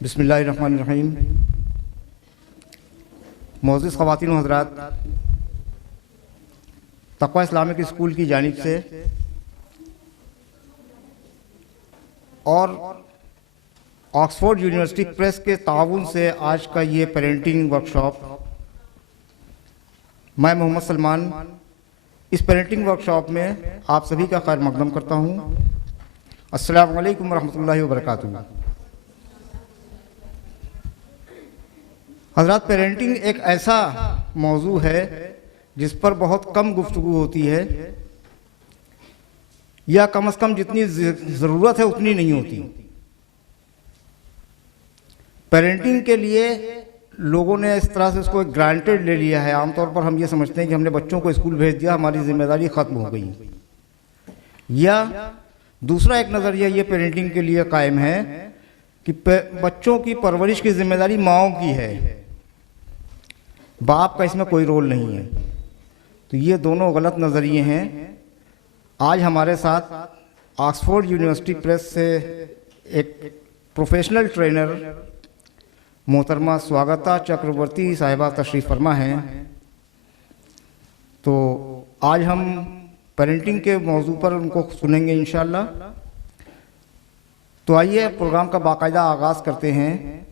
बिस्मिल्लाहिर्रहमानिर्रहीम। मोअज़्ज़िज़ ख़वातीन व हज़रात, तक़वा इस्लामिक स्कूल की जानिब से और ऑक्सफोर्ड यूनिवर्सिटी प्रेस के ताउन से आज का ये पेरेंटिंग वर्कशॉप, मैं मोहम्मद सलमान इस पेरेंटिंग वर्कशॉप में आप सभी का खैर मक़दम करता हूँ। अस्सलामु अलैकुम रहमतुल्लाहि व बरकातुहू। हज़रात, पेरेंटिंग एक ऐसा मौजू है जिस पर बहुत कम गुफ्तगू होती है, या कम से कम जितनी ज़रूरत है उतनी नहीं होती। पेरेंटिंग के लिए लोगों ने इस तरह से उसको एक ग्रांटेड ले लिया है। आमतौर पर हम ये समझते हैं कि हमने बच्चों को स्कूल भेज दिया, हमारी जिम्मेदारी ख़त्म हो गई। या दूसरा एक नज़रिया ये पेरेंटिंग के लिए कायम है कि बच्चों की परवरिश की जिम्मेदारी माँओं की है, बाप का इसमें कोई रोल नहीं है। तो ये दोनों गलत नज़रिए हैं। आज हमारे साथ ऑक्सफोर्ड यूनिवर्सिटी प्रेस से एक प्रोफेशनल ट्रेनर मोहतरमा स्वागता चक्रवर्ती साहिबा तशरीफ़ फरमा हैं। तो आज हम पेरेंटिंग के मौजू पर उनको सुनेंगे इंशाअल्लाह। तो आइए प्रोग्राम का बाकायदा आगाज़ करते हैं।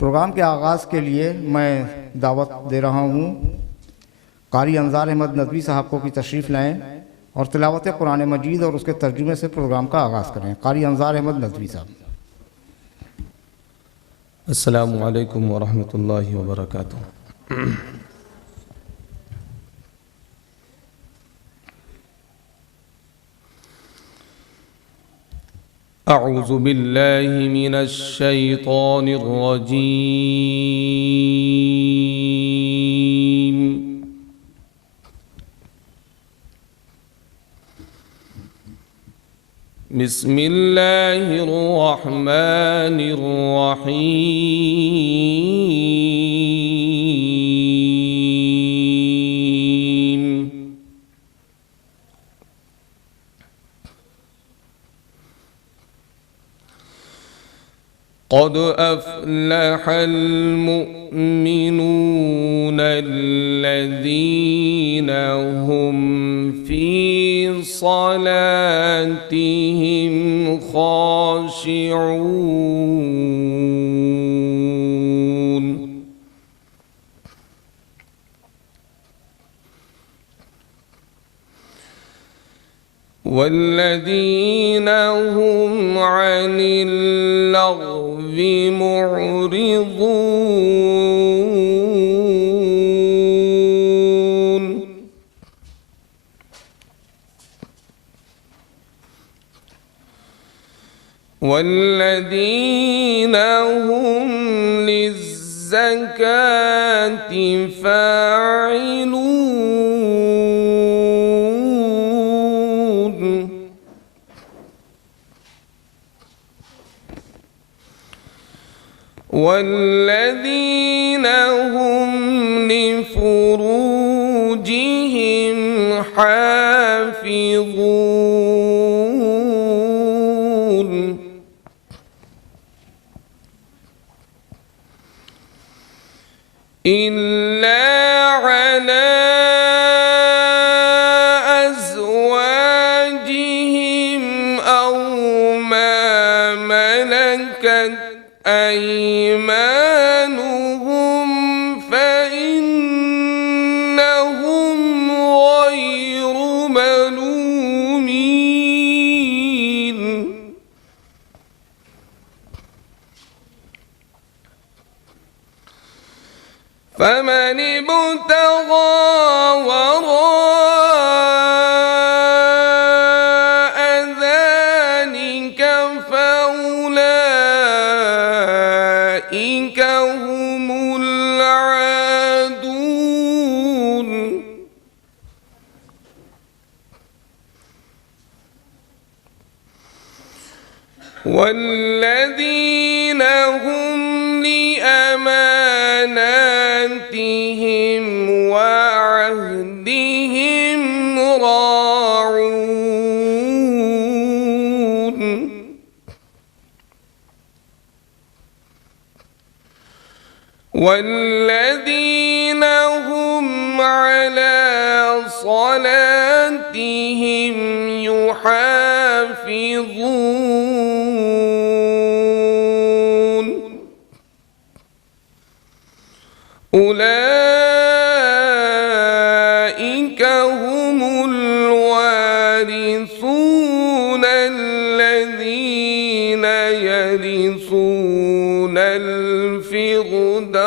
प्रोग्राम के आगाज़ के लिए मैं दावत दे रहा हूँ कारी अंजार अहमद नदवी साहब को कि तशरीफ़ लाएँ और तिलावत कुरान मजीद और उसके तर्जुमे से प्रोग्राम का आगाज़ करें। कारी अंजार अहमद नदवी साहब। अस्सलामु अलैकुम व रहमतुल्लाहि व बरकातुहू। अऊज़ु बिल्लाहि मिनश शैतानिर रजीम। बिस्मिल्लाहिर रहमानिर रहीम। क़द अफ़लहल मुअमिनून अल्लज़ीना हुम फ़ी सलातिहिम ख़ाशिऊन। वल्लज़ीन हुम अनिल लग़्वी मुअरिज़ून। वल्लज़ीन हुम लिज़्ज़काति फ़ाइलून। वल्लज़ीन हुम लिफ़ुरूजिहिम हाफ़िज़ून। इल्ला अला अज़वाजिहिम औ मा मलकत अयमानुहुम फ़इन्नहुम गैरु मलूमीन। फमन इब्तग़ा वराअ ज़ालिक फ़उलाइक हुमुल आदून। वल्लज़ीन हुम लिअमानातिहिम वअहदिहिम राऊन। वल्लज़ीन हुम अला सलातिहिम युहाफ़िज़ून उलाइका हुमुल वारिसून अल्लज़ीना यरिसूनल फिरदौस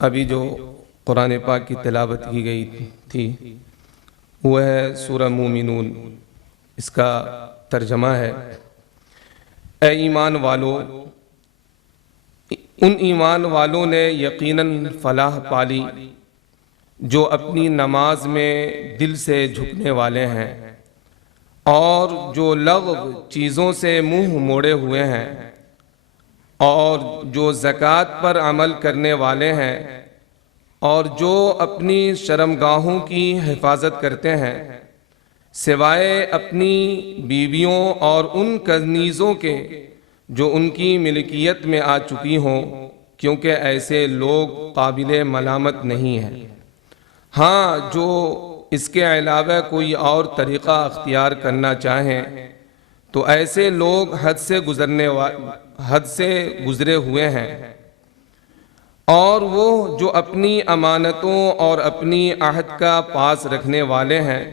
अभी जो कुरान पाक की तिलावत की गई थी वह है सूरह मोमिनून। इसका तर्जमा है, ए ईमान वालों, उन ईमान वालों ने यकीनन फलाह पाली जो अपनी नमाज में दिल से झुकने वाले हैं और जो लग़्व चीज़ों से मुंह मोड़े हुए हैं और जो ज़कात पर अमल करने वाले हैं और जो अपनी शर्मगाहों की हिफाजत करते हैं सिवाय अपनी बीवियों और उन कनीज़ों के जो उनकी मिल्कियत में आ चुकी हों, क्योंकि ऐसे लोग काबिल मलामत नहीं हैं। हाँ, जो इसके अलावा कोई और तरीक़ा अख्तियार करना चाहें तो ऐसे लोग हद से गुज़रे हुए हैं। और वो जो अपनी अमानतों और अपनी अहद का पास रखने वाले हैं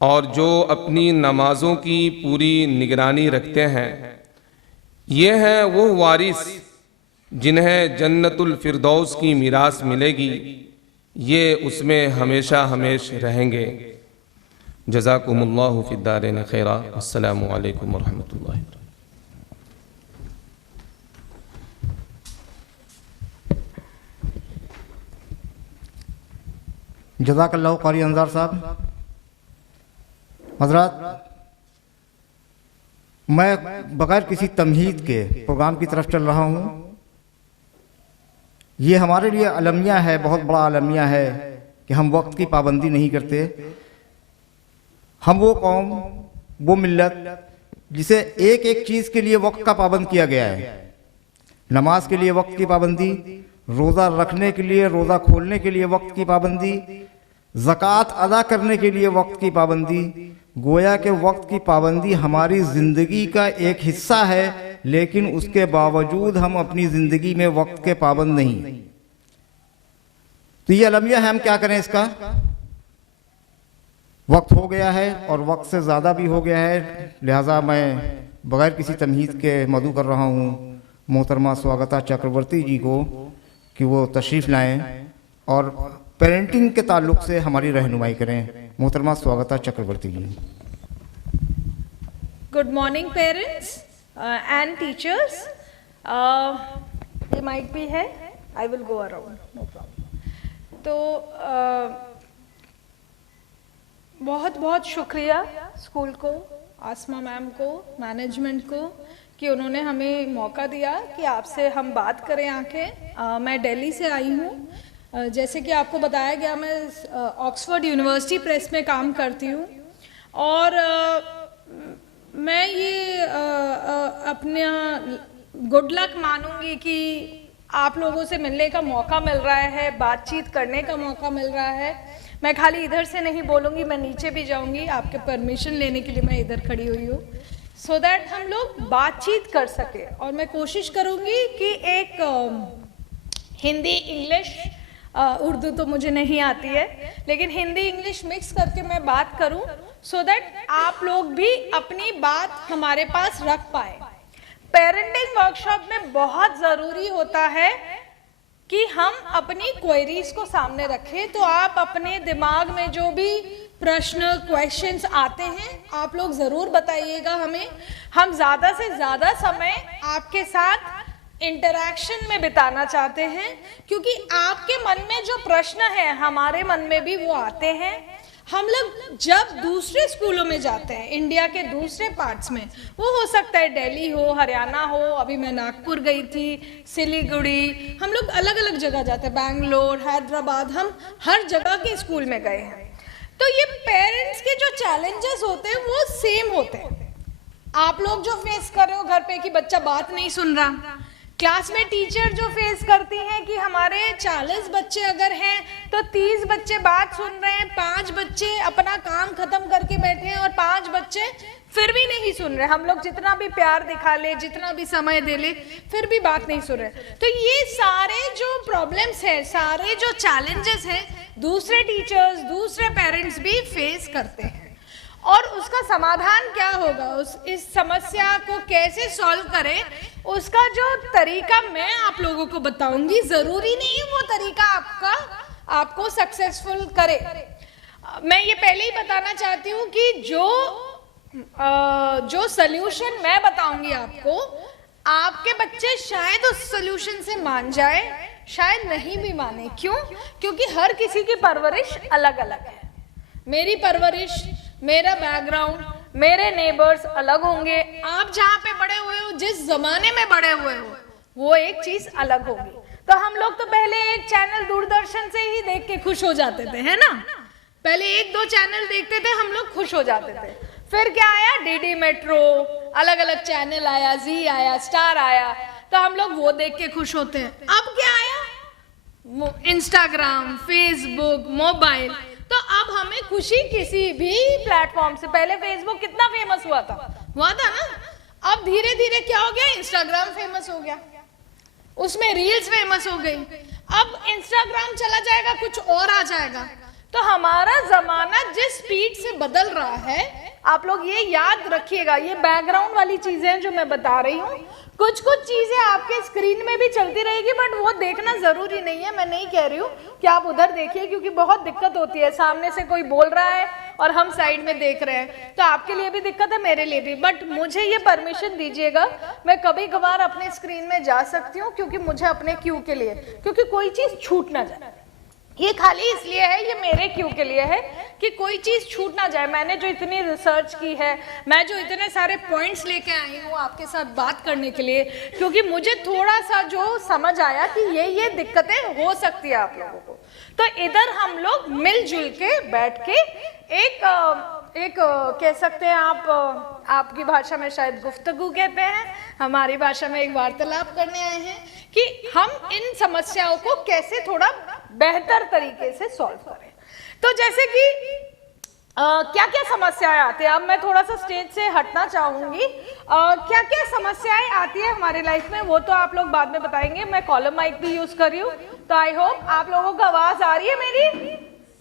और जो अपनी नमाज़ों की पूरी निगरानी रखते हैं, ये हैं वो वारिस जिन्हें जन्नतुल फिरदौस की मीरास मिलेगी, ये उसमें हमेशा हमेशा रहेंगे। जज़ाकुमुल्लाहु फिद्दारैन खैरा। अस्सलामु अलैकुम व रहमतुल्लाहि। जज़ाकल्लाहु क़ारी अंज़ार साहब। हज़रात, मैं बगैर किसी तमहीद के प्रोग्राम की तरफ चल रहा हूँ। ये हमारे लिए अलमिया है, बहुत बड़ा अलमिया है कि हम वक्त की पाबंदी नहीं करते। हम वो कौम, वो मिल्लत जिसे एक एक चीज़ के लिए वक्त का पाबंद किया गया है। नमाज के लिए वक्त की पाबंदी, रोज़ा रखने के लिए, रोज़ा खोलने के लिए वक्त की पाबंदी, ज़कात अदा करने के लिए वक्त की पाबंदी। गोया के वक्त की पाबंदी हमारी ज़िंदगी का एक हिस्सा है, लेकिन उसके बावजूद हम अपनी ज़िंदगी में वक्त के पाबंद नहीं। तो ये अलमिया है, हम क्या करें इसका। वक्त हो गया है और वक्त से ज़्यादा भी हो गया है, लिहाजा मैं बगैर किसी तमहीद के मदऊ कर रहा हूँ मोहतरमा स्वागता चक्रवर्ती जी को कि वो तशरीफ़ लाएं और पेरेंटिंग के ताल्लुक़ से हमारी रहनुमाई करें। मोहतरमा स्वागता चक्रवर्ती जी। Good morning parents and teachers. They might be here. I will go around. No problem. तो बहुत बहुत शुक्रिया स्कूल को, आसमा मैम को, मैनेजमेंट को कि उन्होंने हमें मौका दिया कि आपसे हम बात करें आके। मैं दिल्ली से आई हूँ। जैसे कि आपको बताया गया, मैं ऑक्सफोर्ड यूनिवर्सिटी प्रेस में काम करती हूँ और मैं ये अपना गुड लक मानूंगी कि आप लोगों से मिलने का मौका मिल रहा है, बातचीत करने का मौका मिल रहा है। मैं खाली इधर से नहीं बोलूँगी, मैं नीचे भी जाऊँगी। आपके परमिशन लेने के लिए मैं इधर खड़ी हुई हूँ सो दैट हम लोग बातचीत कर सके। और मैं कोशिश करूँगी कि एक हिंदी इंग्लिश, उर्दू तो मुझे नहीं आती है, लेकिन हिंदी इंग्लिश मिक्स करके मैं बात करूँ सो दैट आप लोग भी अपनी बात हमारे पास रख पाए। पेरेंटिंग वर्कशॉप में बहुत ज़रूरी होता है कि हम अपनी क्वेरीज को सामने रखें। तो आप अपने दिमाग में जो भी प्रश्न, क्वेश्चंस आते हैं, आप लोग ज़रूर बताइएगा हमें। हम ज़्यादा से ज़्यादा समय आपके साथ इंटरैक्शन में बिताना चाहते हैं, क्योंकि आपके मन में जो प्रश्न है हमारे मन में भी वो आते हैं। हम लोग जब दूसरे स्कूलों में जाते हैं, इंडिया के दूसरे पार्ट्स में, वो हो सकता है दिल्ली हो, हरियाणा हो, अभी मैं नागपुर गई थी, सिलीगुड़ी, हम लोग अलग अलग जगह जाते हैं, बैंगलोर, हैदराबाद, हम हर जगह के स्कूल में गए हैं। तो ये पेरेंट्स के जो चैलेंजेस होते हैं वो सेम होते हैं। आप लोग जो फेस कर रहे हो घर पे कि बच्चा बात नहीं सुन रहा, क्लास में टीचर जो फेस करती हैं कि हमारे 40 बच्चे अगर हैं तो 30 बच्चे बात सुन रहे हैं, 5 बच्चे अपना काम खत्म करके बैठे हैं और 5 बच्चे फिर भी नहीं सुन रहे। हम लोग जितना भी प्यार दिखा ले, जितना भी समय दे ले, फिर भी बात नहीं सुन रहे। तो ये सारे जो प्रॉब्लम्स हैं, सारे जो चैलेंजेस हैं, दूसरे टीचर्स, दूसरे पेरेंट्स भी फेस करते हैं। और उसका समाधान क्या होगा, इस समस्या को कैसे सॉल्व करें, उसका जो तरीका मैं आप लोगों को बताऊंगी। जरूरी नहीं है वो तरीका आपको सक्सेसफुल करे। मैं ये पहले ही बताना चाहती हूँ कि जो सल्यूशन मैं बताऊंगी आपको, आपके बच्चे शायद उस सल्यूशन से मान जाए, शायद नहीं भी माने। क्यों? क्योंकि हर किसी की परवरिश अलग अलग है। मेरी परवरिश, मेरा बैकग्राउंड, मेरे नेबर्स अलग होंगे। आप जहाँ पे बड़े हुए हो, जिस जमाने में बड़े हुए हो, वो एक चीज अलग होगी। तो हम लोग तो पहले एक चैनल दूरदर्शन से ही देख के खुश हो जाते थे, है ना? पहले 1-2 चैनल देखते थे, हम लोग खुश हो जाते थे। फिर क्या आया? डीडी मेट्रो, अलग अलग चैनल आया, जी आया, स्टार आया, तो हम लोग वो देख के खुश होते हैं। अब क्या आया? Instagram, Facebook, mobile. तो अब हमें खुशी किसी भी प्लेटफॉर्म से, पहले फेसबुक कितना फेमस हुआ था ना? अब धीरे धीरे क्या हो गया? इंस्टाग्राम फेमस हो गया, उसमें रील्स फेमस हो गई। अब इंस्टाग्राम चला जाएगा, कुछ और आ जाएगा। तो हमारा जमाना जिस स्पीड से बदल रहा है, आप लोग ये याद रखिएगा। ये बैकग्राउंड वाली चीजें जो मैं बता रही हूँ, कुछ चीजें आपके स्क्रीन में भी चलती रहेगी, बट वो देखना जरूरी नहीं है। मैं नहीं कह रही हूँ कि आप उधर देखिए, क्योंकि बहुत दिक्कत होती है। सामने से कोई बोल रहा है और हम साइड में देख रहे हैं, तो आपके लिए भी दिक्कत है, मेरे लिए भी। बट मुझे ये परमिशन दीजिएगा, मैं कभी कभार अपने स्क्रीन में जा सकती हूँ, क्योंकि मुझे अपने क्यू के लिए, क्योंकि कोई चीज छूट ना जाए। ये खाली इसलिए है, ये मेरे क्यू के लिए है कि कोई चीज छूट ना जाए। मैंने जो इतनी रिसर्च की है, मैं जो इतने सारे पॉइंट्स लेके आई हूँ आपके साथ बात करने के लिए, क्योंकि मुझे थोड़ा सा जो समझ आया कि ये दिक्कतें हो सकती है आप लोगों को। तो इधर हम लोग मिलजुल के बैठ के एक कह सकते हैं आप, आपकी भाषा में शायद गुफ्तगू कहते हैं, हमारी भाषा में एक वार्तालाप करने आए हैं कि हम इन समस्याओं को कैसे थोड़ा बेहतर तरीके से सॉल्व करें। तो जैसे कि क्या क्या समस्याएं आती है, अब मैं थोड़ा सा स्टेज से हटना चाहूंगी। क्या क्या समस्याएं आती है हमारी लाइफ में, वो तो आप लोग बाद में बताएंगे। मैं कॉलम माइक भी यूज कर रही हूँ, तो आई होप आप लोगों को आवाज आ रही है मेरी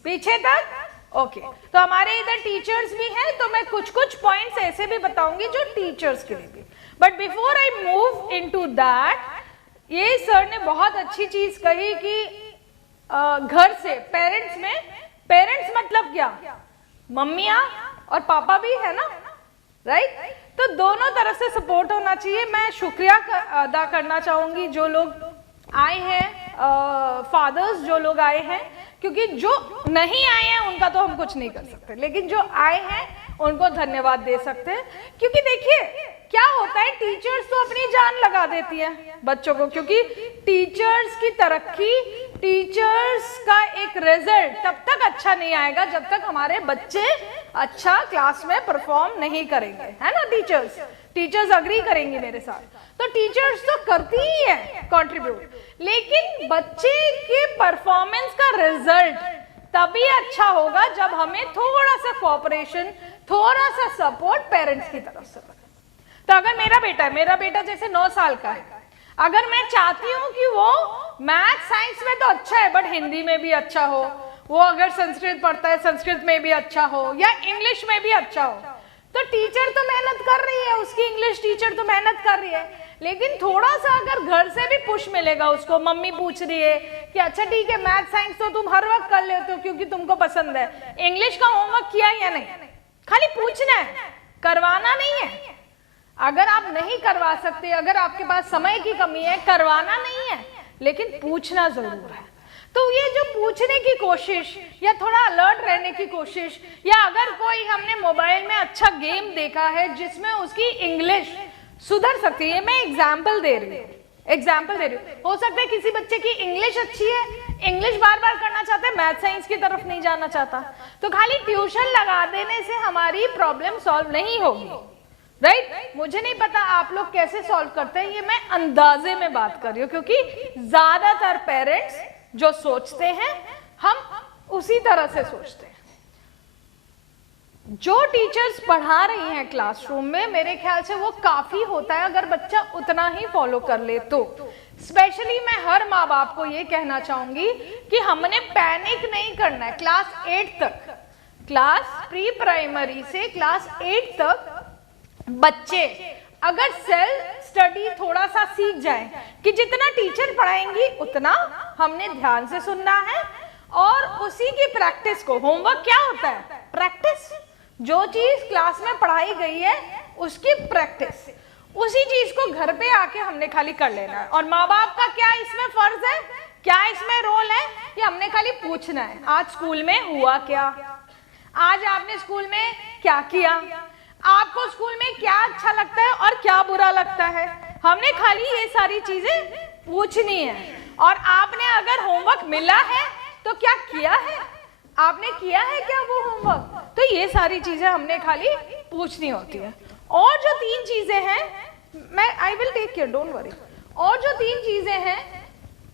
पीछे तक। ओके, तो हमारे इधर टीचर्स भी हैं, तो मैं कुछ पॉइंट्स ऐसे भी बताऊंगी जो टीचर्स के लिए भी। But before I move into that, ये सर ने बहुत अच्छी चीज कही कि घर से पेरेंट्स में, पेरेंट्स मतलब क्या? मम्मियाँ और पापा भी है ना, राइट? तो दोनों तरफ से सपोर्ट होना चाहिए। मैं शुक्रिया अदा करना चाहूंगी जो लोग आए हैं, फादर्स जो लोग आए हैं, क्योंकि जो नहीं आए हैं उनका तो हम कुछ नहीं कर सकते, लेकिन जो आए हैं उनको धन्यवाद दे सकते हैं। क्योंकि देखिए क्या होता है, टीचर्स तो अपनी जान लगा देती है बच्चों को, क्योंकि टीचर्स की तरक्की, टीचर्स का एक रिजल्ट तब तक अच्छा नहीं आएगा जब तक हमारे बच्चे अच्छा क्लास में परफॉर्म नहीं करेंगे, है ना? टीचर्स अग्री करेंगी मेरे साथ। तो टीचर्स तो करती ही है कंट्रीब्यूट, लेकिन बच्चे के परफॉर्मेंस का रिजल्ट तभी अच्छा होगा जब हमें थोड़ा सा कोऑपरेशन, थोड़ा सा सपोर्ट पेरेंट्स की तरफ से। तो अगर मेरा बेटा जैसे 9 साल का है, अगर मैं चाहती हूँ कि वो मैथ साइंस में तो अच्छा है बट हिंदी में भी अच्छा हो, वो अगर संस्कृत पढ़ता है संस्कृत में भी अच्छा हो, या इंग्लिश में भी अच्छा हो, तो टीचर तो मेहनत कर रही है, उसकी इंग्लिश टीचर तो मेहनत कर रही है, लेकिन थोड़ा सा अगर घर से भी पुश मिलेगा उसको, मम्मी पूछ रही है कि अच्छा ठीक है मैथ साइंस तो तुम हर वक्त कर लेते हो क्योंकि तुमको पसंद है, इंग्लिश का होमवर्क किया या नहीं, खाली पूछना है, करवाना नहीं है। अगर आप नहीं करवा सकते, अगर आपके पास समय की कमी है, करवाना नहीं है लेकिन पूछना जरूर है। तो ये जो पूछने की कोशिश या थोड़ा अलर्ट रहने की कोशिश, या अगर कोई हमने मोबाइल में अच्छा गेम देखा है जिसमें उसकी इंग्लिश सुधर सकती है, मैं एग्जाम्पल दे रही हूँ, हो सकता है किसी बच्चे की इंग्लिश अच्छी है, इंग्लिश बार बार करना चाहता है, मैथ साइंस की तरफ नहीं जाना चाहता, तो खाली ट्यूशन लगा देने से हमारी प्रॉब्लम सॉल्व नहीं होगी, राइट? मुझे नहीं पता आप लोग कैसे सॉल्व करते हैं, ये मैं अंदाजे में बात कर रही हूँ, क्योंकि ज्यादातर पेरेंट्स जो सोचते हैं हम उसी तरह से सोचते हैं। जो टीचर्स पढ़ा रही हैं क्लासरूम में, मेरे ख्याल से वो काफी होता है अगर बच्चा उतना ही फॉलो कर ले तो। स्पेशली मैं हर माँ बाप को ये कहना चाहूंगी कि हमने पैनिक नहीं करना है। क्लास 8 तक, क्लास प्री प्राइमरी से क्लास 8 तक बच्चे अगर सेल्फ स्टडी थोड़ा सा सीख जाए कि जितना टीचर पढ़ाएंगी उतना हमने ध्यान से सुनना है, और उसी की प्रैक्टिस को, होमवर्क क्या होता है? प्रैक्टिस। जो चीज क्लास में पढ़ाई गई है उसकी प्रैक्टिस, उसी चीज को घर पे आके हमने खाली कर लेना है। और माँ बाप का क्या इसमें फर्ज है, क्या इसमें रोल है, कि हमने खाली पूछना है आज स्कूल में हुआ क्या, आज आपने स्कूल में क्या किया, आपको स्कूल में क्या अच्छा लगता है और क्या बुरा लगता है, हमने खाली ये सारी चीजें पूछनी है। और आपने अगर होमवर्क मिला है तो क्या किया है, आपने किया है क्या वो होमवर्क, तो ये सारी चीजें हमने खाली पूछनी होती है। और जो 3 चीजें हैं, मैं I will take care, don't worry. और जो 3 चीजें हैं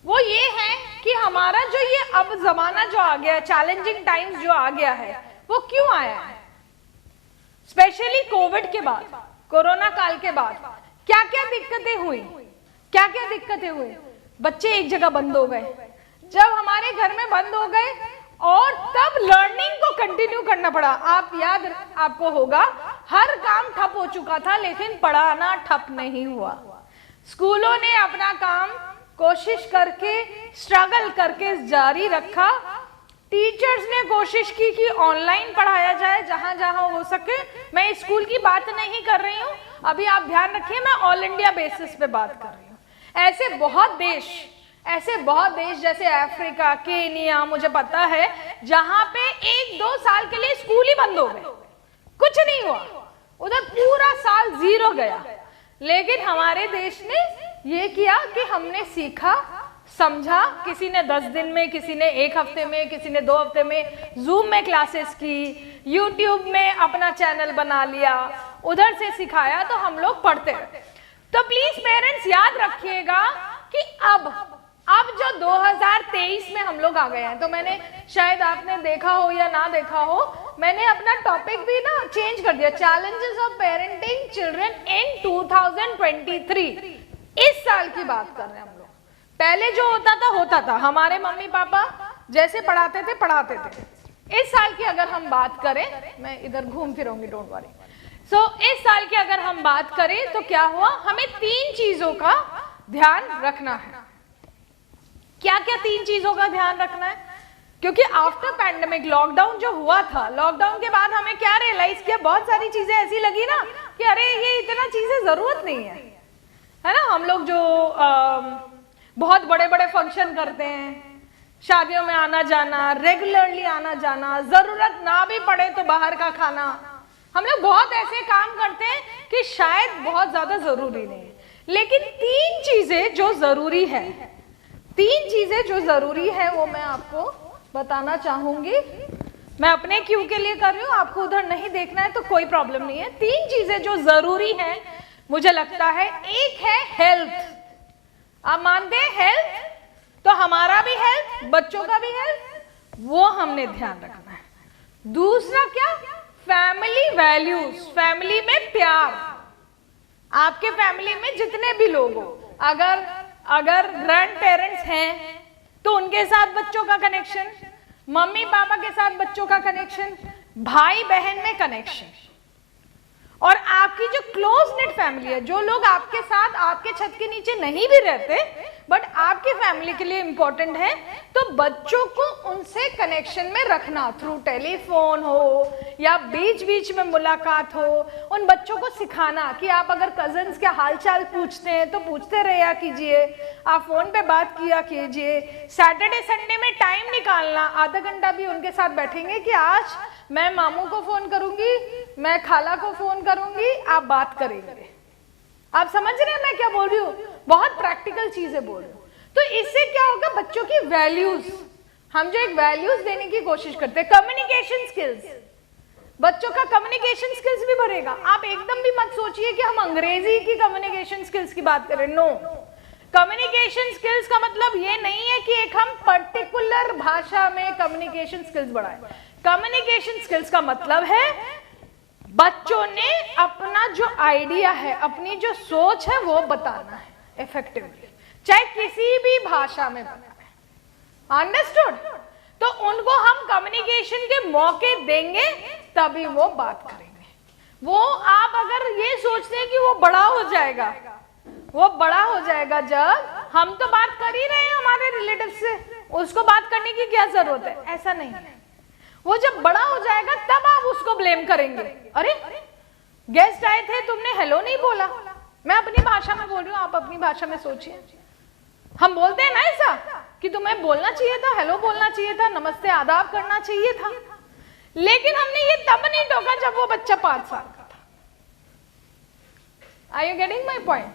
वो ये है कि हमारा जो ये अब जमाना जो आ गया है, चैलेंजिंग टाइम्स जो आ गया है, वो क्यों आया है? स्पेशली कोविड के बाद, कोरोना काल के बाद क्या क्या दिक्कतें हुई, क्या क्या दिक्कतें हुई? बच्चे एक जगह बंद हो गए, जब हमारे घर में बंद हो गए और तब लर्निंग को कंटिन्यू करना पड़ा। आप याद आपको होगा हर काम ठप हो चुका था लेकिन पढ़ाना ठप नहीं हुआ। स्कूलों ने अपना काम कोशिश करके, स्ट्रगल करके जारी रखा। टीचर्स ने कोशिश की कि ऑनलाइन पढ़ाया जाए जहां जहां हो सके। मैं स्कूल की बात नहीं कर रही हूं, अभी आप ध्यान रखिए, मैं ऑल इंडिया बेसिस पे बात कर रही हूं। ऐसे बहुत देश जैसे अफ्रीका, केनिया, मुझे पता है, जहां पे 1-2 साल के लिए स्कूल ही बंद हो गए, कुछ नहीं हुआ, उधर पूरा साल 0 गया। लेकिन हमारे देश ने ये किया कि हमने सीखा, समझा, किसी ने 10 दिन में, किसी ने 1 हफ्ते में, किसी ने 2 हफ्ते में जूम में क्लासेस की, यूट्यूब में अपना चैनल बना लिया, उधर से सिखाया, तो हम लोग पढ़ते हैं। तो प्लीज पेरेंट्स याद रखिएगा कि अब जो 2023 में हम लोग आ गए हैं, तो मैंने, शायद आपने देखा हो या ना देखा हो, मैंने अपना टॉपिक भी ना चेंज कर दिया, challenges of parenting children in 2023। इस साल की बात कर रहे हैं हम लोग। पहले जो होता था, हमारे मम्मी पापा जैसे पढ़ाते थे। इस साल की अगर हम बात करें, मैं इधर घूम फिरूंगी, डोंट वरी। सो इस साल की अगर हम बात करें तो क्या हुआ, हमें 3 चीजों का ध्यान रखना है। क्या क्या 3 चीजों का ध्यान रखना है? क्योंकि आफ्टर पैंडेमिक, लॉकडाउन जो हुआ था, लॉकडाउन के बाद हमें क्या रियलाइज किया, बहुत सारी चीजें ऐसी लगी ना कि अरे ये इतना चीजें जरूरत नहीं है ना। हम लोग जो बहुत बड़े बड़े फंक्शन करते हैं, शादियों में आना जाना, रेगुलरली आना जाना, जरूरत ना भी पड़े तो बाहर का खाना, हम लोग बहुत ऐसे काम करते हैं कि शायद बहुत ज्यादा जरूरी नहीं है। लेकिन 3 चीजें जो जरूरी है, 3 चीजें जो जरूरी है वो मैं आपको बताना चाहूंगी। मैं अपने क्यू के लिए कर रही हूँ, आपको उधर नहीं देखना है तो कोई प्रॉब्लम नहीं है। 3 चीजें जो जरूरी है मुझे लगता है, एक है हेल्थ। आप मानते हैं हेल्थ? तो हमारा भी हेल्थ, बच्चों का भी हेल्थ, वो हमने ध्यान रखना है। दूसरा क्या, फैमिली वैल्यूज, फैमिली में प्यार। आपके फैमिली में जितने भी लोग हो, अगर ग्रैंड पेरेंट्स हैं तो उनके साथ बच्चों का कनेक्शन, मम्मी पापा के साथ बच्चों का कनेक्शन, भाई बहन में कनेक्शन, और आपकी जो क्लोज नेट फैमिली है, जो लोग आपके साथ आपके छत के नीचे नहीं भी रहते बट आपकी फैमिली के लिए इंपॉर्टेंट है, तो बच्चों को उनसे कनेक्शन में रखना, थ्रू टेलीफोन हो या बीच बीच में मुलाकात हो। उन बच्चों को सिखाना कि आप अगर कजन्स के हालचाल पूछते हैं तो पूछते रहा कीजिए, आप फोन पे बात किया कीजिए। सैटरडे संडे में टाइम निकालना, आधा घंटा भी उनके साथ बैठेंगे कि आज मैं मामू को फोन करूंगी, मैं खाला को फोन करूंगी, आप बात करेंगे। आप समझ रहे हैं मैं क्या बोल रही हूँ? बहुत प्रैक्टिकल चीजें बोल रही हूँ। तो इससे क्या होगा, बच्चों की वैल्यूज, हम जो एक वैल्यूज देने की कोशिश करते हैं, कम्युनिकेशन स्किल्स, बच्चों का कम्युनिकेशन स्किल्स भी बढ़ेगा। आप एकदम भी मत सोचिए कि हम अंग्रेजी की कम्युनिकेशन स्किल्स की बात करें, नो। कम्युनिकेशन स्किल्स का मतलब ये नहीं है कि एक हम पर्टिकुलर भाषा में कम्युनिकेशन स्किल्स बढ़ाएं। कम्युनिकेशन स्किल्स का मतलब है बच्चों ने अपना जो आइडिया है, अपनी जो सोच है वो बताना है इफेक्टिवली, चाहे किसी भी भाषा में बताना है। अंडरस्टूड? तो उनको हम कम्युनिकेशन के मौके देंगे तभी वो बात करेंगे। वो आप अगर ये सोचते हैं कि वो बड़ा हो जाएगा, वो बड़ा हो जाएगा जब हम तो बात कर ही रहे हैं हमारे रिलेटिव से, उसको बात करने की क्या जरूरत है? ऐसा नहीं है। वो जब बड़ा हो जाएगा तब आप उसको ब्लेम करेंगे, अरे गेस्ट आए थे तुमने हेलो नहीं बोला। मैं अपनी भाषा में बोल रही हूँ, आप अपनी भाषा में सोचिए। हम बोलते हैं ना ऐसा कि तुम्हें बोलना चाहिए था, हेलो बोलना चाहिए था, नमस्ते आदाब करना चाहिए था, लेकिन हमने ये तब नहीं टोका जब वो बच्चा 5 साल का था। Are you getting my point?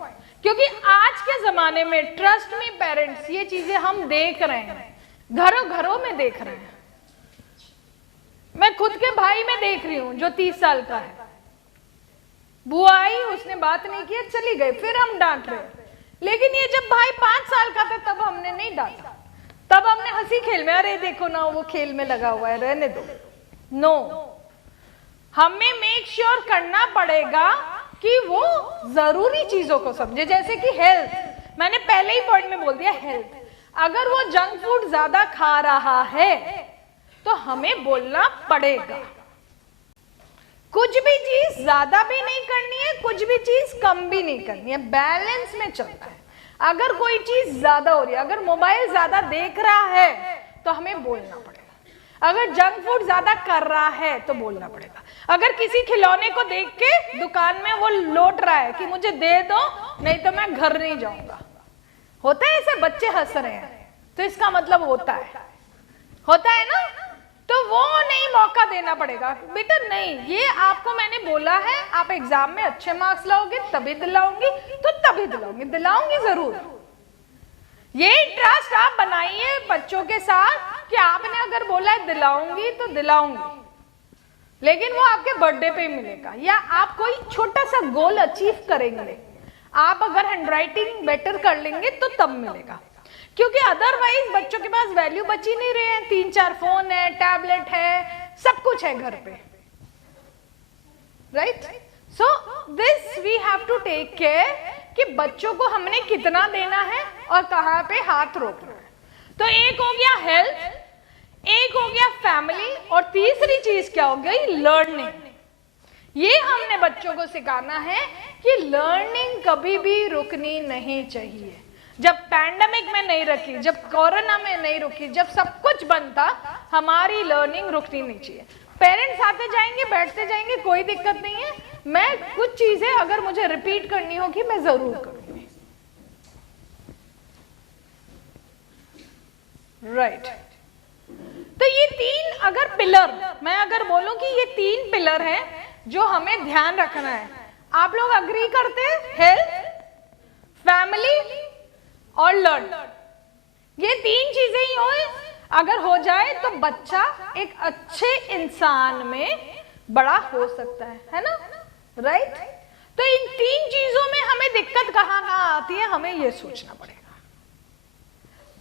क्योंकि आज के जमाने में, ट्रस्ट मी पेरेंट्स, ये चीजें हम देख रहे हैं, घरों घरों में देख रहे हैं। मैं खुद के भाई में देख रही हूं जो 30 साल का है। बुआ आई, उसने बात नहीं किया, चली गई, फिर हम डांट रहे हैं। लेकिन ये जब भाई 5 साल का था तब हमने नहीं डांटा, तब हमने हंसी खेल में, अरे देखो ना वो खेल में लगा हुआ है, रहने दो। नो, हमें मेक श्योर करना पड़ेगा कि वो जरूरी चीजों को समझे, जैसे कि हेल्थ। मैंने पहले ही पॉइंट में बोल दिया हेल्थ। अगर वो जंक फूड ज्यादा खा रहा है तो हमें बोलना पड़ेगा। कुछ भी चीज ज्यादा भी नहीं करनी है, कुछ भी चीज कम भी नहीं करनी है, बैलेंस में चलना है। अगर कोई चीज ज्यादा हो रही है, अगर मोबाइल ज्यादा देख रहा है तो हमें बोलना पड़ेगा। अगर जंक फूड ज्यादा कर रहा है तो बोलना पड़ेगा। अगर किसी खिलौने को देख के दुकान में वो लौट रहा है कि मुझे दे दो नहीं तो मैं घर नहीं जाऊंगा, होता है ऐसे, बच्चे हंस रहे हैं तो इसका मतलब होता है ना, तो वो नहीं मौका देना पड़ेगा। बेटा नहीं, ये आपको मैंने बोला है, आप एग्जाम में अच्छे मार्क्स लाओगे तभी दिलाऊंगी, तो तभी दिलाऊंगी जरूर। ये ट्रस्ट आप बनाइए बच्चों के साथ कि आपने अगर बोला है दिलाऊंगी तो दिलाऊंगी, लेकिन वो आपके बर्थडे पे मिलेगा, या आप कोई छोटा सा गोल अचीव करेंगे, आप अगर हैंडराइटिंग बेटर कर लेंगे तो तब मिलेगा। क्योंकि अदरवाइज बच्चों के पास वैल्यू बची नहीं रहे हैं। 3-4 फोन है, टैबलेट है, सब कुछ है घर पे, right? So this we have to take care कि बच्चों को हमने कितना देना है और कहाँ पे हाथ रोकना है। तो एक हो गया हेल्थ, एक हो गया फैमिली, और तीसरी चीज क्या हो गई? लर्निंग। ये हमने बच्चों को सिखाना है कि लर्निंग कभी भी रुकनी नहीं चाहिए। जब पैंडेमिक में नहीं रखी, जब कोरोना में नहीं रुकी, जब सब कुछ बंद था, हमारी लर्निंग रुकनी नहीं चाहिए। पेरेंट्स आते जाएंगे, बैठते जाएंगे, कोई दिक्कत नहीं है। मैं कुछ चीजें अगर मुझे रिपीट करनी होगी मैं जरूर करूंगी, राइट? तो ये 3 अगर पिलर, मैं अगर बोलूं कि ये 3 पिलर हैं जो हमें ध्यान रखना है, आप लोग अग्री करते हैं? हेल्थ, फैमिली और लर्न, ये 3 चीजें ही हो, अगर हो जाए तो बच्चा एक अच्छे इंसान में बड़ा हो सकता है ना, राइट? तो इन 3 चीजों में हमें दिक्कत कहाँ आती है, हमें ये सोचना पड़ेगा।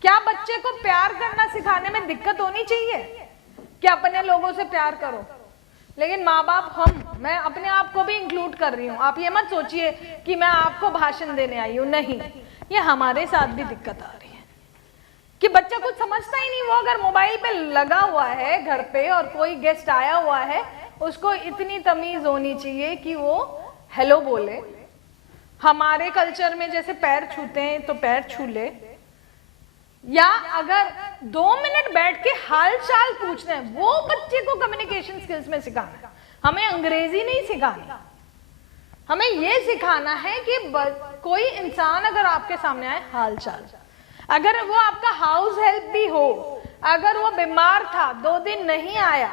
क्या बच्चे को प्यार करना सिखाने में दिक्कत होनी चाहिए कि अपने लोगों से प्यार करो, लेकिन माँ बाप मैं अपने आप को भी इंक्लूड कर रही हूँ, आप ये मत सोचिए कि मैं आपको भाषण देने आई हूँ, नहीं, ये हमारे साथ भी दिक्कत आ रही है कि बच्चा कुछ समझता ही नहीं। वो अगर मोबाइल पे लगा हुआ है घर पे और कोई गेस्ट आया हुआ है, उसको इतनी तमीज होनी चाहिए कि वो हेलो बोले। हमारे कल्चर में जैसे पैर छूते हैं तो पैर छू ले, या अगर 2 मिनट बैठ के हाल चाल पूछना है, वो बच्चे को कम्युनिकेशन स्किल्स में सिखाना है। हमें अंग्रेजी नहीं सिखानी, हमें ये सिखाना है कि कोई इंसान अगर आपके सामने आए, हाल चाल, अगर वो आपका हाउस हेल्प भी हो, अगर वो बीमार था 2 दिन नहीं आया,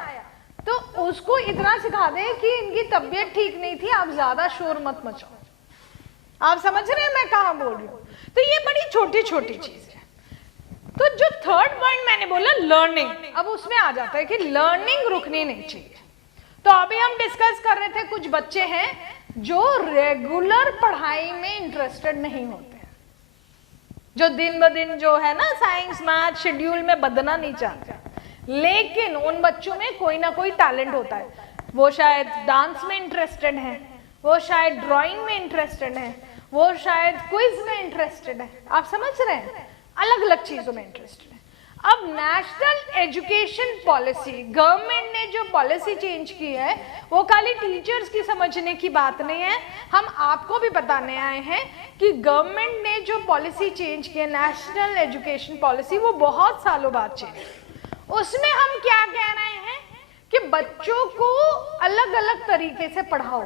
तो उसको इतना सिखा दे कि इनकी तबीयत ठीक नहीं थी, आप ज्यादा शोर मत मचाओ। आप समझ रहे हैं मैं कहाँ बोल रही हूँ? तो ये बड़ी छोटी छोटी चीज है। तो जो थर्ड पॉइंट मैंने बोला लर्निंग, अब उसमें आ जाता है कि लर्निंग रुकनी नहीं चाहिए। तो अभी हम डिस्कस कर रहे थे, कुछ बच्चे हैं जो रेगुलर पढ़ाई में इंटरेस्टेड नहीं होते, जो दिन ब दिन जो है ना साइंस मैथ शेड्यूल में बदलना नहीं चाहते, लेकिन उन बच्चों में कोई ना कोई टैलेंट होता है। वो शायद डांस में इंटरेस्टेड है, वो शायद ड्राइंग में इंटरेस्टेड है, वो शायद क्विज में इंटरेस्टेड है। आप समझ रहे हैं, अलग अलग चीजों में इंटरेस्टेड है। अब नेशनल एजुकेशन पॉलिसी, गवर्नमेंट ने जो पॉलिसी चेंज की है, वो खाली टीचर्स की समझने की बात नहीं है, हम आपको भी बताने आए हैं कि गवर्नमेंट ने जो पॉलिसी चेंज की है, नेशनल एजुकेशन पॉलिसी, वो बहुत सालों बाद चेंज। उसमें हम क्या कह रहे हैं कि बच्चों को अलग अलग तरीके से पढ़ाओ,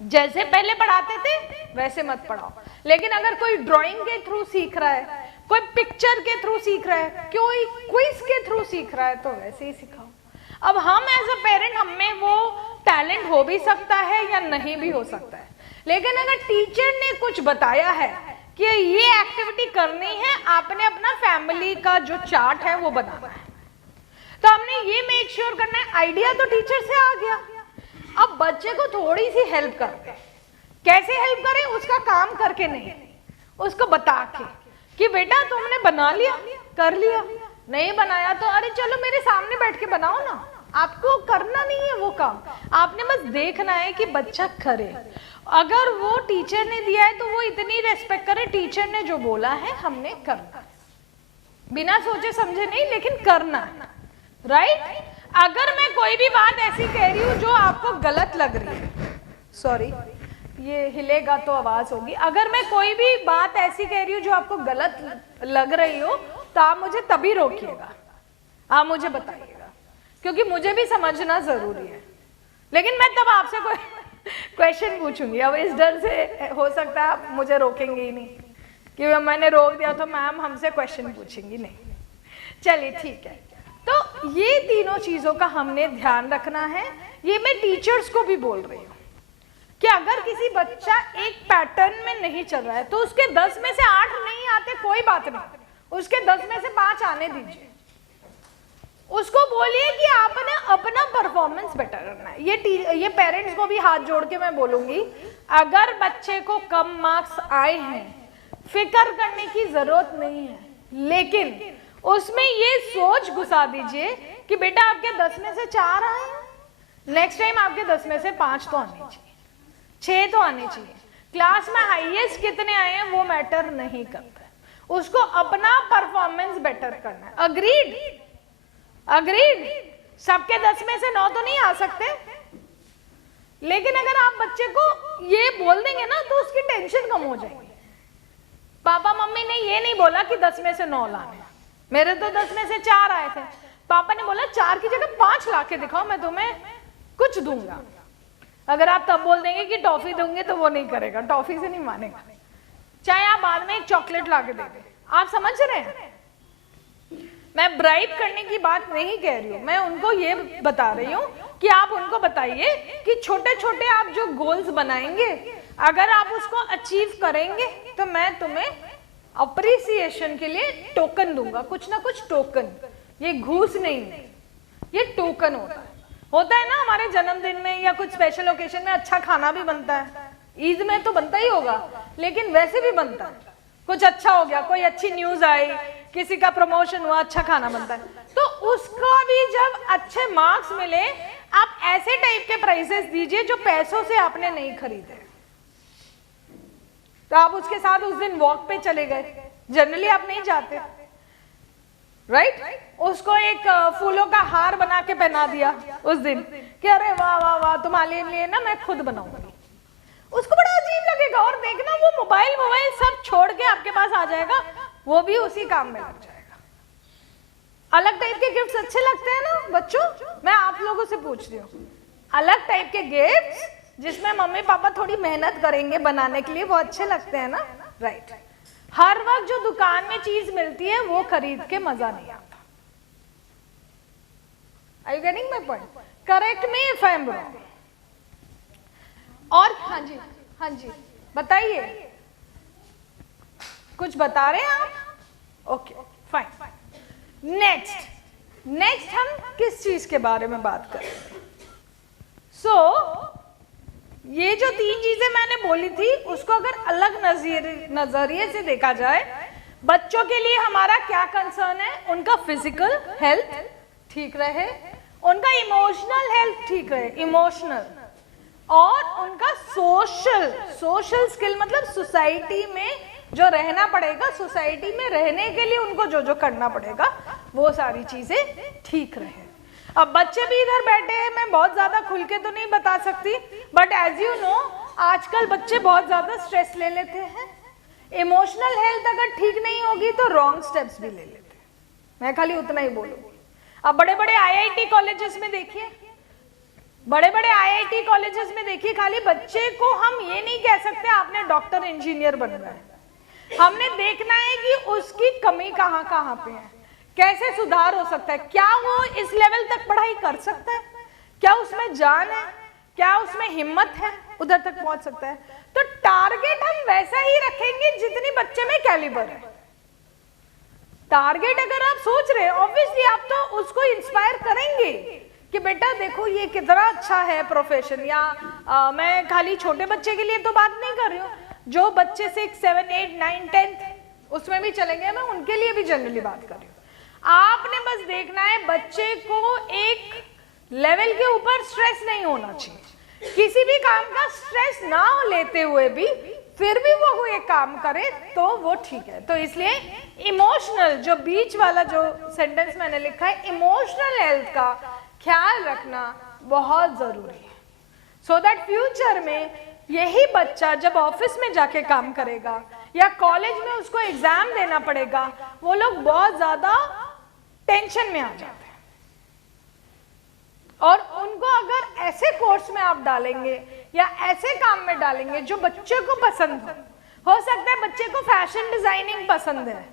जैसे पहले पढ़ाते थे वैसे मत पढ़ाओ। लेकिन अगर कोई ड्राइंग के थ्रू सीख रहा है, कोई पिक्चर के थ्रू सीख रहा है, कोई क्विज के थ्रू सीख रहा है, तो वैसे ही सिखाओ। अब हम एज अ पेरेंट, हमें वो टैलेंट हो भी सकता है या नहीं भी हो सकता है, लेकिन अगर टीचर ने कुछ बताया है कि ये एक्टिविटी करनी है, आपने अपना फैमिली का जो चार्ट है वो बनाना है, तो हमने ये मेक श्योर करना है। आइडिया तो टीचर से आ गया, अब बच्चे को थोड़ी सी हेल्प करते हैं। कैसे हेल्प करें? उसका काम करके नहीं, उसको बता के कि बेटा तुमने बना लिया, कर लिया, नहीं बनाया तो अरे चलो मेरे सामने बैठ के बनाओ ना। आपको करना नहीं है वो काम, आपने बस देखना है कि बच्चा करे। अगर वो टीचर ने दिया है तो वो इतनी रेस्पेक्ट करे, टीचर ने जो बोला है हमने करना, बिना सोचे समझे नहीं, लेकिन करना, राइट? अगर मैं कोई भी बात ऐसी कह रही हूँ जो आपको गलत लग रही है, सॉरी ये हिलेगा तो आवाज होगी, अगर मैं कोई भी बात ऐसी कह रही हूँ जो आपको गलत लग रही हो, तो आप मुझे तभी रोकिएगा, आप मुझे बताइएगा, क्योंकि मुझे भी समझना जरूरी है। लेकिन मैं तब आपसे कोई क्वेश्चन पूछूंगी। अब इस डर से हो सकता है आप मुझे रोकेंगे ही नहीं, कि मैंने रोक दिया तो मैम हमसे क्वेश्चन पूछेंगी, नहीं। चलिए ठीक है। तो ये तीनों चीजों का हमने ध्यान रखना है। ये मैं टीचर्स को भी बोल रही हूँ कि अगर किसी बच्चा एक पैटर्न में नहीं चल रहा है तो उसके 10 में से 8 नहीं आते, कोई बात नहीं, उसके 10 में से 5 आने दीजिए। उसको बोलिए कि आपने अपना परफॉर्मेंस बेटर करना है। ये पेरेंट्स को भी हाथ जोड़ के मैं बोलूंगी, अगर बच्चे को कम मार्क्स आए हैं, फिक्र करने की जरूरत नहीं है, लेकिन उसमें ये सोच घुसा दीजिए कि बेटा आपके 10 में से 4 आए हैं, नेक्स्ट टाइम आपके 10 में से 5 तो आने चाहिए, 6 तो आने चाहिए। क्लास में हाईएस्ट कितने आए हैं वो मैटर नहीं करता, उसको अपना परफॉर्मेंस बेटर करना है। अग्रीड? अग्रीड? सबके 10 में से 9 तो नहीं आ सकते, लेकिन अगर आप बच्चे को ये बोल देंगे ना तो उसकी टेंशन कम हो जाएगी। पापा मम्मी ने ये नहीं बोला कि 10 में से 9 लाने, मेरे तो 10 में से 4 आए थे, पापा ने बोला 4 की जगह 5 ला के दिखाओ, मैं तुम्हें कुछ दूंगा। अगर आप तब बोल देंगे कि टॉफी दूंगे तो वो नहीं करेगा, टॉफी से नहीं मानेगा, चाहे आप बाद में एक चॉकलेट ला के दे दें। आप समझ रहे हैं? मैं ब्राइब करने की बात नहीं कह रही हूँ, मैं उनको ये बता रही हूँ कि आप उनको बताइए कि छोटे छोटे आप जो गोल्स बनाएंगे, अगर आप उसको अचीव करेंगे तो मैं तुम्हें अप्रिसिएशन के लिए टोकन दूंगा, कुछ ना कुछ टोकन। ये घूस नहीं है, ये टोकन होता है ना। हमारे जन्मदिन में या कुछ स्पेशल ओकेजन में अच्छा खाना भी बनता है, ईद में तो बनता ही होगा, लेकिन वैसे भी बनता है। कुछ अच्छा हो गया, कोई अच्छी न्यूज आई, किसी का प्रमोशन हुआ, अच्छा खाना बनता है, तो उसका भी जब अच्छे मार्क्स मिले, आप ऐसे टाइप के प्राइजेस दीजिए जो पैसों से आपने नहीं खरीदे। तो आप उसके साथ उस दिन वॉक पे चले गए, जनरली आप नहीं जाते, राइट? उसको एक फूलों का हार बना के पहना दिया उस दिन कि अरे वाह वाह वाह, तुम्हारे लिए ना मैं खुद बनाऊंगी। उसको बड़ा अजीब लगेगा, और देखना वो मोबाइल सब छोड़ के आपके पास आ जाएगा, वो भी उसी काम में लग जाएगा। अलग टाइप के गिफ्ट्स अच्छे लगते हैं ना बच्चों? मैं आप लोगों से पूछ रही हूँ, अलग टाइप के गिफ्ट्स जिसमें मम्मी पापा थोड़ी मेहनत करेंगे बनाने के लिए, वो अच्छे लगते हैं ना? राइट। हर वक्त जो दुकान में चीज मिलती है वो खरीद के मजा नहीं आता। Are you getting my point? Correct me if I am wrong. और हाँ जी बताइए, कुछ बता रहे हैं आप? Okay fine. नेक्स्ट हम किस चीज के बारे में बात करेंगे? ये जो 3 चीजें मैंने बोली थी उसको अगर अलग नजरिए से देखा जाए, बच्चों के लिए हमारा क्या कंसर्न है? उनका फिजिकल हेल्थ ठीक रहे, उनका इमोशनल हेल्थ ठीक रहे, इमोशनल, और उनका सोशल स्किल, मतलब सोसाइटी में जो रहना पड़ेगा, सोसाइटी में रहने के लिए उनको जो करना पड़ेगा, वो सारी चीजें ठीक रहे। अब बच्चे भी इधर बैठे हैं, मैं बहुत ज्यादा खुल के तो नहीं बता सकती, बट एज यू नो आजकल बच्चे बहुत ज्यादा स्ट्रेस ले लेते हैं। इमोशनल हेल्थ अगर ठीक नहीं होगी तो रॉन्ग स्टेप्स भी ले लेते हैं। मैं खाली उतना ही बोलूंगी। अब बड़े बड़े आईआईटी कॉलेजेस में देखिए, खाली बच्चे को हम ये नहीं कह सकते आपने डॉक्टर इंजीनियर बनना है। हमने देखना है कि उसकी कमी कहाँ पे है, कैसे सुधार हो सकता है, क्या वो इस लेवल तक पढ़ाई कर सकता है, क्या उसमें जान है, क्या उसमें हिम्मत है, उधर तक पहुंच सकता है। तो टारगेट हम वैसा ही रखेंगे जितनी बच्चे में कैलिबर है। टारगेट अगर आप सोच रहे हैं, ऑब्वियसली आप तो उसको इंस्पायर करेंगे कि बेटा देखो ये कितना अच्छा है प्रोफेशन। या मैं खाली छोटे बच्चे के लिए तो बात नहीं कर रही हूँ, जो बच्चे 6, 7, 8, 9, 10 उसमें भी चलेंगे, मैं उनके लिए भी जनरली बात कर रही हूँ। आपने बस देखना है बच्चे को एक लेवल के ऊपर स्ट्रेस नहीं होना चाहिए, किसी भी काम का स्ट्रेस ना लेते हुए भी फिर भी वो एक काम करे तो वो ठीक है। तो इसलिए इमोशनल, जो बीच वाला जो सेंटेंस मैंने लिखा है, इमोशनल हेल्थ का ख्याल रखना बहुत जरूरी है, सो दैट फ्यूचर में यही बच्चा जब ऑफिस में जाके काम करेगा या कॉलेज में उसको एग्जाम देना पड़ेगा, वो लोग बहुत ज्यादा टेंशन में आ जाते हैं। और उनको अगर ऐसे कोर्स में आप डालेंगे या ऐसे काम में डालेंगे जो बच्चे को पसंद हो सकता है बच्चे को फैशन डिजाइनिंग पसंद है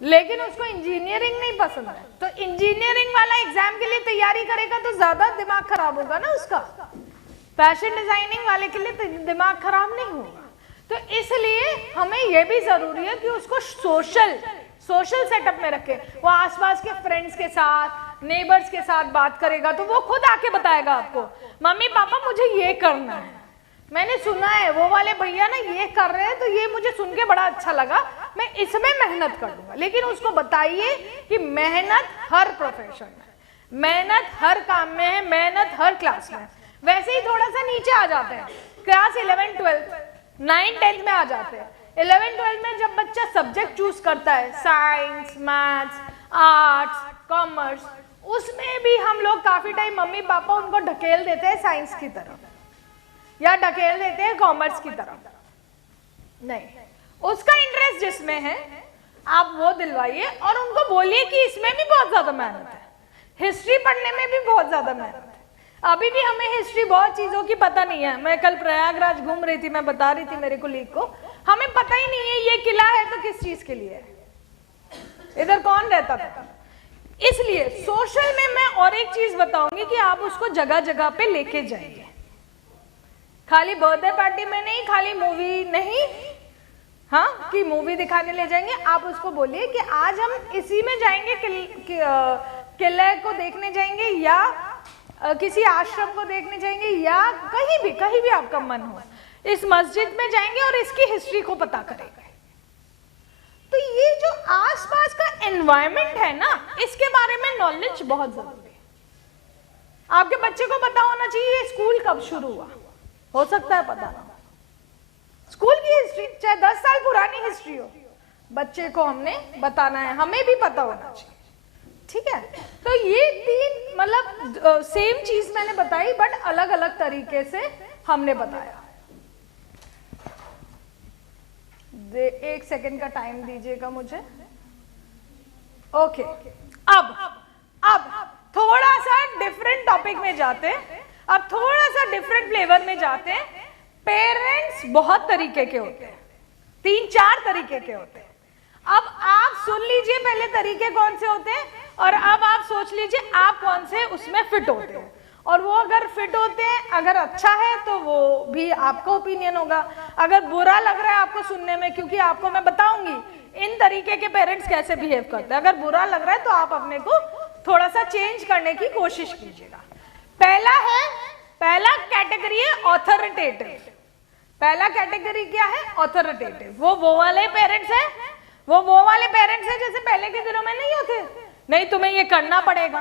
लेकिन उसको इंजीनियरिंग नहीं पसंद है, तो इंजीनियरिंग वाला एग्जाम के लिए तैयारी करेगा तो ज्यादा दिमाग खराब होगा ना उसका। फैशन डिजाइनिंग वाले के लिए दिमाग खराब नहीं होगा। तो इसलिए हमें यह भी जरूरी है कि उसको सोशल सेटअप में रखे। वो आसपास के फ्रेंड्स के साथ, नेबर्स के साथ बात करेगा तो वो खुद आके बताएगा आपको, मम्मी पापा मुझे ये करना है, मैंने सुना है वो वाले भैया ना ये कर रहे हैं तो ये मुझे सुन के बड़ा अच्छा लगा, मैं इसमें मेहनत करूंगा। लेकिन उसको बताइए कि मेहनत हर प्रोफेशन में, मेहनत हर काम में है, मेहनत हर क्लास में है। वैसे ही थोड़ा सा नीचे आ जाते हैं, क्लास 11, 12, 9, 10 में आ जाते हैं। 11, 12 में जब बच्चा सब्जेक्ट चूज करता है, साइंस, मैथ्स, आर्ट्स, कॉमर्स, उसमें भी हम लोग काफी टाइम मम्मी पापा उनको ढकेल देते हैं साइंस की तरफ या ढकेल देते हैं कॉमर्स की तरफ। नहीं, उसका इंटरेस्ट जिसमें है आप वो दिलवाइए और उनको बोलिए कि इसमें भी बहुत ज्यादा मेहनत है, हिस्ट्री पढ़ने में भी बहुत ज्यादा मेहनत है। अभी भी हमें हिस्ट्री बहुत चीजों की पता नहीं है। मैं कल प्रयागराज घूम रही थी, मैं बता रही थी मेरे कोलीग को, हमें पता ही नहीं है ये किला है तो किस चीज के लिए है, इधर कौन रहता था। इसलिए सोशल में मैं और एक चीज बताऊंगी कि आप उसको जगह जगह पे लेके जाइए, खाली बर्थडे पार्टी में नहीं, खाली मूवी नहीं, हाँ कि मूवी दिखाने ले जाएंगे। आप उसको बोलिए कि आज हम इसी में जाएंगे, किले को देखने जाएंगे या किसी आश्रम को देखने जाएंगे या कहीं भी आपका मन हो, इस मस्जिद में जाएंगे और इसकी हिस्ट्री को पता करेंगे। तो ये जो आसपास का एनवायरनमेंट है ना, इसके बारे में नॉलेज बहुत जरूरी है। आपके बच्चे को पता होना चाहिए स्कूल कब शुरू हुआ, हो सकता है पता ना, स्कूल की हिस्ट्री चाहे 10 साल पुरानी हिस्ट्री हो, बच्चे को हमने बताना है, हमें भी पता होना चाहिए। ठीक है। तो ये 3 मतलब सेम चीज मैंने बताई बट अलग अलग तरीके से हमने बताया। 1 सेकंड का टाइम दीजिएगा मुझे। ओके, अब थोड़ा सा डिफरेंट टॉपिक में जाते हैं, अब थोड़ा सा डिफरेंट फ्लेवर में जाते हैं। पेरेंट्स बहुत तरीके के होते हैं, 3-4 तरीके के होते हैं। अब आप सुन लीजिए पहले तरीके कौन से होते हैं, और अब आप सोच लीजिए आप कौन से उसमें फिट होते हैं। और वो अगर फिट होते हैं, अगर अच्छा है तो वो भी आपका ओपिनियन होगा। अगर बुरा लग रहा है आपको सुनने में, क्योंकि आपको मैं बताऊंगी इन तरीके के पेरेंट्स कैसे बिहेव करते हैं, अगर बुरा लग रहा है तो आप अपने को थोड़ा सा चेंज करने की कोशिश कीजिएगा। पहला कैटेगरी है ऑथोरिटेटिव। पहला कैटेगरी क्या है? ऑथोरिटेटिव। वो वाले पेरेंट्स है, वो वाले पेरेंट्स है जैसे पहले के दिनों में नहीं होते, नहीं तुम्हें ये करना पड़ेगा,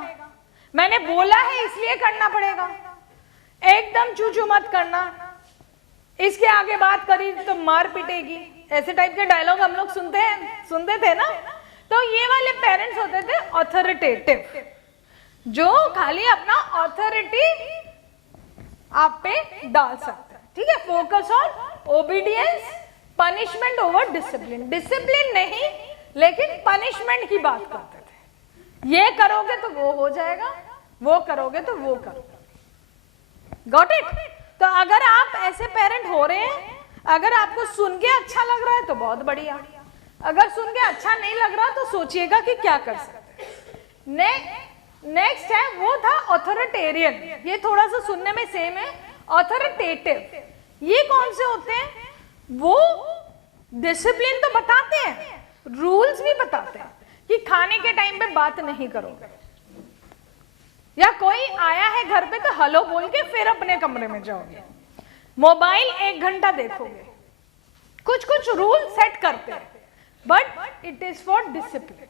मैंने बोला है इसलिए करना पड़ेगा, एकदम चूचू मत करना, इसके आगे बात करी तो मार पिटेगी, ऐसे टाइप के डायलॉग हम लोग सुनते थे ना। तो ये वाले पेरेंट्स होते थे ऑथोरिटेटिव, जो खाली अपना ऑथोरिटी आप पे डाल सकते हैं, ठीक है। Focus on obedience, punishment over discipline. Discipline नहीं लेकिन पनिशमेंट की बात करते थे, ये करोगे तो वो हो जाएगा, वो करोगे तो वो करोगे। Got it? तो अगर आप ऐसे पेरेंट हो रहे हैं, अगर आपको सुन के अच्छा लग रहा है तो बहुत बढ़िया, अगर सुन के अच्छा नहीं लग रहा तो सोचिएगा कि क्या कर सकते हैं। नेक्स्ट है, वो था ऑथोरिटेरियन। ये थोड़ा सा सुनने में सेम है। ऑथोरिटेटिव ये कौन से होते हैं? वो डिसिप्लिन तो बताते हैं, रूल्स भी बताते हैं कि खाने के टाइम पे बात नहीं करोगे, या कोई आया है घर पे तो हेलो बोल के फिर अपने कमरे में जाओगे, मोबाइल 1 घंटा देखोगे। कुछ रूल सेट करते हैं but it is for discipline.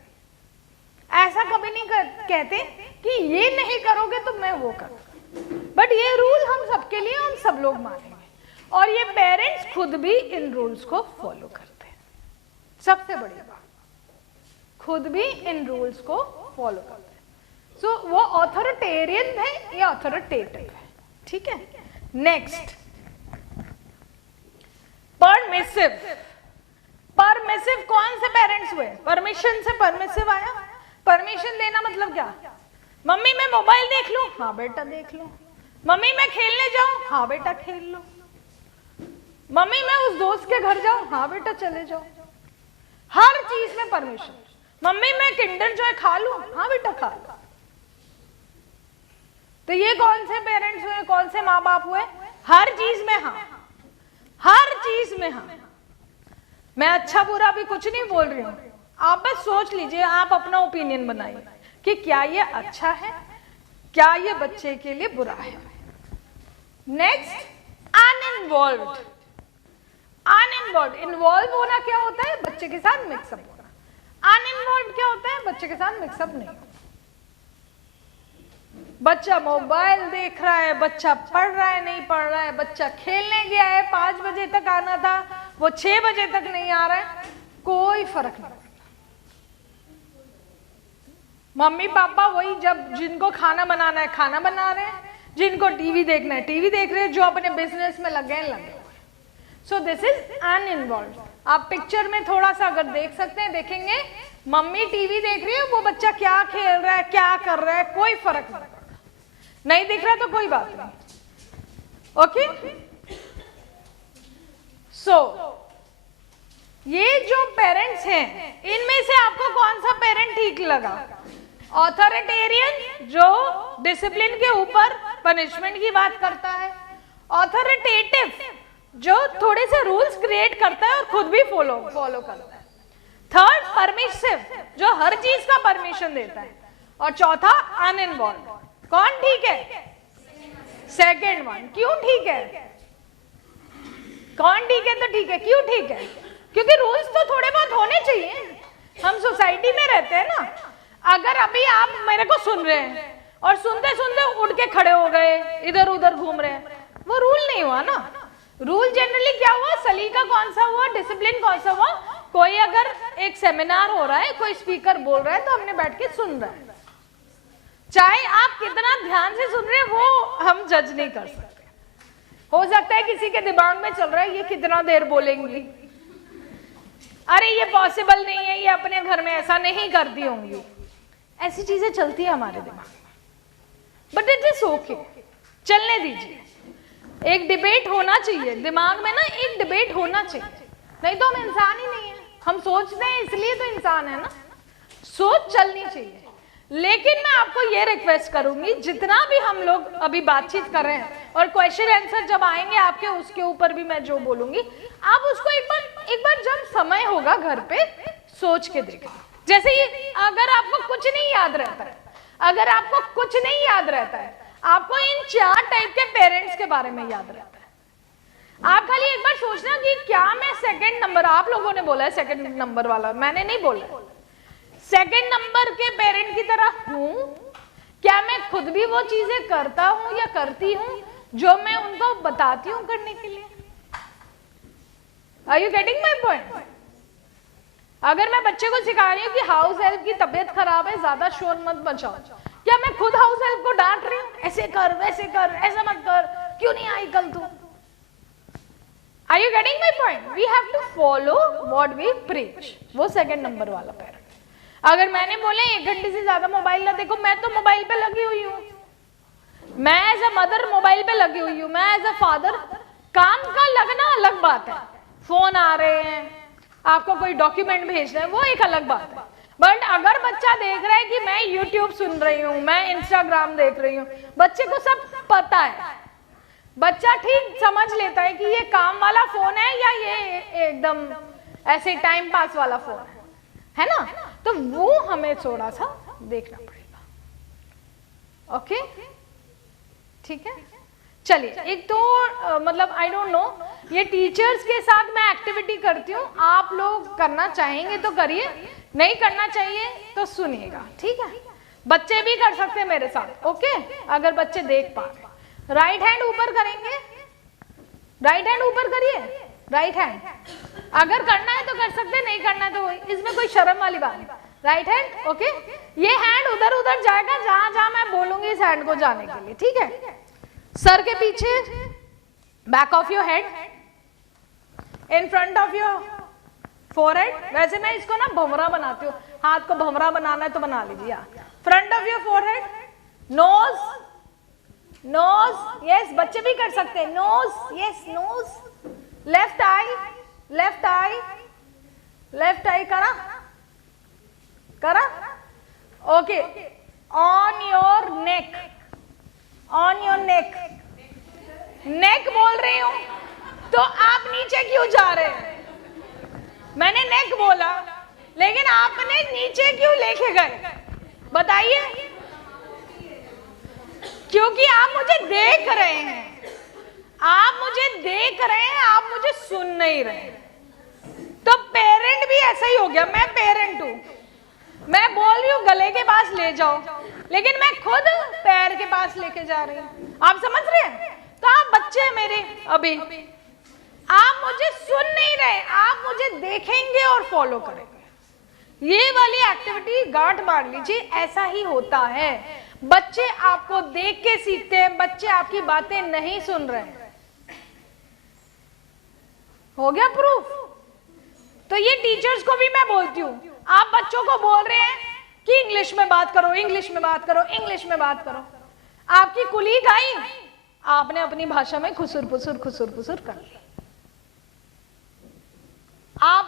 ऐसा कभी नहीं कहते कि ये नहीं करोगे तो मैं वो करूंगा, बट ये रूल हम सबके लिए, हम सब लोग मानेंगे, और ये पेरेंट्स खुद भी इन रूल्स को फॉलो करते हैं। सबसे बड़ी बात, खुद भी इन रूल्स को फॉलो करते हैं। सो वो ऑथोरिटेरियन है, ये ऑथोरिटेटिव है, ठीक है। Next, permissive. परमिसिव कौन से पेरेंट्स हुए? परमिशन से परमिसिव आया। परमिशन देना मतलब क्या? मम्मी मैं मोबाइल देख लूं, हाँ बेटा देख लो। मम्मी मैं खेलने जाऊं, हाँ बेटा खेल लो। मम्मी मैं उस दोस्त के घर जाऊं, हाँ बेटा चले जाओ। हर चीज में परमिशन। मम्मी मैं किंडर जॉय खा लूं, हाँ बेटा खा लो। तो ये कौन से पेरेंट्स हुए, कौन से माँ बाप हुए? हर चीज में हाँ, हर चीज में हाँ। मैं अच्छा बुरा भी कुछ नहीं बोल रही हूं, आप बस सोच लीजिए, आप अपना ओपिनियन बनाइए कि क्या ये अच्छा है, क्या ये बच्चे के लिए बुरा है। नेक्स्ट, अनइन्वॉल्व्ड। अनइन्वॉल्व्ड, इन्वॉल्व होना क्या होता है? बच्चे के साथ मिक्सअप होना। अनइन्वॉल्व्ड क्या होता है? बच्चे के साथ मिक्सअप नहीं होता। बच्चा मोबाइल देख रहा है, बच्चा पढ़ रहा है नहीं पढ़ रहा है, बच्चा खेलने गया है, 5 बजे तक आना था वो 6 बजे तक नहीं आ रहा है, कोई फर्क नहीं पड़ता। मम्मी पापा वही, जब जिनको खाना बनाना है खाना बना रहे हैं, जिनको टीवी देखना है टीवी देख रहे हैं, जो अपने बिजनेस में लगे हैं लगे। So this is uninvolved. आप पिक्चर में थोड़ा सा अगर देख सकते हैं, देखेंगे मम्मी टीवी देख रही है, वो बच्चा क्या खेल रहा है क्या कर रहा है कोई फर्क नहीं पड़ता। नहीं दिख रहा तो कोई बात नहीं, ओके। सो ये जो पेरेंट्स हैं, इनमें से आपको कौन सा पेरेंट ठीक लगा? ऑथोरिटेरियन जो डिसिप्लिन के ऊपर पनिशमेंट की बात करता है, ऑथोरिटेटिव जो थोड़े से रूल्स क्रिएट करता है और खुद भी फॉलो करता है, थर्ड परमिसिव जो हर चीज का परमिशन देता है, और चौथा अनइन्वॉल्व। कौन ठीक है? Second one. क्यों ठीक है? कौन ठीक है? तो ठीक है, क्यों ठीक है? क्योंकि रूल्स तो थोड़े बहुत होने चाहिए, हम सोसाइटी में रहते हैं ना। अगर अभी आप मेरे को सुन रहे हैं और सुनते सुनते उठ के खड़े हो गए, इधर उधर घूम रहे हैं, वो रूल नहीं हुआ ना। रूल जनरली क्या हुआ? सलीका कौन सा हुआ? डिसिप्लिन कौन सा हुआ? कोई अगर एक सेमिनार हो रहा है, कोई स्पीकर बोल रहा है तो हमने बैठ के सुन रहा है, चाहे आप कितना ध्यान से सुन रहे हैं वो हम जज नहीं कर सकते। हो सकता है किसी के दिमाग में चल रहा है ये कितना देर बोलेंगी, अरे ये पॉसिबल नहीं है, ये अपने घर में ऐसा नहीं करती होंगी, ऐसी चीजें चलती है हमारे दिमाग में। बट इट इज ओके, चलने दीजिए। एक डिबेट होना चाहिए दिमाग में ना, एक डिबेट होना चाहिए, नहीं तो हम इंसान ही नहीं है। हम सोचते हैं इसलिए तो इंसान है ना, सोच चलनी चाहिए। लेकिन मैं आपको ये रिक्वेस्ट करूंगी, जितना भी हम लोग अभी बातचीत कर रहे हैं और क्वेश्चन आंसर जब आएंगे आपके, उसके ऊपर भी मैं जो बोलूंगी आप उसको एक बार जब समय होगा घर पे सोच के देखना। जैसे ये अगर आपको कुछ नहीं याद रहता है, अगर आपको कुछ नहीं याद रहता है, आपको इन 4 टाइप के पेरेंट्स के बारे में याद रहता है। आप खाली एक बार सोचना कि क्या मैं सेकंड नंबर, आप लोगों ने बोला है सेकंड नंबर वाला, मैंने नहीं बोला, सेकंड नंबर के पेरेंट की तरह हूं क्या? मैं खुद भी वो चीजें करता हूं या करती हूं जो मैं उनको बताती हूं करने के लिए? Are you getting my point? अगर मैं बच्चे को सिखा रही हूँ कि हाउस हेल्प की तबीयत खराब है, ज्यादा शोर मत मचाओ, क्या मैं खुद हाउस हेल्प को डांट रही हूँ ऐसे कर वैसे कर, ऐसा मत कर, क्यों नहीं आई कल तू? Are you getting my point? We have to follow what we preach. वो सेकंड नंबर वाला पेरेंट। अगर मैंने बोले 1 घंटे से ज्यादा मोबाइल ना देखो, मैं तो मोबाइल पे लगी हुई हूँ, मैं एज अ मदर मोबाइल पे लगी हुई हूँ, मैं एज अ फादर, काम का लगना अलग बात है, फोन आ रहे हैं, आपको कोई डॉक्यूमेंट भेजना है, वो एक अलग बात है। बट अगर बच्चा देख रहा है कि मैं यूट्यूब सुन रही हूँ, मैं इंस्टाग्राम देख रही हूँ, बच्चे को सब पता है, बच्चा ठीक समझ लेता है कि ये काम वाला फोन है या ये एकदम ऐसे टाइम पास वाला फोन है ना? तो वो हमें थोड़ा सा देखना पड़ेगा। ओके, ठीक है। चलिए, एक तो मतलब आई डोंट नो, ये टीचर्स के साथ मैं एक्टिविटी करती हूँ, आप लोग करना चाहेंगे तो करिए, नहीं करना चाहिए तो सुनिएगा, ठीक है? बच्चे भी कर सकते हैं मेरे साथ, ओके? अगर बच्चे देख पा रहे, राइट हैंड ऊपर करेंगे, राइट हैंड ऊपर करिए, राइट हैंड अगर करना है तो कर सकते हैं, नहीं करना है तो इसमें कोई शर्म वाली बात नहीं। Right hand, okay? ये हैंड उधर उधर जाएगा जहां जहां मैं बोलूंगी इस हैंड को जाने के लिए, ठीक है? सर के पीछे, back of your head, in front of your forehead. वैसे मैं इसको ना भंवरा बनाती हूँ, हाथ को भंवरा बनाना है तो बना लीजिए। Front of your forehead, nose, nose, yes, बच्चे भी कर सकते हैं, nose, yes, nose, left eye, left eye, left eye करा, करा, okay, on your neck, on your neck, neck बोल रही हूं तो आप नीचे क्यों जा रहे हैं? मैंने नेक बोला लेकिन आपने नीचे क्यों लेके गए बताइए? क्योंकि आप मुझे देख रहे हैं, आप मुझे देख रहे हैं, आप मुझे सुन नहीं रहे। तो पेरेंट भी ऐसा ही हो गया, मैं पेरेंट हूं, मैं बोल रही हूं गले के पास ले जाओ, लेकिन मैं खुद पैर के पास लेके जा रही हूं। आप समझ रहे हैं? तो आप बच्चे मेरे, अभी आप मुझे सुन नहीं रहे, आप मुझे देखेंगे और फॉलो करेंगे। ये वाली एक्टिविटी गांठ बांध लीजिए, ऐसा ही होता है। बच्चे आपको देख के सीखते हैं, बच्चे आपकी बातें नहीं सुन रहे हैं। हो गया प्रूफ? तो ये टीचर्स को भी मैं बोलती हूँ, आप बच्चों को बोल रहे हैं कि इंग्लिश में बात करो, इंग्लिश में बात करो, इंग्लिश में बात करो। आपकी कुलीग आई, आपने अपनी भाषा में खुसुर पुसुर कर लिया। आप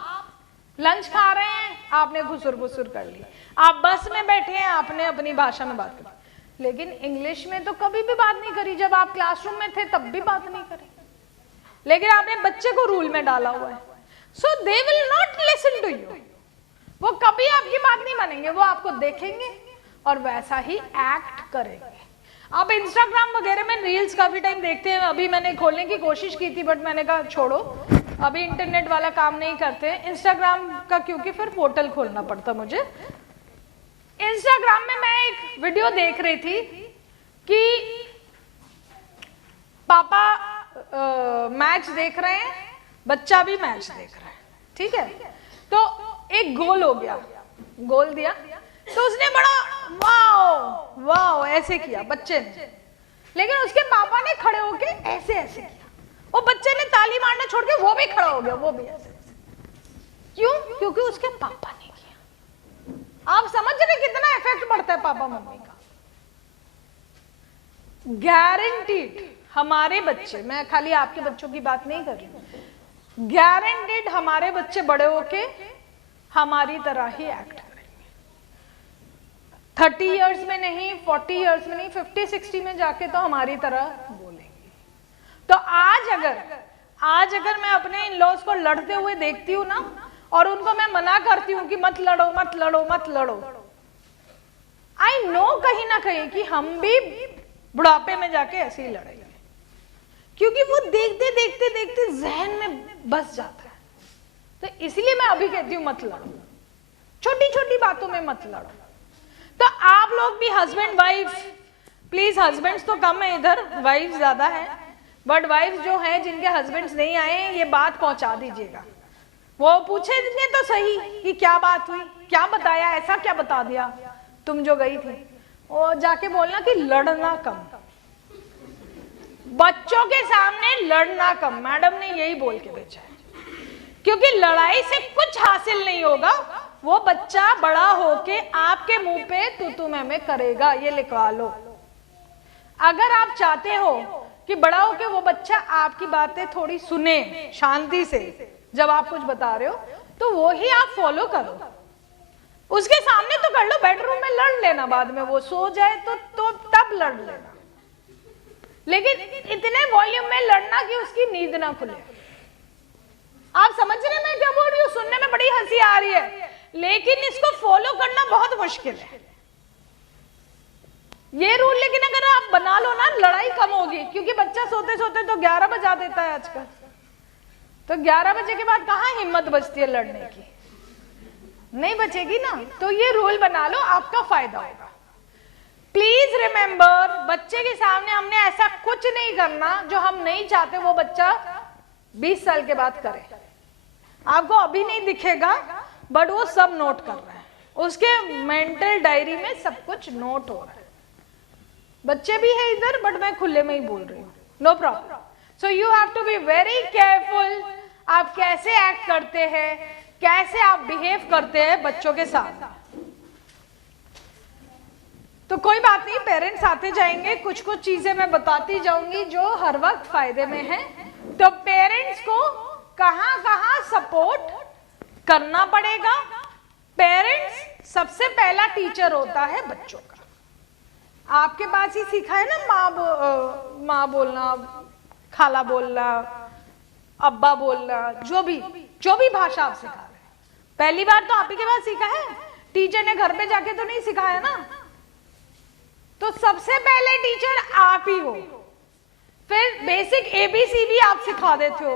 लंच खा रहे हैं, आपने खुसुर पुसुर कर ली। आप बस में बैठे हैं, आपने अपनी भाषा में बात करी, लेकिन इंग्लिश में तो कभी भी बात नहीं करी। जब आप क्लासरूम में थे तब भी बात नहीं करी, लेकिन आपने बच्चे को रूल में डाला हुआ है। So they will not listen to you. वो कभी आपकी बात नहीं मानेंगे, वो आपको देखेंगे और वैसा ही एक्ट करेंगे। आप इंस्टाग्राम वगैरह में रील्स काफी टाइम देखते हैं, अभी मैंने खोलने की कोशिश की थी बट मैंने कहा छोड़ो, अभी इंटरनेट वाला काम नहीं करते इंस्टाग्राम का, क्योंकि फिर पोर्टल खोलना पड़ता मुझे। इंस्टाग्राम में मैं एक वीडियो देख रही थी कि पापा मैच देख रहे हैं, बच्चा भी मैच देख रहा है, ठीक है? तो एक गोल हो गया, गोल दिया, तो उसने बड़ा वाओ वाओ ऐसे किया बच्चे ने, लेकिन उसके पापा ने खड़े होके ऐसे ऐसे किया, वो बच्चे ने ताली मारना छोड़ के वो भी खड़ा हो गया, वो भी ऐसे ऐसे। क्यों? क्योंकि उसके पापा ने किया। आप समझ रहे कितना इफेक्ट पड़ता है पापा मम्मी का। गारंटीड हमारे बच्चे, मैं खाली आपके बच्चों की बात नहीं कर रही हूं, गारंटीड हमारे बच्चे बड़े होके हमारी तरह ही एक्ट करेंगे। 30 इयर्स में नहीं, 40 इयर्स में नहीं, 50-60 में जाके तो हमारी तरह बोलेंगे। तो आज अगर मैं अपने इन लॉज को लड़ते हुए देखती हूँ ना, और उनको मैं मना करती हूँ कि मत लड़ो मत लड़ो मत लड़ो, आई नो कहीं ना कहीं कि हम भी बुढ़ापे में जाके ऐसे ही लड़ेंगे, क्योंकि वो देखते देखते देखते जहन में बस जाता है। तो इसलिए मैं अभी कहती हूँ मत लड़ो, छोटी छोटी बातों में मत लड़ो। तो आप लोग भी हस्बैंड वाइफ, प्लीज, हस्बैंड्स तो कम है इधर, वाइफ ज्यादा है, बट वाइफ जो है जिनके हस्बैंड्स नहीं आए, ये बात पहुंचा दीजिएगा। वो पूछेंगे तो सही कि क्या बात हुई, क्या बताया, ऐसा क्या बता दिया तुम जो गई थी, और जाके बोलना कि लड़ना कम, बच्चों के सामने लड़ना कम। मैडम ने यही बोल के भेजा है, क्योंकि लड़ाई से कुछ हासिल नहीं होगा। वो बच्चा बड़ा होके आपके मुंह पे तू मैं करेगा, ये लिखवा लो। अगर आप चाहते हो कि बड़ा होके वो बच्चा आपकी बातें थोड़ी सुने शांति से जब आप कुछ बता रहे हो, तो वो ही आप फॉलो करो। उसके सामने तो कर लो, बेडरूम में लड़ लेना, बाद में वो सो जाए तो तब लड़ लेना, लेकिन इतने वॉल्यूम में लड़ना कि उसकी नींद ना खुले। आप समझ रहे हैं मैं क्या बोल रही हूँ? सुनने में बड़ी हंसी आ रही है, लेकिन इसको फॉलो करना बहुत मुश्किल है ये रूल। लेकिन अगर आप बना लो ना, लड़ाई कम होगी, क्योंकि बच्चा सोते सोते तो 11 बजा देता है आजकल, तो 11 बजे के बाद कहाँ हिम्मत बचती है लड़ने की, नहीं बचेगी ना। तो ये रूल बना लो, आपका फायदा होगा। प्लीज रिमेंबर, बच्चे के सामने हमने ऐसा कुछ नहीं करना जो हम नहीं चाहते वो बच्चा 20 साल के बाद करे। आपको अभी नहीं दिखेगा, बट वो सब नोट कर रहा है, उसके मेंटल डायरी में सब कुछ नोट हो रहा है। बच्चे भी है इधर, बट मैं खुले में ही बोल रही हूँ, no problem. So you have to be very careful, आप कैसे एक्ट करते हैं, कैसे आप बिहेव करते हैं बच्चों के साथ। तो कोई बात नहीं, पेरेंट्स आते जाएंगे, कुछ कुछ चीजें मैं बताती जाऊंगी जो हर वक्त फायदे में है। तो पेरेंट्स को कहां कहां सपोर्ट करना पड़ेगा। पेरेंट्स सबसे पहला टीचर होता है बच्चों का। आपके पास ही सीखा है ना, माँ बोलना, खाला बोलना, अब्बा बोलना, जो भी भाषा आप सिखा रहे हैं, पहली बार तो आप ही के पास सीखा है, टीचर ने घर पे जाके तो नहीं सिखाया ना। तो सबसे पहले टीचर आप ही हो। फिर बेसिक ABC भी आप सिखा देते हो,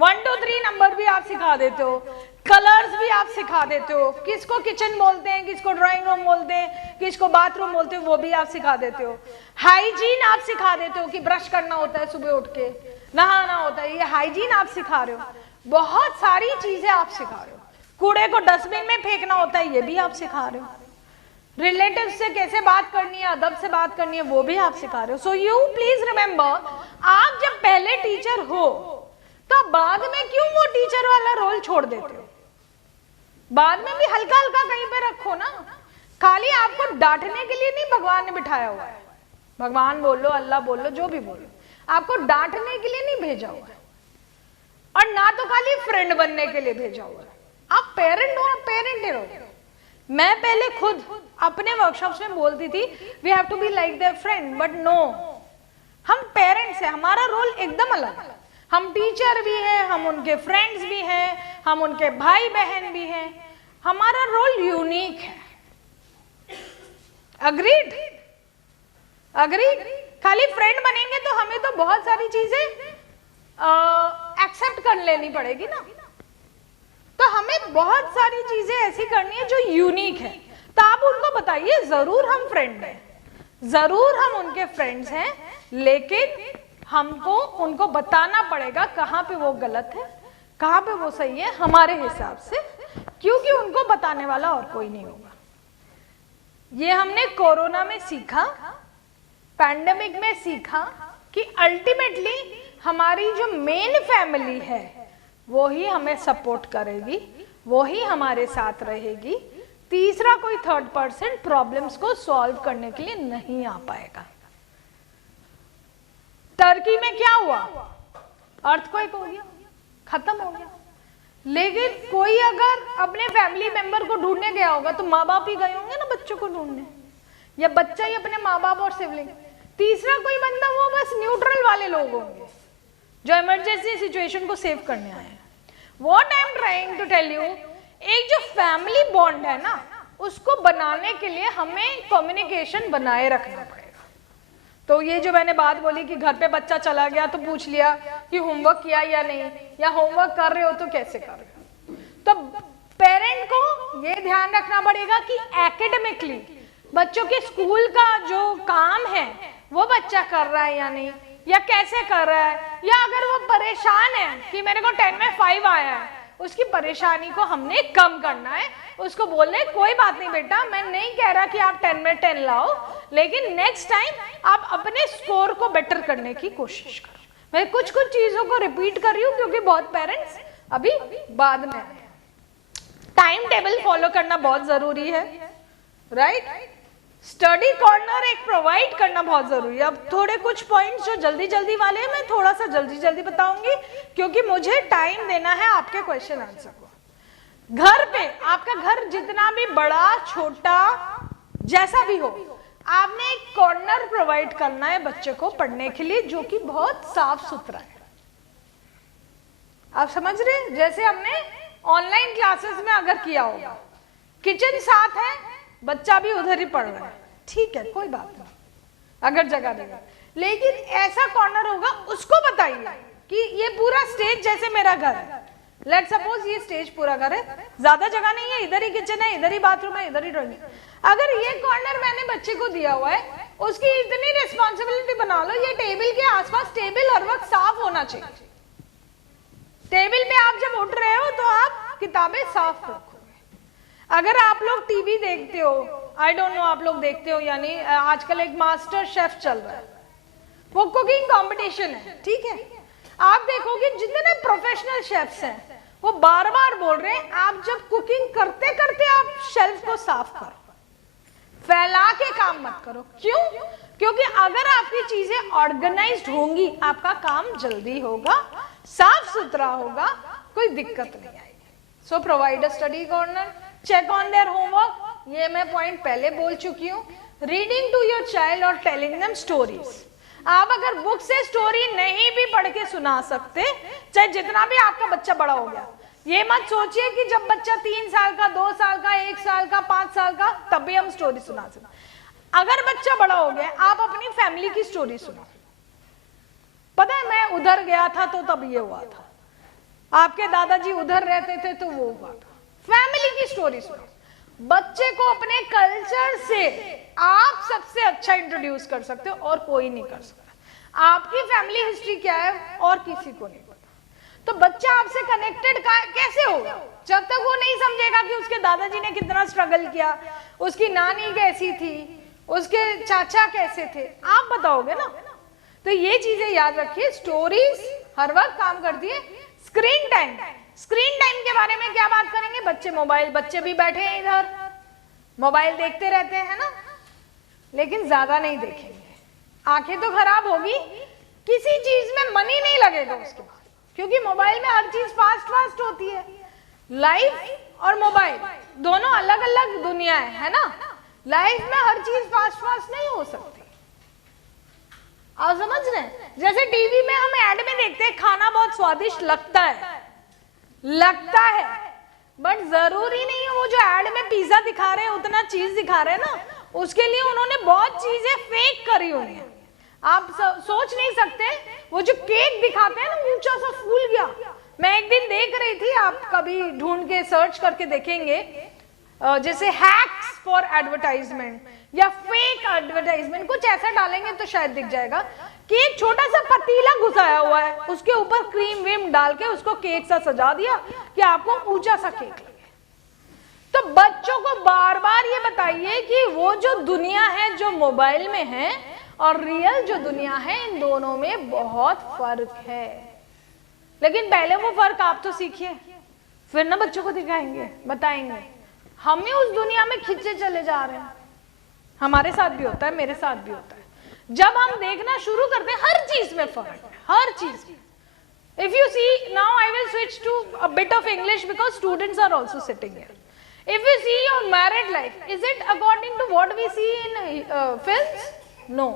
1 2 3 नंबर भी आप सिखा देते हो, कलर्स भी आप सिखा देते हो, किसको किचन बोलते हैं, किसको ड्राइंग रूम बोलते हैं, किसको बाथरूम बोलते हैं, वो भी आप सिखा देते हो। हाइजीन आप सिखा देते हो कि ब्रश करना होता है, सुबह उठ के नहाना होता है, ये हाइजीन आप सिखा रहे हो। बहुत सारी चीजें आप सिखा रहे हो। कूड़े को डस्टबिन में फेंकना होता है, ये भी आप सिखा रहे हो। रिलेटिव से कैसे बात करनी है, अदब से बात करनी है, वो भी आप सिखा रहे हो। सो यू प्लीज रिमेंबर, आप जब पहले टीचर हो तो बाद में क्यों वो टीचर वाला रोल छोड़ देते हो? बाद में भी हल्का हल्का कहीं पे रखो ना। खाली आपको डांटने के लिए नहीं भगवान ने बिठाया हुआ है। भगवान बोल लो, अल्लाह बोल लो, जो भी बोलो, आपको डांटने के लिए नहीं भेजा हुआ है, और ना तो खाली फ्रेंड बनने के लिए भेजा हुआ है। आप पेरेंट हो, आप पेरेंट ही रहो। मैं पहले खुद अपने वर्कशॉप्स में बोलती थी we have to be like their friend, but no, हम पेरेंट्स हैं, हमारा रोल एकदम अलग है। हम टीचर भी हैं, हम उनके फ्रेंड्स भी हैं, हम उनके भाई बहन भी हैं, हमारा रोल यूनिक है। अग्रीड? खाली फ्रेंड बनेंगे तो हमें तो बहुत सारी चीजें एक्सेप्ट कर लेनी पड़ेगी ना। तो हमें बहुत सारी चीजें ऐसी करनी है जो यूनिक है। तो आप उनको बताइए, जरूर हम फ्रेंड हैं, जरूर हम उनके फ्रेंड्स हैं, लेकिन हमको उनको बताना पड़ेगा कहाँ पे वो गलत है, कहाँ पे वो सही है, हमारे हिसाब से, क्योंकि उनको बताने वाला और कोई नहीं होगा। ये हमने कोरोना में सीखा, पैंडेमिक में सीखा कि अल्टीमेटली हमारी जो मेन फैमिली है वो ही हमें सपोर्ट करेगी, वो ही हमारे साथ रहेगी। तीसरा कोई थर्ड पर्सन प्रॉब्लम्स को सॉल्व करने के लिए नहीं आ पाएगा। टर्की में क्या हुआ? अर्थक्वेक हो गया, खत्म हो गया। लेकिन कोई अगर अपने फैमिली मेंबर को ढूंढने गया होगा तो माँ बाप ही गए होंगे ना बच्चों को ढूंढने, या बच्चा ही अपने माँ बाप और सिबलिंग। तीसरा कोई बंदा, वो बस न्यूट्रल वाले लोग होंगे जो इमरजेंसी सिचुएशन को सेव करने आए हैं। What I am trying to tell you, एक जो फैमिली बॉन्ड है ना, उसको बनाने के लिए हमें कम्युनिकेशन बनाए रखना पड़ेगा। तो ये जो मैंने बात बोली कि घर पे बच्चा चला गया तो पूछ लिया कि होमवर्क किया या नहीं, या होमवर्क कर रहे हो तो कैसे कर रहे हो, तो पेरेंट को ये ध्यान रखना पड़ेगा कि एकेडमिकली बच्चों के स्कूल का जो काम है वो बच्चा कर रहा है या नहीं, या कैसे कर रहा है, या अगर वो परेशान है कि मेरे को 10 में 5 आया है, उसकी परेशानी को हमने कम करना है। उसको बोलने कोई बात नहीं बेटा, मैं नहीं कह रहा कि आप 10 में 10 लाओ, लेकिन नेक्स्ट टाइम आप अपने स्कोर को बेटर करने की कोशिश करो। मैं कुछ कुछ चीजों को रिपीट कर रही हूँ क्योंकि बहुत पेरेंट्स अभी बाद में आए। टाइम टेबल फॉलो करना बहुत जरूरी है, राइट। स्टडी कॉर्नर एक प्रोवाइड करना बहुत जरूरी है। अब थोड़े कुछ पॉइंट्स जो जल्दी जल्दी वाले हैं, मैं थोड़ा सा जल्दी जल्दी बताऊंगी क्योंकि मुझे टाइम देना है आपके क्वेश्चन आंसर को। घर पे आपका घर जितना भी बड़ा छोटा जैसा भी हो, आपने एक कॉर्नर प्रोवाइड करना है बच्चे को पढ़ने के लिए जो कि बहुत साफ सुथरा है। आप समझ रहे हैं? जैसे हमने ऑनलाइन क्लासेस में अगर किया होगा, किचन साथ है, बच्चा भी उधर ही पढ़ रहा है, ठीक है, कोई बात नहीं अगर जगह देगा, लेकिन ऐसा कॉर्नर होगा, उसको बताइए कि ये पूरा स्टेज जैसे मेरा घर है, लेट सपोज ये स्टेज पूरा घर है, ज्यादा जगह नहीं है, इधर ही किचन है, इधर ही बाथरूम है, इधर ही ड्राइंग है। अगर ये कॉर्नर मैंने बच्चे को दिया हुआ है, उसकी इतनी रिस्पॉन्सिबिलिटी बना लो, ये टेबल के आसपास टेबल हर वक्त साफ होना चाहिए। टेबल पे आप जब उठ रहे हो तो आप किताबें साफ रखोगे। अगर आप लोग टीवी देखते हो, आई डोंट नो आप लोग देखते हो या नहीं, आजकल एक मास्टर शेफ चल रहा है, वो कुकिंग कंपटीशन है, ठीक है। आप देखोगे जितने प्रोफेशनल शेफ्स हैं वो बार बार बोल रहे हैं आप जब कुकिंग करते करते आप शेल्फ को साफ करो, फैला के काम मत करो। क्यों? क्योंकि अगर आपकी चीजें ऑर्गेनाइज्ड होंगी, आपका काम जल्दी होगा, साफ सुथरा होगा, कोई दिक्कत नहीं आएगी। So provide a study corner, check on their homework, ये मैं पॉइंट पहले बोल चुकी हूँ। रीडिंग टू योर चाइल्ड और टेलिंग देम स्टोरीज। आप अगर बुक से स्टोरी नहीं भी पढ़ के सुना सकते, चाहे जितना भी आपका बच्चा बड़ा हो गया, ये मत सोचिए कि जब बच्चा 3 साल का, 2 साल का, 1 साल का, 5 साल का, तभी हम स्टोरी सुना सकते। अगर बच्चा बड़ा हो गया, आप अपनी फैमिली की स्टोरी सुनो। पता है मैं उधर गया था तो तब ये हुआ था, आपके दादाजी उधर रहते थे तो वो हुआ था। फैमिली की स्टोरी सुनो। बच्चे को अपने कल्चर से आप सबसे अच्छा इंट्रोड्यूस कर सकते हो और कोई नहीं कर सकता। आपकी फैमिली हिस्ट्री क्या है और किसी को नहीं पता, तो बच्चा आपसे कनेक्टेड कैसे होगा जब तक वो नहीं समझेगा कि उसके दादाजी ने कितना स्ट्रगल किया, उसकी नानी कैसी थी, उसके चाचा कैसे थे, आप बताओगे ना। तो ये चीजें याद रखिए, स्टोरीज हर वक्त काम करती है। स्क्रीन टाइम, स्क्रीन टाइम के बारे में क्या बात करेंगे? बच्चे मोबाइल, बच्चे भी बैठे हैं इधर, मोबाइल देखते रहते हैं ना, लेकिन ज्यादा नहीं देखेंगे, आंखें तो खराब होगी, किसी चीज में मन ही नहीं लगेगा उसके बाद, क्योंकि मोबाइल में हर चीज फास्ट फास्ट होती है। लाइफ और मोबाइल दोनों अलग अलग दुनिया है ना। लाइफ में हर चीज फास्ट फास्ट नहीं हो सकती, आप समझ रहे हैं? जैसे टीवी में हम ऐड में देखते हैं खाना बहुत स्वादिष्ट लगता है, बट जरूरी नहीं है वो जो ऐड में पिज्जा दिखा रहे हैं उतना चीज दिखा रहे हैं ना, उसके लिए उन्होंने बहुत चीजें फेक करी हुई हैं। आप सोच नहीं सकते, वो जो केक दिखाते हैं ना ऊंचा सा फूल गया, मैं एक दिन देख रही थी, आप कभी ढूंढ के सर्च करके देखेंगे, जैसे हैक्स फॉर एडवर्टाइजमेंट या फेक एडवर्टाइजमेंट, कुछ ऐसा डालेंगे तो शायद दिख जाएगा कि एक छोटा सा पतीला घुसाया हुआ है, उसके ऊपर क्रीम व्रीम डाल के उसको केक सा सजा दिया कि आपको ऊंचा सा केक लगे। तो बच्चों को बार बार ये बताया बताइए कि वो जो दुनिया है जो मोबाइल में है और रियल जो दुनिया है, इन दोनों में बहुत फर्क है। लेकिन पहले वो फर्क आप तो सीखिए, फिर ना बच्चों को दिखाएंगे, बताएंगे। हमें उस दुनिया में खींचे चले जा रहे हैं। हमारे साथ भी होता है, मेरे साथ भी होता है। जब हम देखना शुरू करते हैं, हर चीज में फर्क है, हर चीज। If you see, now I will switch to a bit of English because students are also sitting here. If you see your married life, is it according to what we see in films? No.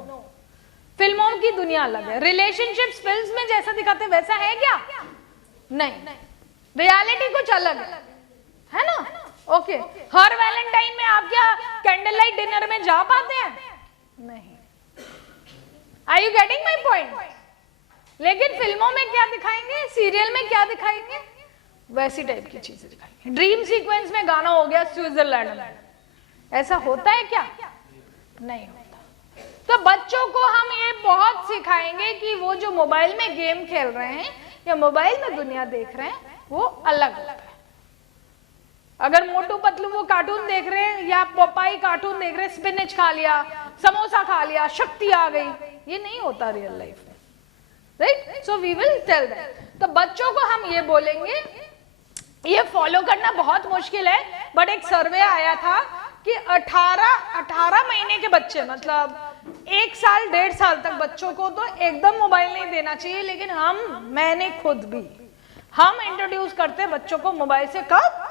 फिल्मों की दुनिया अलग है। Relationships films में जैसा दिखाते हैं वैसा है क्या? नहीं। रियलिटी कुछ अलग है ना? ओके। हर वैलेंटाइन में आप क्या कैंडल लाइट डिनर में जा पाते हैं? नहीं। Are you getting my point? लेकिन फिल्मों में क्या दिखाएंगे, सीरियल में क्या दिखाएंगे, वैसी टाइप की चीजें दिखाएंगे। ड्रीम सीक्वेंस में गाना हो गया स्विट्जरलैंड में, ऐसा होता है क्या? नहीं होता। तो बच्चों को हम ये बहुत सिखाएंगे कि वो जो मोबाइल में गेम खेल रहे हैं या मोबाइल में दुनिया देख रहे हैं, वो अलग होता है। अगर मोटू पतलू वो कार्टून देख रहे हैं या पोपाई कार्टून देख रहे हैं, स्पिनच खा लिया, समोसा खा लिया, शक्ति आ गई, ये नहीं होता रियल लाइफ में, right? So we will tell that. तो बच्चों को हम ये बोलेंगे, ये फॉलो करना बहुत मुश्किल है, बट एक सर्वे आया था कि 18 महीने के बच्चे, मतलब 1 साल 1.5 साल तक बच्चों को तो एकदम मोबाइल नहीं देना चाहिए, लेकिन मैंने खुद भी हम इंट्रोड्यूस करते हैं बच्चों को मोबाइल से। कब?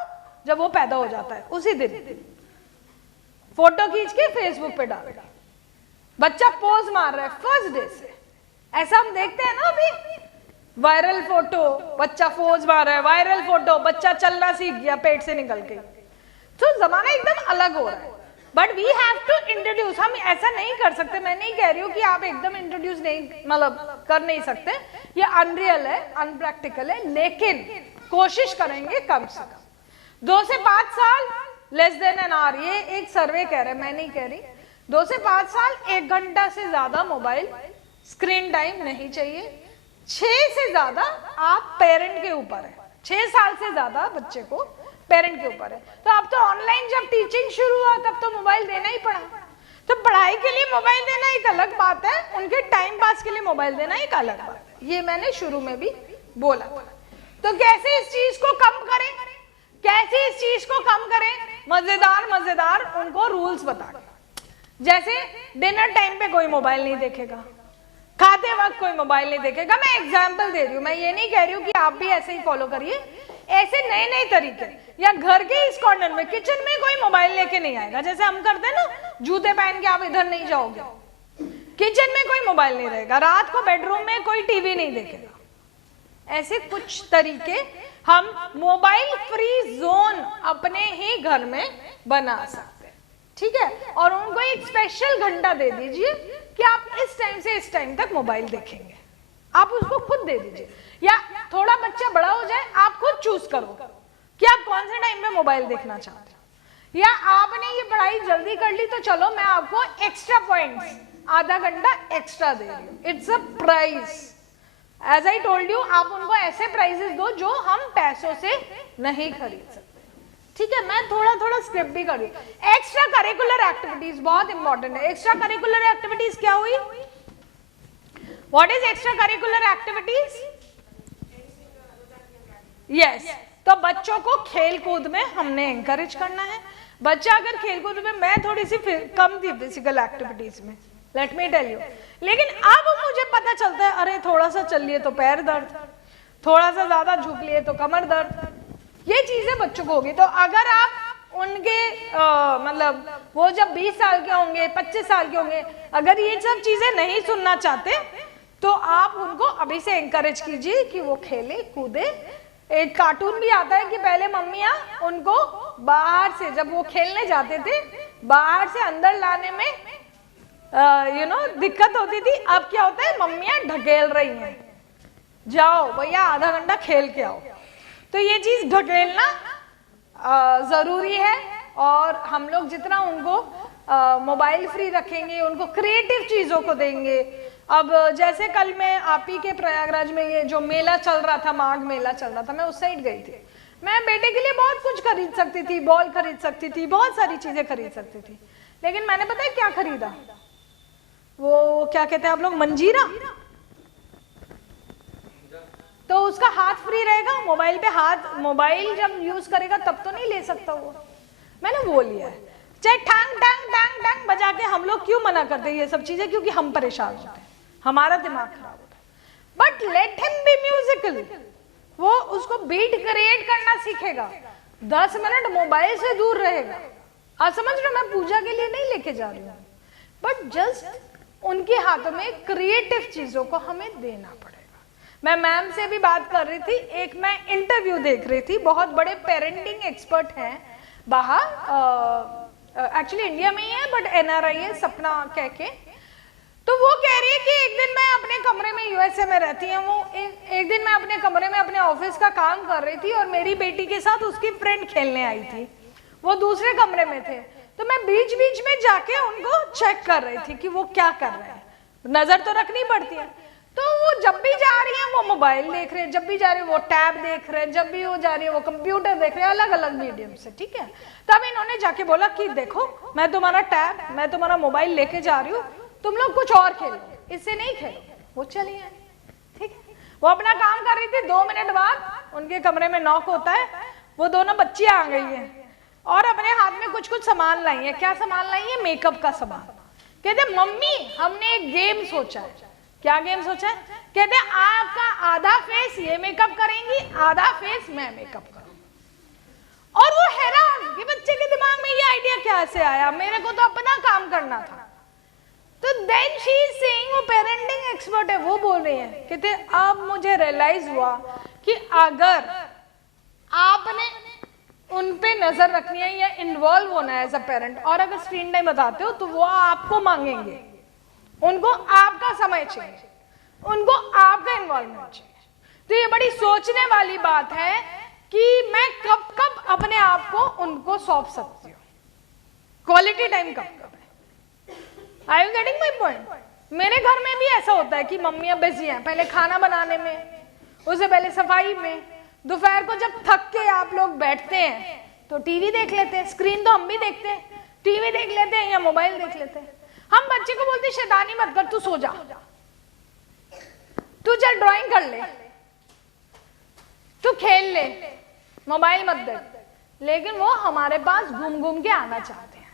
जब वो पैदा हो जाता है, उसी दिन फोटो खींच के फेसबुक पे डाल, बच्चा पोज मार रहा है फर्स्ट डे से, ऐसा हम देखते हैं ना अभी। वायरल फोटो, बच्चा पोज मार रहा है, वायरल फोटो, बच्चा चलना सीख गया, पेट से निकल के। तो जमाना एकदम अलग हो रहा है, but we have to introduce. हम ऐसा नहीं कर सकते, मैं नहीं कह रही हूँ कि आप एकदम इंट्रोड्यूस नहीं, मतलब कर नहीं सकते, ये अनरियल है, अनप्रैक्टिकल है, लेकिन कोशिश करेंगे कम से कम 2 से 5 साल, लेस देन एन आवर। ये एक सर्वे कह रहा है, मैं नहीं कह रही। 2 से 5 साल 1 घंटा से ज्यादा मोबाइल स्क्रीन टाइम नहीं चाहिए। 6 से ज्यादा आप पेरेंट के ऊपर है, 6 साल से ज्यादा बच्चे को पेरेंट के ऊपर है। तो अब तो ऑनलाइन जब टीचिंग शुरू हुआ तब तो मोबाइल देना ही पड़ा। तो पढ़ाई के लिए मोबाइल देना एक अलग बात है, उनके टाइम पास के लिए मोबाइल देना एक अलग बात है। ये मैंने शुरू में भी बोला। तो कैसे इस चीज को कम करें, कैसे इस चीज को कम करें? मजेदार उनको रूल्स बता के, जैसे डिनर टाइम पे कोई मोबाइल नहीं देखेगा, खाते वक्त कोई मोबाइल नहीं देखेगा। मैं एग्जांपल दे रही हूँ, मैं ये नहीं कह रही हूँ कि आप भी ऐसे ही फॉलो करिए। ऐसे नए तरीके, या घर के इस कॉर्नर में, किचन में कोई मोबाइल लेके नहीं आएगा, जैसे हम करते हैं ना, जूते पहन के आप इधर नहीं जाओगे। किचन में कोई मोबाइल नहीं रहेगा, रात को बेडरूम में कोई टीवी नहीं देखेगा। ऐसे कुछ तरीके हम मोबाइल फ्री जोन अपने ही घर में बना सकते हैं, ठीक है? और उनको एक स्पेशल घंटा दे दीजिए कि आप इस टाइम से इस टाइम तक मोबाइल देखेंगे। आप उसको खुद दे दीजिए, या थोड़ा बच्चा बड़ा हो जाए, आप खुद चूज करो कि आप कौन से टाइम में मोबाइल देखना चाहते हो। या आपने ये पढ़ाई जल्दी कर ली तो चलो मैं आपको एक्स्ट्रा पॉइंट्स, आधा घंटा एक्स्ट्रा दे रही हूँ, it's a price. As I told you, आप उनको ऐसे प्राइजेस दो जो हम पैसों से नहीं खरीद सकते, ठीक है? मैं थोड़ा स्क्रिप्ट भी करी। एक्स्ट्रा करिकुलर एक्टिविटीज बहुत इंपॉर्टेंट है। एक्स्ट्रा करिकुलर एक्टिविटीज क्या हुई? What is extra curricular activities? Yes, तो बच्चों को खेल कूद में हमने एंकरेज करना है। बच्चा अगर खेल कूद में, मैं थोड़ी सी कम थी फिजिकल एक्टिविटीज में, लेट मी टेल यू, लेकिन अब मुझे पता चलता है, अरे थोड़ा सा चल लिए तो पैर दर्द, थोड़ा सा ज्यादा झुक लिए तो कमर दर्द, ये चीजें बच्चों को होगी। तो अगर आप उनके मतलब वो जब 20 साल के होंगे, 25 साल के होंगे, अगर ये सब चीजें नहीं सुनना चाहते तो आप उनको अभी से एंकरेज कीजिए कि वो खेले कूदे। एक कार्टून भी आता है कि पहले मम्मियाँ उनको बाहर से, जब वो खेलने जाते थे, बाहर से अंदर लाने में दिक्कत होती थी। अब क्या होता है, मम्मियाँ ढकेल रही हैं, जाओ भैया आधा घंटा खेल के आओ। तो ये चीज ढकेलना जरूरी है, और हम लोग जितना उनको मोबाइल फ्री रखेंगे, उनको क्रिएटिव चीजों को देंगे। अब जैसे कल मैं आप ही के प्रयागराज में ये जो मेला चल रहा था, माघ मेला चल रहा था, मैं उस साइड गई थी। मैं बेटे के लिए बहुत कुछ खरीद सकती थी, बॉल खरीद सकती थी, बहुत सारी चीजें खरीद सकती थी, लेकिन मैंने पता है क्या खरीदा? वो क्या कहते हैं आप लोग, मंजीरा। तो उसका हाथ फ्री रहेगा, मोबाइल पे हाथ, मोबाइल जब यूज करेगा तब तो नहीं ले सकता वो। मैंने वो लिया है, चाहे टांग टांग टांग टांग बजा के। हम लोग क्यों मना करते हैं ये सब चीजें? क्योंकि हम परेशान होते हैं, हमारा दिमाग खराब होता है। But let him B musical, वो उसको बीट क्रिएट करना सीखेगा, 10 मिनट मोबाइल से दूर रहेगा। आप समझ रहे हो, मैं पूजा के लिए नहीं लेके जा रही हूँ, बट जस्ट उनके हाथों में क्रिएटिव चीजों को हमें देना पड़ेगा। मैं मैम से भी बात कर रही थी, एक मैं इंटरव्यू देख रही थी, बहुत बड़े पेरेंटिंग एक्सपर्ट हैं बाहर, एक्चुअली इंडिया में ही है बट NRI है, सपना कह के। तो वो कह रही है कि एक दिन मैं अपने कमरे में, USA में रहती है वो, एक दिन मैं अपने कमरे में अपने ऑफिस का काम कर रही थी और मेरी बेटी के साथ उसकी फ्रेंड खेलने आई थी, वो दूसरे कमरे में थे। तो मैं बीच बीच में जाके उनको चेक कर रही थी कि वो क्या कर रहे हैं, नजर तो रखनी पड़ती है। तो वो जब भी जा रही है वो मोबाइल देख रहे हैं, जब भी जा रही है वो टैब देख रहे हैं, जब भी वो जा रही है वो कंप्यूटर देख रहे हैं, अलग अलग मीडियम से, ठीक है। तब इन्होंने जाके बोला कि देखो मैं तुम्हारा टैब, मैं तुम्हारा मोबाइल लेके जा रही हूँ, तुम लोग कुछ और खेलो, इससे नहीं खेलो। वो चली आई, ठीक है। वो अपना काम कर रही थी, 2 मिनट बाद उनके कमरे में नॉक होता है, वो दोनों बच्चियां आ गई है और अपने हाथ में कुछ कुछ सामान लाई है। क्या सामान लाई है? मेकअप का सामान। कहते मम्मी हमने एक गेम सोचा है। क्या गेम सोचा है? कहते आपका आधा फेस ये मेकअप करेंगी, आधा फेस मैं मेकअप करूंगी। और वो हैरान कि बच्चे के दिमाग में ये आइडिया कैसे आया, मेरे को तो अपना काम करना था। तो देन शी इज सेइंग, वो पेरेंटिंग एक्सपर्ट है, वो बोल रही है, कहते अब मुझे रियलाइज हुआ कि अगर आपने उन पे नजर रखनी है या इन्वॉल्व होना है एज अ पेरेंट, और अगर स्क्रीन टाइम बताते हो तो वो आपको मांगेंगे, उनको आपका समय चाहिए, उनको आपका इन्वॉल्वमेंट चाहिए। तो ये बड़ी सोचने वाली बात है कि मैं कब कब अपने आप को उनको सौंप सकती हूँ, क्वालिटी टाइम कब कब है। Are you getting my point? मेरे घर में भी ऐसा होता है कि मम्मियां बिजी हैं, पहले खाना बनाने में, उससे पहले सफाई में, दोपहर को जब थक के आप लोग बैठते हैं तो टीवी देख लेते हैं, स्क्रीन तो हम भी देखते हैं, टीवी देख लेते हैं या मोबाइल देख लेते हैं। हम बच्चे को बोलते शैतानी मत कर, तू सो जा, तू चल ड्राइंग कर ले, तू खेल ले, मोबाइल मत दे, लेकिन वो हमारे पास घूम घूम के आना चाहते हैं।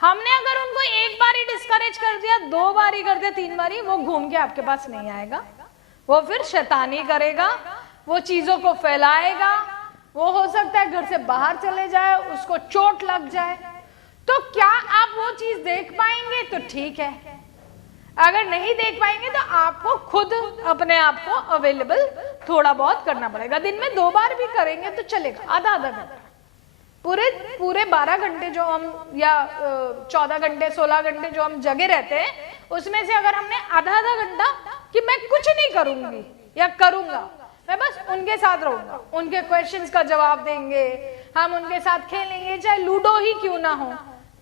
हमने अगर उनको एक बार ही डिस्करेज कर दिया, 2 बार ही कर दिया, 3 बार ही, वो घूम के आपके पास नहीं आएगा, वो फिर शैतानी करेगा, वो चीजों को फैलाएगा, वो हो सकता है घर से बाहर चले जाए, उसको चोट लग जाए। तो क्या आप वो चीज देख पाएंगे तो ठीक है, अगर नहीं देख पाएंगे तो आपको खुद अपने आप को अवेलेबल थोड़ा बहुत करना पड़ेगा। दिन में 2 बार भी करेंगे तो चलेगा, आधा आधा घंटा। पूरे 12 घंटे जो हम, या 14 घंटे 16 घंटे जो हम जगे रहते हैं, उसमें से अगर हमने आधा आधा घंटा कि मैं कुछ नहीं करूंगी या करूंगा, मैं बस उनके साथ रहूंगा, उनके क्वेश्चंस का जवाब देंगे, हम उनके साथ खेलेंगे, चाहे लूडो ही क्यों ना हो,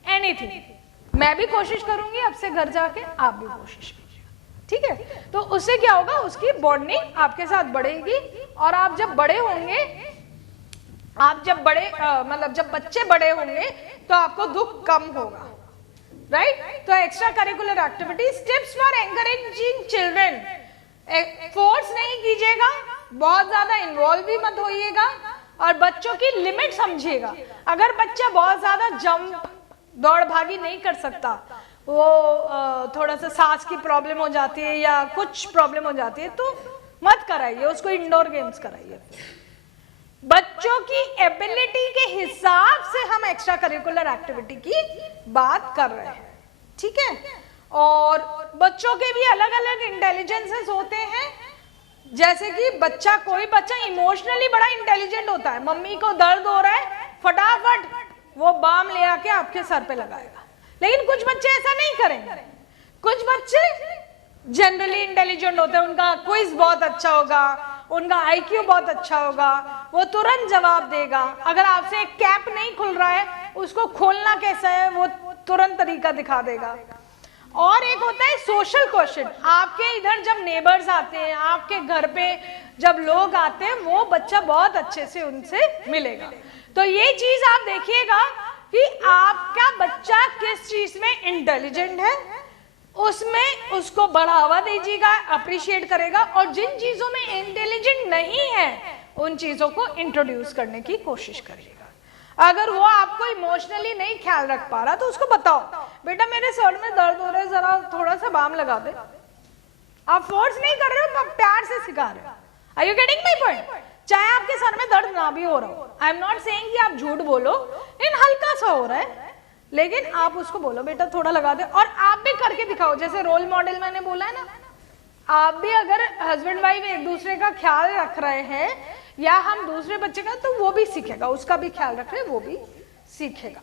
एनीथिंग। मैं भी कोशिश करूंगी, अब से घर जाके आप भी कोशिश कीजिएगा, ठीक है। तो उससे क्या होगा, उसकी बॉन्डिंग आपके साथ बढ़ेगी, और आप जब बड़े होंगे, आप जब बड़े मतलब जब बच्चे बड़े होंगे तो आपको दुख कम होगा, राइट। तो extra curricular activities, tips for encouraging children, force नहीं कीजिएगा, बहुत ज्यादा इन्वॉल्व भी मत होइएगा, और बच्चों की लिमिट समझिएगा। अगर बच्चा बहुत ज्यादा जंप, दौड़ भागी नहीं कर सकता, वो थोड़ा सा सांस की प्रॉब्लम हो जाती है या कुछ प्रॉब्लम हो जाती है, तो मत कराइए उसको, इंडोर गेम्स कराइए। बच्चों की एबिलिटी के हिसाब से हम एक्स्ट्रा करिकुलर एक्टिविटी की बात कर रहे हैं, ठीक है। और बच्चों के भी अलग अलग इंटेलिजेंसेस होते हैं, जैसे कि बच्चा, कोई बच्चा इमोशनली बड़ा इंटेलिजेंट होता है, मम्मी को दर्द हो रहा है, फटाफट वो बाम ले आके आपके सर पे लगाएगा, लेकिन कुछ बच्चे ऐसा नहीं करेंगे। कुछ बच्चे जनरली इंटेलिजेंट होते हैं, उनका क्विज बहुत अच्छा होगा, उनका IQ बहुत अच्छा होगा, वो तुरंत जवाब देगा। अगर आपसे एक कैप नहीं खुल रहा है, उसको खोलना कैसा है वो तुरंत तरीका दिखा देगा। और एक होता है सोशल क्वेश्चन। आपके इधर जब नेबर्स आते हैं, आपके घर पे जब लोग आते हैं, वो बच्चा बहुत अच्छे से उनसे मिलेगा। तो ये चीज आप देखिएगा कि आपका बच्चा किस चीज में इंटेलिजेंट है, उसमें उसको बढ़ावा दीजिएगा, अप्रिशिएट करेगा, और जिन चीजों में इंटेलिजेंट नहीं है उन चीजों को इंट्रोड्यूस करने की कोशिश करिएगा। अगर वो आपको इमोशनली नहीं ख्याल रख पा रहा तो उसको बताओ, बेटा मेरे सर में दर्द हो रहा है, जरा थोड़ा सा बाम लगा दे। आप फोर्स नहीं कर रहे हो, आप प्यार से सिखा रहे हो। Are you getting my point? चाहे आपके सर में दर्द ना भी हो रहा हो, आई एम नॉट सेइंग कि आप झूठ बोलो, इन हल्का सा हो रहा है, लेकिन आप उसको बोलो बेटा थोड़ा लगा दे, और आप भी करके दिखाओ। जैसे रोल मॉडल मैंने बोला है ना, आप भी अगर हस्बैंड वाइफ एक दूसरे का ख्याल रख रहे हैं, या हम दूसरे बच्चे का, तो वो भी सीखेगा, उसका भी ख्याल रख रहे हैं, वो भी सीखेगा।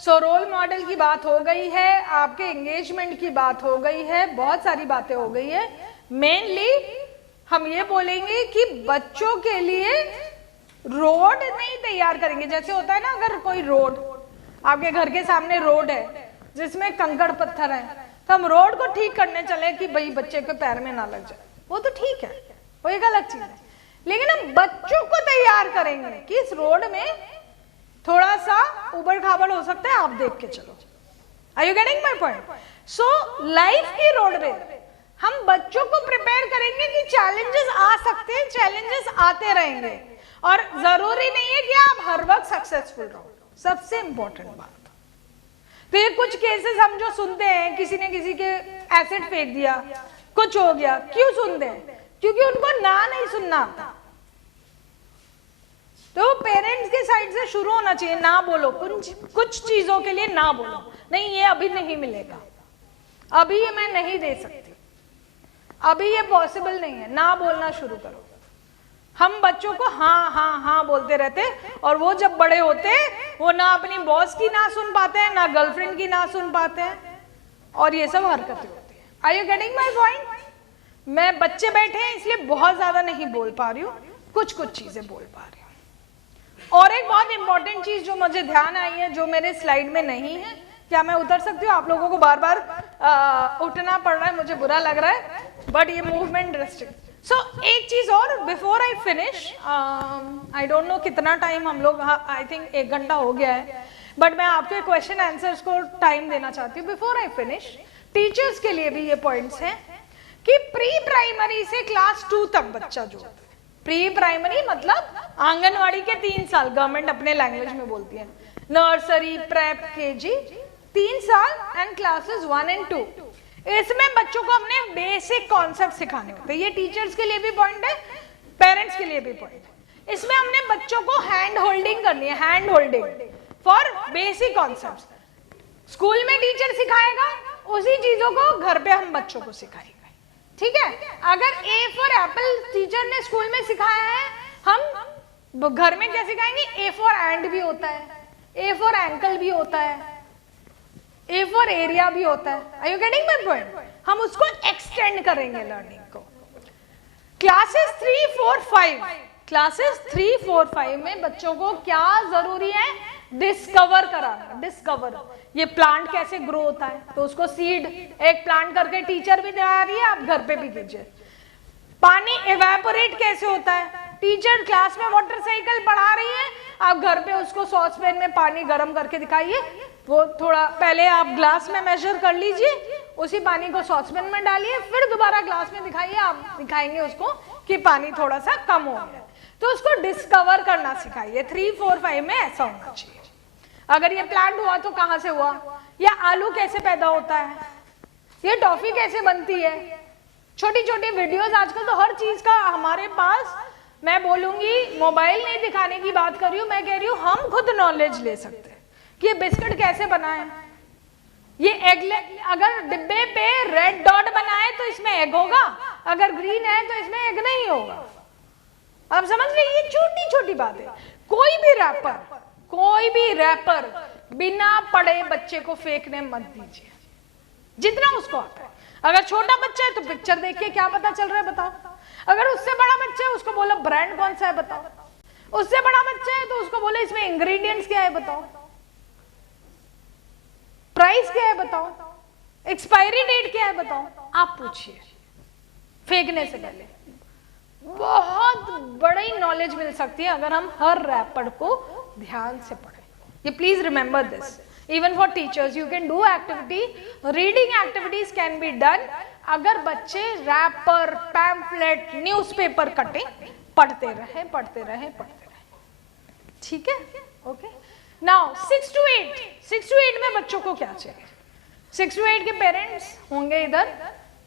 सो रोल मॉडल की बात हो गई है, आपके एंगेजमेंट की बात हो गई है, बहुत सारी बातें हो गई है। मेनली हम ये बोलेंगे कि बच्चों के लिए रोड नहीं तैयार करेंगे। जैसे होता है ना, अगर कोई रोड, आपके घर के सामने रोड है जिसमें कंकड़ पत्थर है, तो हम रोड को ठीक करने चले कि भाई बच्चे के पैर में ना लग जाए, वो तो ठीक है, वो एक अलग चीज है। लेकिन हम बच्चों को तैयार करेंगे कि इस रोड में थोड़ा सा उबड़ खाबड़ हो सकता है, आप देख के चलो। Are you getting my point? So life की रोड में हम बच्चों को प्रिपेयर करेंगे कि चैलेंजेस आ सकते हैं, चैलेंजेस आते रहेंगे, और जरूरी नहीं है कि आप हर वक्त सक्सेसफुल रहो। सबसे इंपॉर्टेंट बात, तो ये कुछ केसेस हम जो सुनते हैं, किसी ने किसी के एसिड फेंक दिया, कुछ हो गया, क्यों सुनते हैं? क्योंकि उनको ना नहीं सुनना आता। तो पेरेंट्स के साइड से शुरू होना चाहिए, ना बोलो, कुछ चीजों के लिए ना बोलो, नहीं ये अभी नहीं मिलेगा, अभी ये मैं नहीं दे सकती, अभी ये पॉसिबल नहीं है, ना बोलना शुरू करो। हम बच्चों को हाँ हाँ हाँ बोलते रहते, और वो जब बड़े होते हैं वो ना अपनी बॉस की ना सुन पाते हैं, ना गर्लफ्रेंड की ना सुन पाते हैं, और ये सब हरकतें होती है। Are you getting my point? मैं बच्चे बैठे हैं इसलिए बहुत ज्यादा नहीं बोल पा रही हूँ, कुछ कुछ चीजें बोल पा रही हूँ। और एक बहुत इंपॉर्टेंट चीज जो मुझे ध्यान आई है, जो मेरे स्लाइड में नहीं है, क्या मैं उतर सकती हूँ? आप लोगों को बार बार उठना पड़ रहा है, मुझे बुरा लग रहा है, बट ये मूवमेंट रेस्ट्रिक्ट। सो एक चीज और, before I finish, I don't know कितना टाइम हम लोग, आई थिंक 1 घंटा हो गया है, बट मैं आपके क्वेश्चन आंसर्स को टाइम देना चाहती हूँ बिफोर आई फिनिश। टीचर्स के लिए भी ये पॉइंट्स हैं कि प्री प्राइमरी से क्लास 2 तक बच्चा जो, प्री प्राइमरी मतलब आंगनवाड़ी के 3 साल, गवर्नमेंट अपने लैंग्वेज में बोलती है, नर्सरी, प्रेप, केजी, 3 साल, एंड क्लासेस 1 और 2, इसमें बच्चों को हमने बेसिक कॉन्सेप्ट सिखाने होते हैं। ये टीचर्स के लिए भी पॉइंट है, पेरेंट्स के लिए भी पॉइंट है। इसमें हमने बच्चों को हैंड होल्डिंग करनी है, hand holding for basic concepts. School में टीचर सिखाएगा, उसी चीजों को घर पे हम बच्चों को सिखाएंगे, ठीक है? अगर ए फॉर एप्पल टीचर ने स्कूल में सिखाया है, हम घर में क्या सिखाएंगे? ए फॉर एंड भी होता है, ए फॉर एंकल भी होता है, ए फॉर एरिया भी होता है। Are you getting my point? हम उसको एक्सटेंड करेंगे लर्निंग को। क्लासेस 3, 4, 5, क्लासेस 3, 4, 5 में बच्चों को क्या जरूरी है? डिस्कवर कराना। डिस्कवर, ये प्लांट कैसे ग्रो होता है, तो उसको सीड एक प्लांट करके टीचर भी दे रही है, आप घर पे भी कीजिए। पानी एवेपोरेट कैसे होता है, टीचर क्लास में वाटर साइकिल पढ़ा रही है, आप घर पे उसको सॉसपैन में पानी गर्म करके दिखाइए। वो थोड़ा पहले आप ग्लास में मेजर कर लीजिए, उसी पानी को सॉसपैन में डालिए, फिर दोबारा ग्लास में दिखाइए, आप दिखाएंगे उसको कि पानी थोड़ा सा कम हो गया। तो उसको डिस्कवर करना सिखाइए। 3, 4, 5 में ऐसा होना चाहिए। अगर ये प्लांट हुआ तो कहाँ से हुआ, या आलू कैसे पैदा होता है, ये टॉफी कैसे बनती है, छोटी छोटी वीडियोस। आजकल तो हर चीज का हमारे पास, मैं बोलूंगी मोबाइल नहीं दिखाने की बात कर रही हूँ, मैं कह रही हूँ हम खुद नॉलेज ले सकते हैं कि ये बिस्किट कैसे बनाए, ये एग, अगर डिब्बे पे रेड डॉट बनाए तो इसमें एग होगा, अगर ग्रीन है तो इसमें एग नहीं होगा। आप समझ लीजिए, ये छोटी छोटी बात है। कोई भी रैपर बिना पढ़े बच्चे को फेंकने मत दीजिए, जितना उसको आता है। अगर छोटा बच्चा है तो पिक्चर देख के क्या पता चल रहा है बताओ, अगर उससे बड़ा बच्चा है उसको बोलो ब्रांड कौन सा है बताओ, उससे बड़ा बच्चा है तो उसको बोलो इसमें इंग्रेडिएंट्स क्या है बताओ। प्राइस क्या है बताओ, एक्सपायरी डेट क्या है बताओ, आप पूछिए फेंकने से पहले। बहुत बड़ी नॉलेज मिल सकती है अगर हम हर रैपर को ध्यान से पढ़ें। ये please remember this, even for teachers you can do activity, reading activities can be done अगर बच्चे रैपर, पैम्फलेट, न्यूज़पेपर कटिंग पढ़ते रहे पढ़ते रहे पढ़ते रहे। ठीक है, ओके। नाउ 6 to 8 में बच्चों को क्या चाहिए? 6 to 8 के पेरेंट्स होंगे इधर,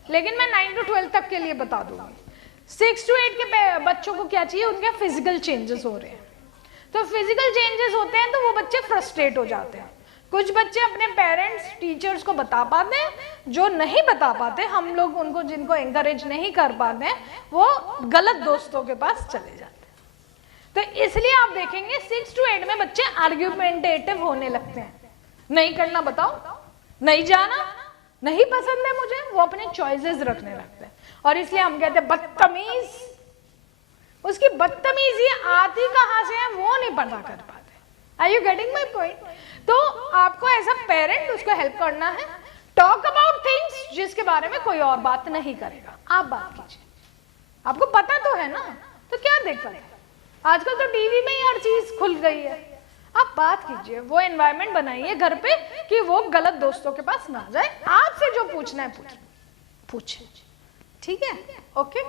लेकिन मैं 9 to 12 तक के लिए बता दूंगी। 6 to 8 के बच्चों को क्या चाहिए? उनके फिजिकल चेंजेस हो रहे हैं, तो फिजिकल चेंजेस होते हैं तो वो बच्चे फ्रस्ट्रेट हो जाते हैं। कुछ बच्चे अपने पेरेंट्स, टीचर्स को बता पाते हैं, जो नहीं बता पाते, हम लोग उनको, जिनको एंकरेज नहीं कर पाते हैं, वो गलत दोस्तों के पास चले जाते हैं। तो इसलिए आप देखेंगे 6 to 8 में बच्चे आर्ग्यूमेंटेटिव होने लगते हैं। नहीं करना बताओ, नहीं जाना, नहीं पसंद है मुझे, वो अपने चॉइसेस रखने लगते हैं। और इसलिए हम कहते हैं बदतमीज, उसकी बदतमीजी आती कहां से है वो नहीं पता कर पाते। Are you getting my point? तो आपको एज अ पेरेंट उसको हेल्प करना है, टॉक अबाउट थिंग्स जिसके बारे में कोई और बात नहीं करेगा, आप बात कीजिए। आपको पता तो है ना, तो क्या दिक्कत है? आजकल तो टीवी में ही हर चीज खुल गई है, आप बात कीजिए, वो एनवायरनमेंट बनाइए घर पे कि वो गलत दोस्तों के पास ना जाए। आपसे जो पूछना है पूछिए, ठीक है, ओके।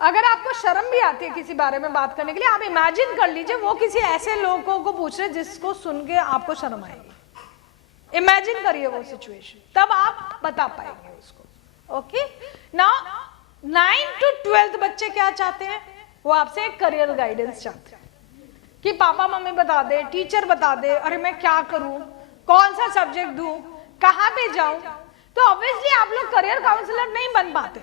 अगर आपको शर्म भी आती है किसी बारे में बात करने के लिए, आप इमेजिन कर लीजिए वो किसी ऐसे लोगों को पूछ रहे जिसको सुन के आपको शर्म आएगी। इमेजिन करिए वो सिचुएशन, तब आप बता पाएंगे उसको, ओके। नाउ 9 to 12 बच्चे क्या चाहते हैं? वो आपसे एक करियर गाइडेंस चाहते हैं कि पापा मम्मी बता दे, टीचर बता दे, अरे मैं क्या करूं, कौन सा सब्जेक्ट दूं, कहां पे जाऊं। तो ऑब्वियसली आप लोग करियर काउंसलर नहीं बन पाते,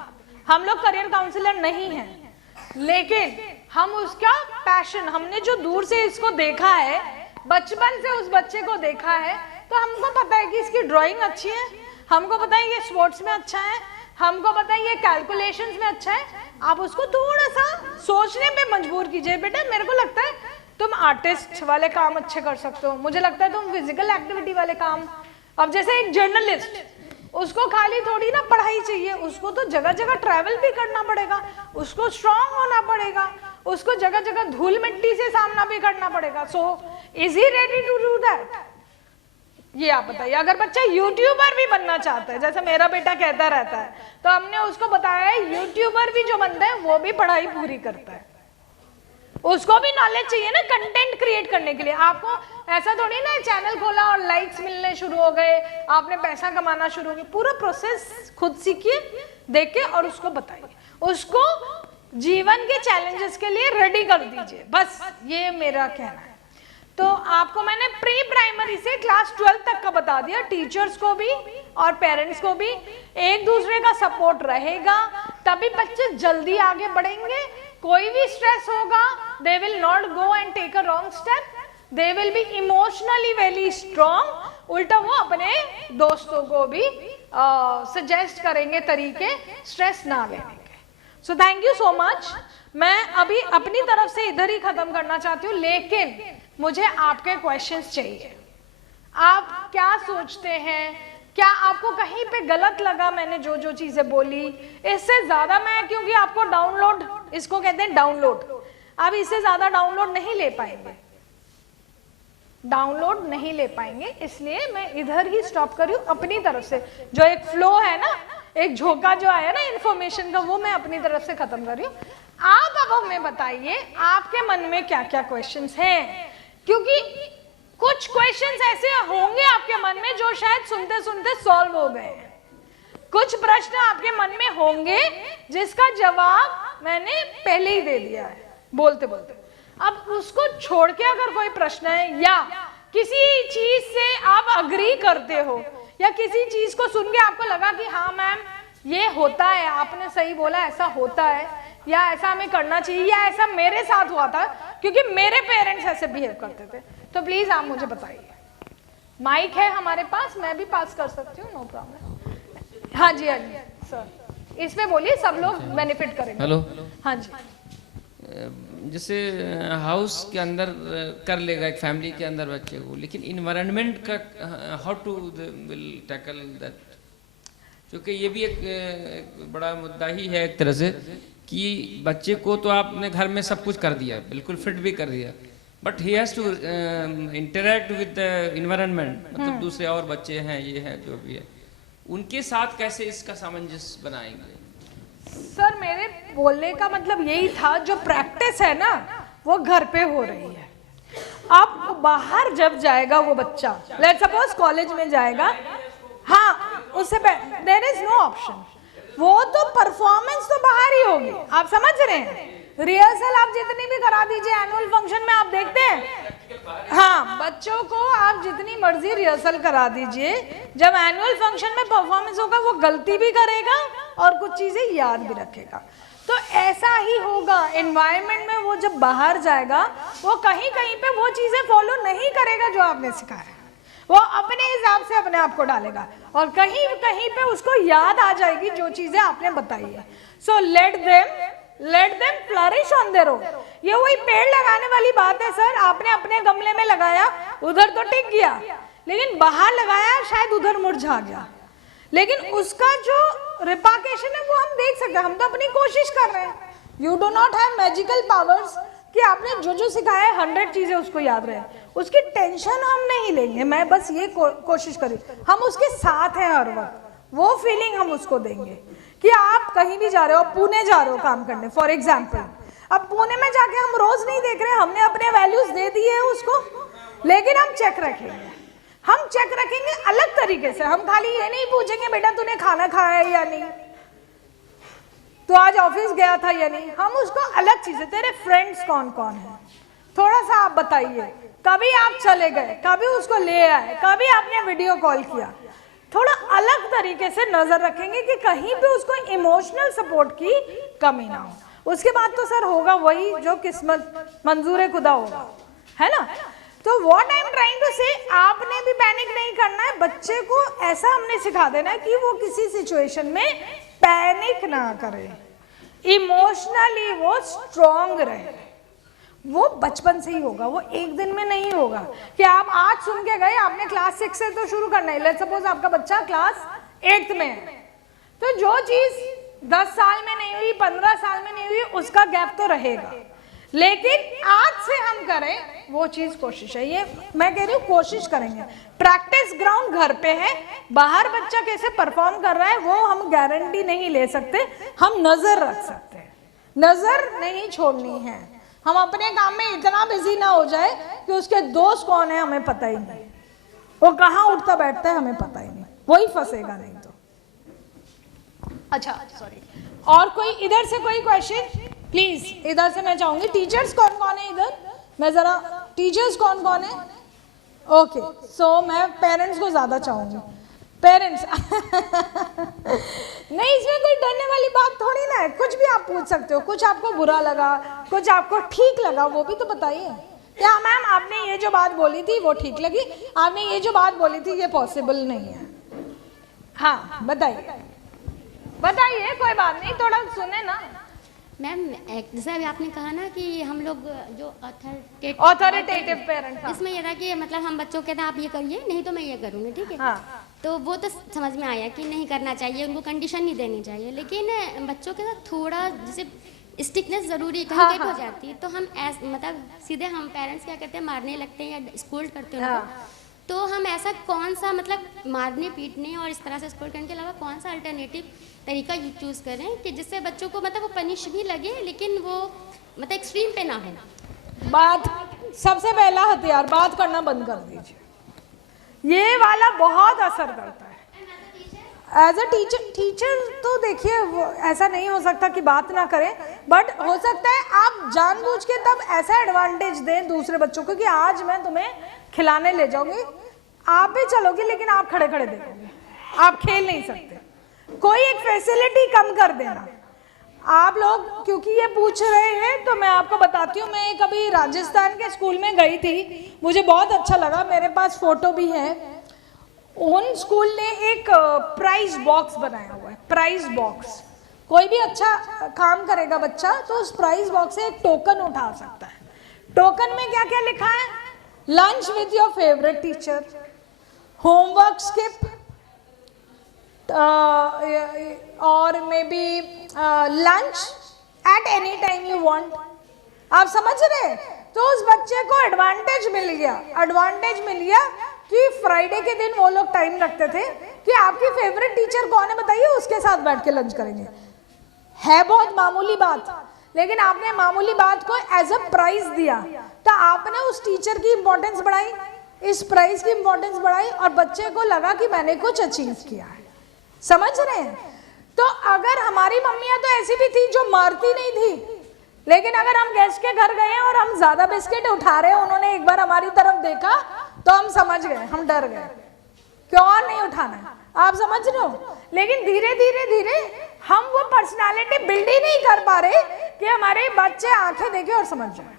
हम लोग करियर काउंसलर नहीं हैं, लेकिन हम उसका पैशन, हमने जो दूर से इसको देखा है, बचपन से उस बच्चे को देखा है, तो हमको पता है कि इसकी ड्राइंग अच्छी है, हमको पता है ये स्पोर्ट्स में अच्छा है, हमको पता है ये कैलकुलेशंस में अच्छा है। आप उसको थोड़ा सा सोचने पे मजबूर कीजिए, बेटा मेरे को लगता है तुम आर्टिस्ट वाले काम अच्छे कर सकते हो, मुझे लगता है तुम फिजिकल एक्टिविटी वाले काम। अब जैसे एक जर्नलिस्ट, उसको खाली थोड़ी ना पढ़ाई चाहिए, उसको तो जगह जगह ट्रैवल भी करना पड़ेगा, उसको स्ट्रांग होना पड़ेगा, उसको जगह जगह धूल मिट्टी से सामना भी करना पड़ेगा। So is he ready to do that? ये आप बताइए। अगर बच्चा यूट्यूबर भी बनना चाहता है, जैसे मेरा बेटा कहता रहता है, तो हमने उसको बताया है यूट्यूबर भी जो बनता है वो भी पढ़ाई पूरी करता है, उसको भी नॉलेज चाहिए ना कंटेंट क्रिएट करने के लिए। आपको ऐसा थोड़ी ना चैनल खोला और लाइक्स मिलने शुरू हो गए, आपने पैसा कमाना शुरू हो गया। पूरा प्रोसेस खुद सीखिए, देख के, और उसको बताइए, उसको जीवन के चैलेंजेस के लिए रेडी कर दीजिए, बस ये मेरा कहना है। तो आपको मैंने प्री प्राइमरी से क्लास 12 तक का बता दिया, टीचर्स को भी और पेरेंट्स को भी एक दूसरे का सपोर्ट रहेगा, तभी बच्चे जल्दी आगे बढ़ेंगे। कोई भी स्ट्रेस होगा, they will not go and take a wrong step, they will be emotionally very strong. उल्टा वो अपने दोस्तों को भी सजेस्ट करेंगे तरीके स्ट्रेस ना लेने के। So thank you so much. मैं अभी अपनी तरफ से इधर ही खत्म करना चाहती हूँ, लेकिन मुझे आपके क्वेश्चंस चाहिए। आप क्या सोचते हैं? क्या आपको कहीं पे गलत लगा मैंने जो जो चीजें बोली? इससे ज्यादा मैं, क्योंकि आपको डाउनलोड, इसको कहते हैं डाउनलोड, अब इससे ज्यादा डाउनलोड नहीं ले पाएंगे, डाउनलोड नहीं ले पाएंगे, इसलिए मैं इधर ही स्टॉप कर रही हूँ। अपनी तरफ से जो एक फ्लो है ना, एक झोंका जो आया ना इंफॉर्मेशन का, वो मैं अपनी तरफ से खत्म कर रही हूँ। आप अब हमें बताइए आपके मन में क्या क्या क्वेश्चंस हैं, क्योंकि कुछ क्वेश्चंस ऐसे होंगे आपके मन में जो शायद सुनते सुनते सॉल्व हो गए हैं, कुछ प्रश्न आपके मन में होंगे जिसका जवाब मैंने पहले ही दे दिया है बोलते बोलते। अब उसको छोड़ के अगर कोई प्रश्न है, या किसी चीज से आप अग्री करते हो, या किसी चीज को सुन के आपको लगा कि हाँ मैम ये होता है, आपने सही बोला, ऐसा होता है, या ऐसा हमें करना चाहिए, या ऐसा मेरे साथ हुआ था क्योंकि मेरे पेरेंट्स ऐसे बिहेव करते थे, तो प्लीज आप मुझे बताइए। माइक है हमारे पास, मैं भी पास कर सकती हूँ, नो प्रॉब्लम। हाँ जी, हाँ जी सर, इसमें बोलिए, सब लोग बेनिफिट करेंगे। हेलो, हाँ जी। जैसे हाउस के अंदर कर लेगा एक फैमिली के अंदर बच्चे को, लेकिन इन्वायरमेंट का how to will tackle that, क्योंकि ये भी एक बड़ा मुद्दा ही है एक तरह से कि बच्चे को तो आपने घर में सब कुछ कर दिया, बिल्कुल फिट भी कर दिया, but he has to interact with the environment, मतलब दूसरे और बच्चे हैं, ये है जो भी है, उनके साथ कैसे इसका सामंजस्य बनाएंगे? सर मेरे बोलने का मतलब यही था, जो प्रैक्टिस है ना वो घर पे हो रही है। अब बाहर जब जाएगा वो बच्चा, लेट्स सपोज कॉलेज में जाएगा, हाँ उससे देयर इज नो ऑप्शन, वो तो परफॉर्मेंस तो बाहर ही होगी, आप समझ रहे हैं। रिहर्सल आप जितनी भी करा दीजिए, एनुअल फंक्शन में आप देखते हैं, हाँ बच्चों को आप जितनी मर्जी रिहर्सल करा दीजिए, जब एनुअल फंक्शन में परफॉर्मेंस होगा वो गलती भी करेगा और कुछ चीजें याद भी रखेगा। तो ऐसा ही होगा एनवायरनमेंट में, वो जब बाहर जाएगा वो कहीं कहीं पे वो चीजें फॉलो नहीं करेगा जो आपने सिखाया, वो अपने हिसाब से अपने आप को डालेगा और कहीं कहीं पे उसको याद आ जाएगी जो चीजें आपने बताई है। So let them flourish on their own. ये वही पेड़ लगाने वाली बात है सर, आपने अपने गमले में लगाया, उधर तो टिक गया, लेकिन बाहर लगाया शायद उधर मुरझा गया, लेकिन उसका जो रिपार्केशन है वो हम देख सकते हैं। हम तो अपनी कोशिश कर रहे हैं। You do not have magical powers कि आपने जो जो सिखाया है 100 चीजें उसको याद रहे, उसकी टेंशन हम नहीं लेंगे। मैं बस ये कोशिश करी, हम उसके साथ हैं हर वक्त, वो फीलिंग हम उसको देंगे कि आप कहीं भी जा रहे हो, पुणे जा रहे हो काम करने फॉर एग्जाम्पल, अब पुणे में जाके हम रोज नहीं देख रहे, हमने अपने वैल्यूज दे दिए हैं उसको, लेकिन हम चेक रखेंगे, हम चेक रखेंगे अलग तरीके से। हम खाली ये नहीं पूछेंगे बेटा तूने खाना खाया है या नहीं, तो आज ऑफिस गया था या नहीं, हम उसको अलग चीजें, तेरे फ्रेंड्स कौन कौन है थोड़ा सा आप बताइए, कभी आप चले गए, कभी उसको ले आए, कभी आपने वीडियो कॉल किया, थोड़ा अलग तरीके से नजर रखेंगे कि कहीं पे उसको इमोशनल सपोर्ट की कमी ना हो। उसके बाद तो सर होगा वही जो किस्मत मंजूर खुदा होगा, है ना। तो what I am trying to say, आपने भी पैनिक नहीं करना है, बच्चे को ऐसा हमने सिखा देना है कि वो किसी सिचुएशन में पैनिक ना करे, इमोशनली वो स्ट्रॉन्ग रहे। वो बचपन से ही होगा, वो एक दिन में नहीं होगा कि आप आज सुन के गए, आपने क्लास 6 से तो शुरू करना है। लेट्स सपोज आपका बच्चा क्लास 8 में है, तो जो चीज 10 साल में नहीं हुई, 15 साल में नहीं हुई, उसका गैप तो रहेगा, लेकिन आज से हम करें वो चीज कोशिश है। ये मैं कह रही हूँ कोशिश करेंगे, प्रैक्टिस ग्राउंड घर पे है, बाहर बच्चा कैसे परफॉर्म कर रहा है वो हम गारंटी नहीं ले सकते, हम नजर रख सकते हैं, नजर नहीं छोड़नी है। हम अपने काम में इतना बिजी ना हो जाए कि उसके दोस्त कौन है हमें पता ही नहीं, वो कहाँ उठता बैठता है हमें पता ही नहीं, वही फंसेगा नहीं तो। अच्छा सॉरी, और कोई इधर से कोई क्वेश्चन प्लीज, इधर से मैं चाहूंगी। टीचर्स कौन कौन है इधर, मैं जरा टीचर्स कौन कौन है, ओके सो मैं पेरेंट्स को ज्यादा चाहूंगी, पेरेंट्स नहीं इसमें कोई डरने वाली बात थोड़ी ना है, कुछ भी आप पूछ सकते हो, कुछ आपको बुरा लगा, कुछ आपको ठीक लगा, वो भी तो बताइए। क्या मैम आपने ये जो बात बोली थी वो ठीक लगी, आपने ये जो बात बोली थी ये पॉसिबल नहीं है, हाँ बताइए बताइए, कोई बात नहीं, थोड़ा सुने ना। मैम जैसे अभी आपने कहा ना कि हम लोग जो ऑथोरिटेटिव पेरेंट, इसमें ये था कि मतलब हम बच्चों के आप ये करिए नहीं तो मैं ये करूँगी, ठीक है हाँ। तो वो तो समझ में आया कि नहीं करना चाहिए, उनको कंडीशन नहीं देनी चाहिए, लेकिन बच्चों के साथ थोड़ा जैसे स्टिकनेस ज़रूरी कहीं हाँ, कहीं हाँ। हो जाती है, तो हम मतलब सीधे हम पेरेंट्स क्या करते हैं, मारने लगते हैं या स्कूल्ड करते हैं हाँ। उनको। तो हम ऐसा कौन सा मतलब मारने पीटने और इस तरह से स्कूल करने के अलावा कौन सा अल्टरनेटिव तरीका चूज़ करें कि जिससे बच्चों को मतलब वो पनिश भी लगे लेकिन वो मतलब एक्सट्रीम पे ना हो। बात सबसे पहला हथियार, बात करना बंद कर दीजिए, ये वाला बहुत असर करता है। एज अ टीचर तो देखिए वो ऐसा नहीं हो सकता कि बात ना करें, बट हो सकता है आप जानबूझ के तब ऐसा एडवांटेज दें दूसरे बच्चों को कि आज मैं तुम्हें खिलाने ले जाऊंगी, आप भी चलोगे लेकिन आप खड़े खड़े देखोगे, आप खेल नहीं सकते, कोई एक फैसिलिटी कम कर देना। आप लोग क्योंकि ये पूछ रहे हैं तो मैं आपको बताती हूँ, मैं कभी राजस्थान के स्कूल में गई थी, मुझे बहुत अच्छा लगा, मेरे पास फोटो भी है। उन स्कूल ने एक प्राइज बॉक्स बनाया हुआ है, प्राइज बॉक्स, कोई भी अच्छा काम करेगा बच्चा तो उस प्राइज बॉक्स से एक टोकन उठा सकता है। टोकन में क्या क्या लिखा है? Lunch with your favourite teacher, homework skip, और maybe lunch at any time you want. आप समझ रहे? तो उस बच्चे को एडवांटेज मिल गया कि फ्राइडे के दिन वो लोग टाइम रखते थे कि आपकी फेवरेट टीचर कौन है बताइए, उसके साथ बैठ के लंच करेंगे। है बहुत मामूली बात, लेकिन आपने मामूली बात को एज अ प्राइज दिया, तो आपने उस टीचर की इंपॉर्टेंस बढ़ाई, इस प्राइज की इंपॉर्टेंस बढ़ाई, और बच्चे को लगा कि मैंने कुछ अचीव किया है। समझ रहे हैं? तो अगर हमारी मम्मियां तो ऐसी भी थी जो मारती नहीं थी, लेकिन अगर हम गेस्ट के घर गए और हम ज्यादा बिस्किट उठा रहे हैं, उन्होंने एक बार हमारी तरफ देखा तो हम समझ गए, हम डर गए, क्यों नहीं उठाना है। आप समझ रहे हो? लेकिन धीरे धीरे हम वो पर्सनालिटी बिल्ड ही नहीं कर पा रहे कि हमारे बच्चे आंखें देखे और समझ जाए।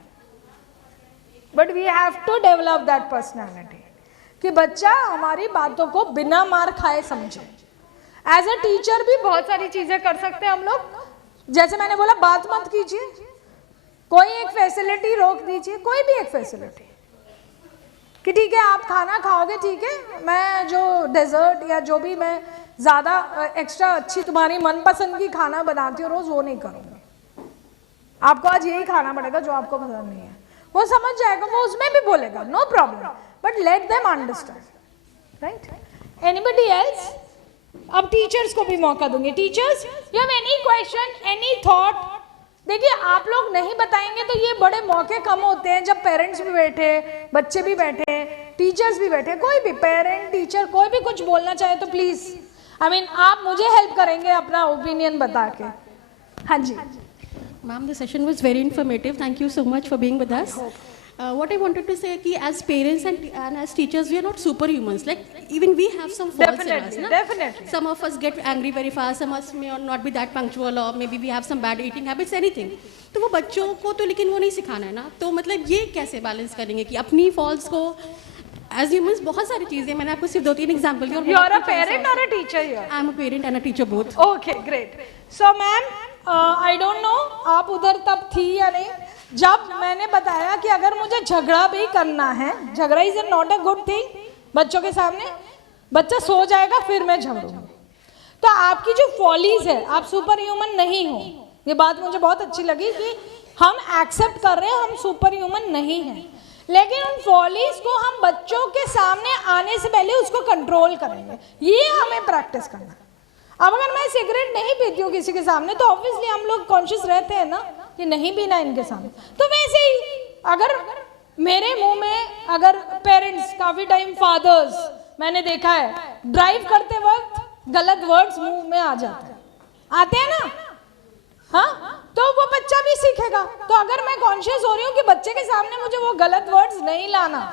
But we have to develop that personality कि बच्चा हमारी बातों को बिना मार खाए समझे। एज अ टीचर भी बहुत सारी चीजें कर सकते हैं हम लोग। जैसे मैंने बोला, बात मत कीजिए, कोई एक फैसिलिटी रोक दीजिए, कोई भी एक फैसिलिटी कि ठीक है आप खाना खाओगे, ठीक है मैं जो डेजर्ट या जो भी मैं ज़्यादा एक्स्ट्रा अच्छी तुम्हारी मनपसंद की खाना बनाती हूँ रोज़, वो नहीं करूँगी, आपको आज यही खाना पड़ेगा जो आपको पसंद नहीं है। वो समझ जाएगा, वो उसमें भी बोलेगा no problem, but let them understand, right? Anybody else? अब टीचर्स को भी मौका दूंगी। Teachers, you have any question, any thought? देखिए आप लोग नहीं बताएंगे तो ये बड़े मौके कम होते हैं जब पेरेंट्स भी बैठे, बच्चे भी बैठे, टीचर्स भी बैठे, कोई भी पेरेंट टीचर कोई भी कुछ बोलना चाहे तो प्लीज आप मुझे हेल्प करेंगे अपना ओपिनियन बता के। हाँ जी ma'am, the session was very informative, thank you so much for being with us. What I wanted to say कि as parents and as teachers we are not superhumans, like even we have some faults in us, na? Definitely. Some of us get angry very fast, some of us may not be that punctual, or maybe we have some bad eating habits, anything. तो वो बच्चों को तो लेकिन वो नहीं सिखाना है ना, तो मतलब ये कैसे बैलेंस करेंगे कि अपनी फॉल्ट्स को एज ह्यूमंस बहुत सारी चीजें, मैंने आपको सिर्फ 2-3 एग्जांपल दिए. You are a parent or a teacher here? I am a parent and a teacher both. Okay, great. So ma'am, I don't know आप उधर तब थी या नहीं जब मैंने बताया कि अगर मुझे झगड़ा भी करना है, झगड़ा is not a good thing, बच्चों के सामने बच्चा सो जाएगा फिर मैं झगड़ूंगी, तो आपकी जो फॉलीज है, आप सुपर ह्यूमन नहीं हो, ये बात मुझे बहुत अच्छी लगी कि हम एक्सेप्ट कर रहे हैं हम सुपर ह्यूमन नहीं हैं, लेकिन उन फॉलीज को हम बच्चों के सामने आने से पहले उसको कंट्रोल करेंगे, ये हमें प्रैक्टिस करना है. अब अगर मैं सिगरेट नहीं पीती हूँ किसी के सामने तो ऑब्वियसली हम लोग कॉन्शियस रहते हैं ना कि नहीं पीना इनके सामने, तो वैसे ही अगर मेरे मुंह में, अगर पेरेंट्स काफी टाइम फादर्स मैंने देखा है ड्राइव करते वक्त गलत वर्ड्स मुंह में आ जाते हैं, आते हैं ना, हाँ, तो वो बच्चा भी सीखेगा. तो अगर मैं कॉन्शियस हो रही हूँ कि बच्चे के सामने मुझे वो गलत वर्ड्स नहीं लाना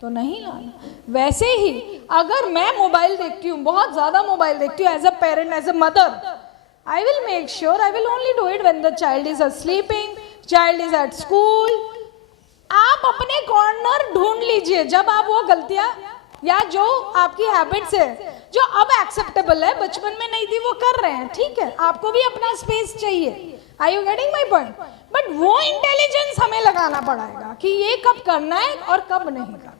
तो नहीं लाना. वैसे ही अगर मैं मोबाइल देखती हूँ, बहुत ज्यादा मोबाइल देखती हूँ, as a parent, as a mother, I will make sure I will only do it when the child is sleeping, child is at school. आप अपने कॉर्नर ढूंढ लीजिए जब आप वो गलतियां या जो आपकी हैबिट्स है जो अब एक्सेप्टेबल है, बचपन में नहीं थी, वो कर रहे हैं, ठीक है, आपको भी अपना स्पेस चाहिए. Are you getting my point? But वो इंटेलिजेंस हमें लगाना पड़ेगा कि ये कब करना है और कब नहीं करना.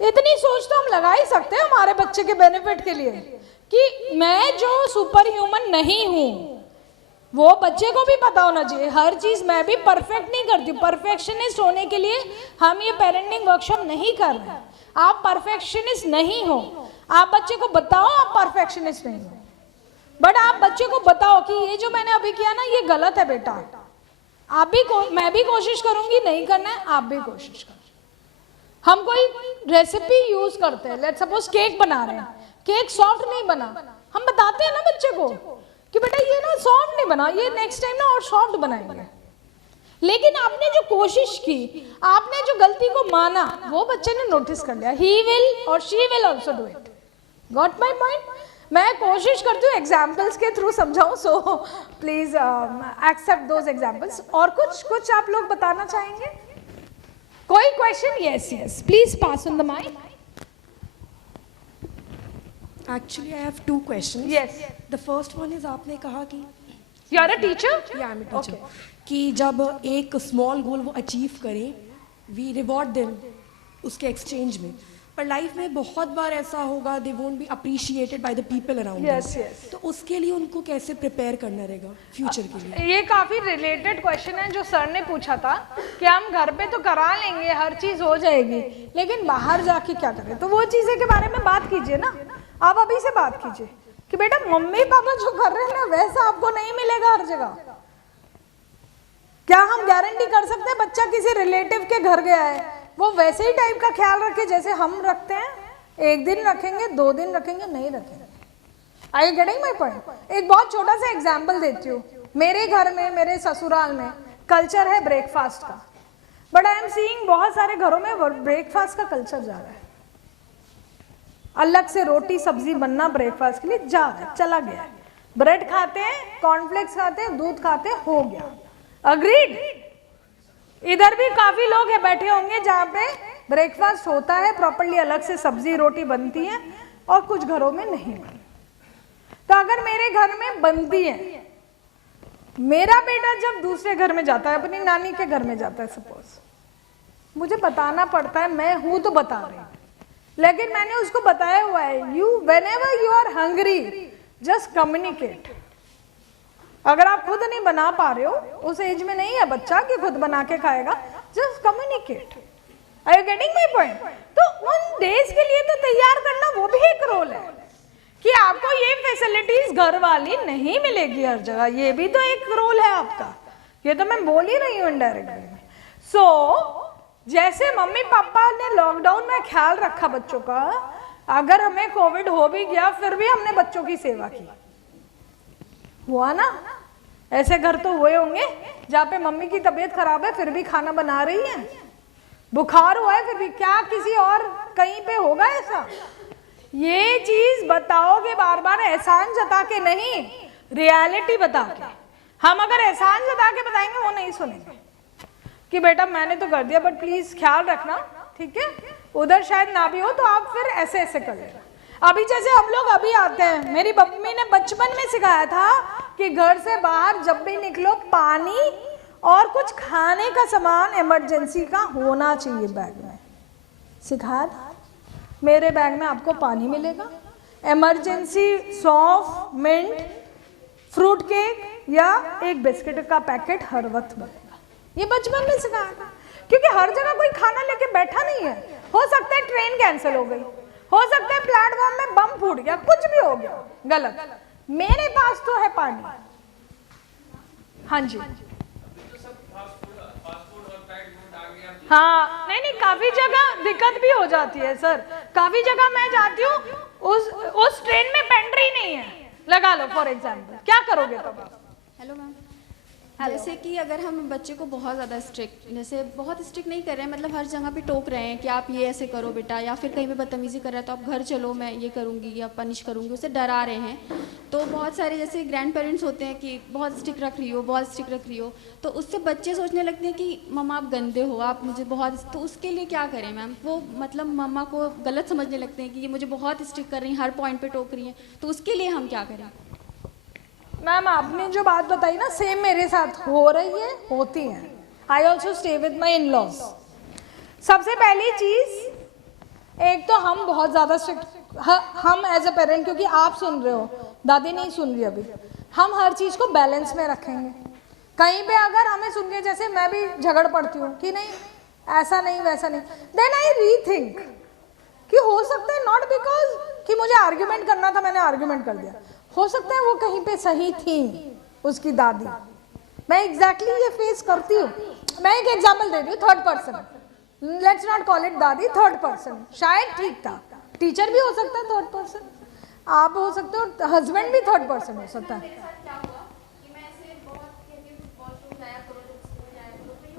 इतनी सोच तो हम लगा ही सकते हैं हमारे बच्चे के बेनिफिट के लिए कि मैं जो सुपर ह्यूमन नहीं हूँ, वो बच्चे को भी पता होना चाहिए. हर चीज मैं भी परफेक्ट नहीं करती हूँ. परफेक्शनिस्ट होने के लिए हम ये पेरेंटिंग वर्कशॉप नहीं कर रहे हैं. आप परफेक्शनिस्ट नहीं हो, आप बच्चे को बताओ आप परफेक्शनिस्ट नहीं हो, बट आप बच्चे को बताओ कि ये जो मैंने अभी किया ना ये गलत है बेटा. आप भी मैं भी कोशिश करूंगी, नहीं करना है आप भी कोशिश करो. हम कोई रेसिपी यूज करते हैं, लेट्स सपोज केक बना रहे हैं, केक सॉफ्ट नहीं बना, हम बताते हैं ना बच्चे को कि बेटा ये ना सॉफ्ट नहीं बना, ये नेक्स्ट टाइम ना और सॉफ्ट बनाएंगे. लेकिन आपने जो कोशिश की, आपने जो गलती को माना, वो बच्चे ने नोटिस कर लिया. ही विल और she will also do it. Got my point? मैं कोशिश करती हूँ एग्जाम्पल्स के थ्रू समझाऊं, so please accept those examples. और कुछ आप लोग बताना चाहेंगे? कोई question? Yes, please pass on the mic. Actually, I have two questions. Yes. The first one is आपने कहा कि You are a teacher? या I'm a teacher कि जब एक small goal वो achieve करें, we reward them उसके exchange में. पर लाइफ में बहुत बार ऐसा होगा they won't be appreciated by the people around Yes, them. yes. तो उसके लिए उनको कैसे प्रिपेयर करना रहेगा फ्यूचर के लिए? ये काफी रिलेटेड क्वेश्चन है जो सर ने पूछा था कि हम घर पे तो करा लेंगे, हर चीज हो जाएगी, लेकिन बाहर जाके क्या करें? तो वो चीजें के बारे में बात कीजिए ना, आप अभी से बात कीजिए कि बेटा मम्मी पापा जो कर रहे हैं ना वैसा आपको नहीं मिलेगा हर जगह। क्या हम गारंटी कर सकते हैं बच्चा किसी रिलेटिव के घर गया है वो वैसे ही टाइप का ख्याल रखे जैसे हम रखते हैं? एक दिन रखेंगे, 2 दिन रखेंगे, नहीं रखेंगे। I getting my point? एक बहुत छोटा सा एग्जाम्पल देती हूँ। मेरे घर में, मेरे ससुराल में कल्चर है ब्रेकफास्ट का, बट आई एम सीइंग बहुत सारे घरों में ब्रेकफास्ट का कल्चर जा रहा है। अलग से रोटी सब्जी बनना ब्रेकफास्ट के लिए जा रहा है, चला गया है। ब्रेड खाते हैं, कॉर्नफ्लेक्स खाते हैं, दूध खाते हैं, हो गया। अग्रीड? इधर भी काफी लोग है बैठे होंगे जहाँ पे ब्रेकफास्ट होता है प्रॉपर्ली, अलग से सब्जी रोटी बनती है, और कुछ घरों में नहीं बनती। तो अगर मेरे घर में बनती है, मेरा बेटा जब दूसरे घर में जाता है, अपनी नानी के घर में जाता है सपोज, मुझे बताना पड़ता है, मैं हूं तो बता रही हूँ, लेकिन मैंने उसको बताया हुआ है you whenever you are hungry just communicate. अगर आप खुद नहीं बना पा रहे हो, उस एज में नहीं है बच्चा कि खुद बना के खाएगा, just communicate. Are you getting my point? तो उन डेज के लिए तो तैयार करना वो भी एक रोल है कि आपको ये फैसिलिटीज घर वाली नहीं मिलेगी हर जगह, ये भी तो एक रोल है आपका। ये तो मैं बोल ही रही हूँ इनडायरेक्ट वे में। सो जैसे मम्मी पापा ने लॉकडाउन में ख्याल रखा बच्चों का, अगर हमें कोविड हो भी गया फिर भी हमने बच्चों की सेवा की, हुआ ना? ऐसे घर तो हुए होंगे जहाँ पे मम्मी की तबीयत खराब है फिर भी खाना बना रही है, बुखार हुआ है फिर भी, क्या किसी और कहीं पे होगा ऐसा? ये चीज बताओगे बार बार, एहसान जता के नहीं, रियलिटी बता के। हम अगर एहसान जता के बताएंगे वो नहीं सुनेंगे कि बेटा मैंने तो कर दिया बट प्लीज ख्याल रखना, ठीक है? उधर शायद ना भी हो तो आप फिर ऐसे ऐसे कर लेना। अभी जैसे हम लोग अभी आते हैं, मेरी मम्मी ने बचपन में सिखाया था कि घर से बाहर जब भी निकलो पानी और कुछ खाने का सामान इमरजेंसी का होना चाहिए बैग में, सिखाया था। मेरे बैग में आपको पानी मिलेगा, इमरजेंसी सौंफ, मिंट, फ्रूट केक या एक बिस्किट का पैकेट हर वक्त मिलेगा। ये बचपन में सिखाया था, क्योंकि हर जगह कोई खाना लेके बैठा नहीं है। हो सकता है ट्रेन कैंसिल हो गई, हो सकता है प्लेटफॉर्म में बम फूट गया, कुछ भी हो गया गलत, मेरे पास तो है पानी। हाँ जी, हाँ, नहीं, काफी जगह दिक्कत भी हो जाती है सर। काफी जगह मैं जाती हूँ, उस ट्रेन में पेंट्री नहीं है, लगा लो फॉर एग्जाम्पल, क्या करोगे तब आप? हेलो मैम, जैसे कि अगर हम बच्चे को बहुत ज़्यादा स्ट्रिक्ट, जैसे बहुत स्ट्रिक्ट नहीं कर रहे हैं, मतलब हर जगह पे टोक रहे हैं कि आप ये ऐसे करो बेटा, या फिर कहीं पे बदतमीजी कर रहा है तो आप घर चलो मैं ये करूँगी या पनिश करूँगी, उसे डरा रहे हैं। तो बहुत सारे जैसे ग्रैंड पेरेंट्स होते हैं कि बहुत स्ट्रिक्ट रख रही हो, बहुत स्ट्रिक्ट रख रही हो, तो उससे बच्चे सोचने लगते हैं कि मम्मा आप गंदे हो, आप मुझे बहुत, तो उसके लिए क्या करें मैम? वो मतलब मम्मा को गलत समझने लगते हैं कि ये मुझे बहुत स्ट्रिक्ट कर रही हैं, हर पॉइंट पर टोक रही हैं, तो उसके लिए हम क्या करें? मैम आपने जो बात बताई ना, सेम मेरे साथ हो रही है, होती है। I also stay with my in laws. सबसे पहली चीज, एक तो हम बहुत ज़्यादा स्ट्रिक्ट, हम एज अ पेरेंट, क्योंकि आप सुन रहे हो, दादी नहीं सुन रही अभी, हम हर चीज़ को बैलेंस में रखेंगे। कहीं पे अगर हमें सुन के, जैसे मैं भी झगड़ पड़ती हूँ कि नहीं ऐसा नहीं वैसा नहीं, देन आई रीथिंक कि हो सकता है नॉट बिकॉज कि मुझे आर्ग्यूमेंट करना था मैंने आर्ग्यूमेंट कर दिया, हो सकता है वो कहीं पे सही थी उसकी दादी। मैं एग्जैक्टली ये फेस करती हूँ। मैं एक एग्जांपल दे रही हूँ, third person, let's not call it दादी, थर्ड पर्सन, शायद ठीक था, टीचर भी हो सकता है थर्ड पर्सन, आप हो सकते हो, हस्बैंड भी थर्ड पर्सन हो सकता है।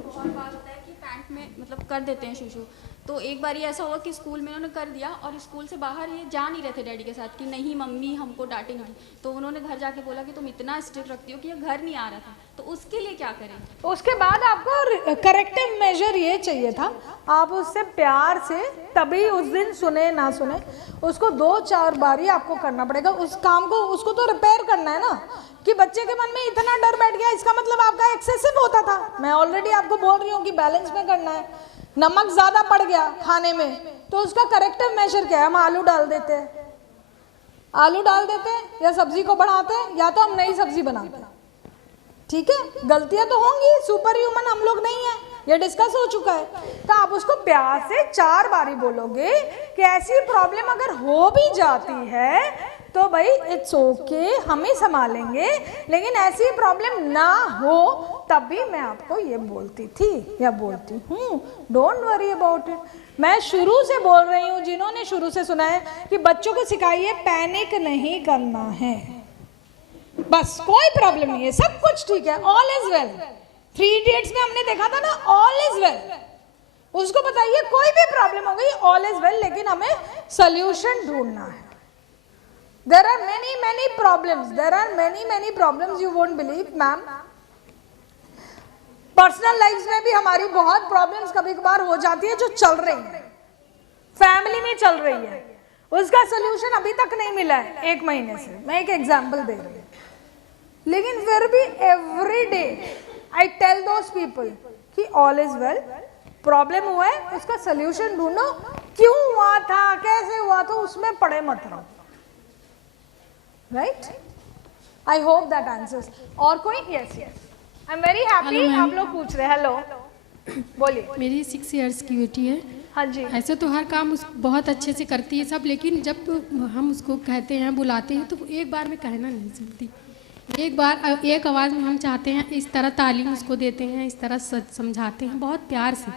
बहुत बात होता है कि पैंट में मतलब कर देते हैं शूशू, तो एक बार ऐसा हुआ कि स्कूल में उन्होंने कर दिया और स्कूल से बाहर ये जा नहीं रहे थे डैडी के साथ कि नहीं मम्मी हमको डांटेंगी, तो उन्होंने घर जाके बोला कि तुम इतना स्ट्रिक्ट रखती हो कि ये घर नहीं आ रहा था, तो उसके लिए क्या करें? उसके बाद आपको करेक्टिव मेजर ये चाहिए था, आप उससे प्यार से, तभी उस दिन सुने ना सुने उसको 2-4 बारी आपको करना पड़ेगा उस काम को, उसको तो रिपेयर करना है ना। कि बच्चे के मन में इतना डर बैठ गया इसका मतलब आपका एक्सेसिव होता था। मैं ऑलरेडी आपको बोल रही हूँ कि बैलेंस में करना है। नमक ज्यादा पड़ गया खाने में तो उसका करेक्टिव मेजर क्या है? हम आलू डाल देते हैं, आलू डाल देते हैं, या सब्जी को बढ़ाते हैं, या तो हम नई सब्जी बनाते हैं। ठीक है, गलतियां तो होंगी, सुपर ह्यूमन हम लोग नहीं है, ये डिस्कस हो चुका है। तो आप उसको प्यार से 4 बारी बोलोगे कि ऐसी प्रॉब्लम अगर हो भी जाती है तो भाई इट्स ओके, हम ही संभालेंगे, लेकिन ऐसी प्रॉब्लम ना हो तब भी मैं आपको ये बोलती थी या बोलती हूँ, डोंट वरी अबाउट इट। मैं शुरू से बोल रही हूँ, जिन्होंने शुरू से सुना है, कि बच्चों को सिखाइए पैनिक नहीं करना है, बस कोई प्रॉब्लम नहीं है, सब कुछ ठीक है, ऑल इज वेल। 3 इडियट्स में हमने देखा था ना, ऑल इज वेल। उसको बताइए कोई भी प्रॉब्लम हो गई, ऑल इज वेल, लेकिन हमें सोल्यूशन ढूंढना है। There are many problems. There are many problems. You won't believe, ma'am. Personal life में भी हमारी बहुत प्रॉब्लम्स कभी कभार हो जाती है जो चल रही है, फैमिली में चल रही है, उसका सोल्यूशन अभी तक नहीं मिला है 1 महीने से। मैं एक एग्जांपल दे रही हूँ, लेकिन फिर भी every day I tell those people कि ऑल इज वेल, प्रॉब्लम हुआ है उसका सोल्यूशन ढूंढो, क्यों हुआ था, कैसे हुआ, तो उसमें पड़े मत रहो। Right, I hope that answers. और कोई? Yes yes, I am very happy. आप लोग पूछ रहे हैं, हेलो बोलिए। मेरी 6 इयर्स की बेटी है। हाँ जी। ऐसे तो हर काम बहुत अच्छे से करती है सब, लेकिन जब हम उसको कहते हैं, बुलाते हैं, तो एक बार में कहना नहीं सुनती। एक आवाज़ में हम चाहते हैं, इस तरह तालीम उसको देते हैं, इस तरह समझाते हैं, बहुत प्यार से,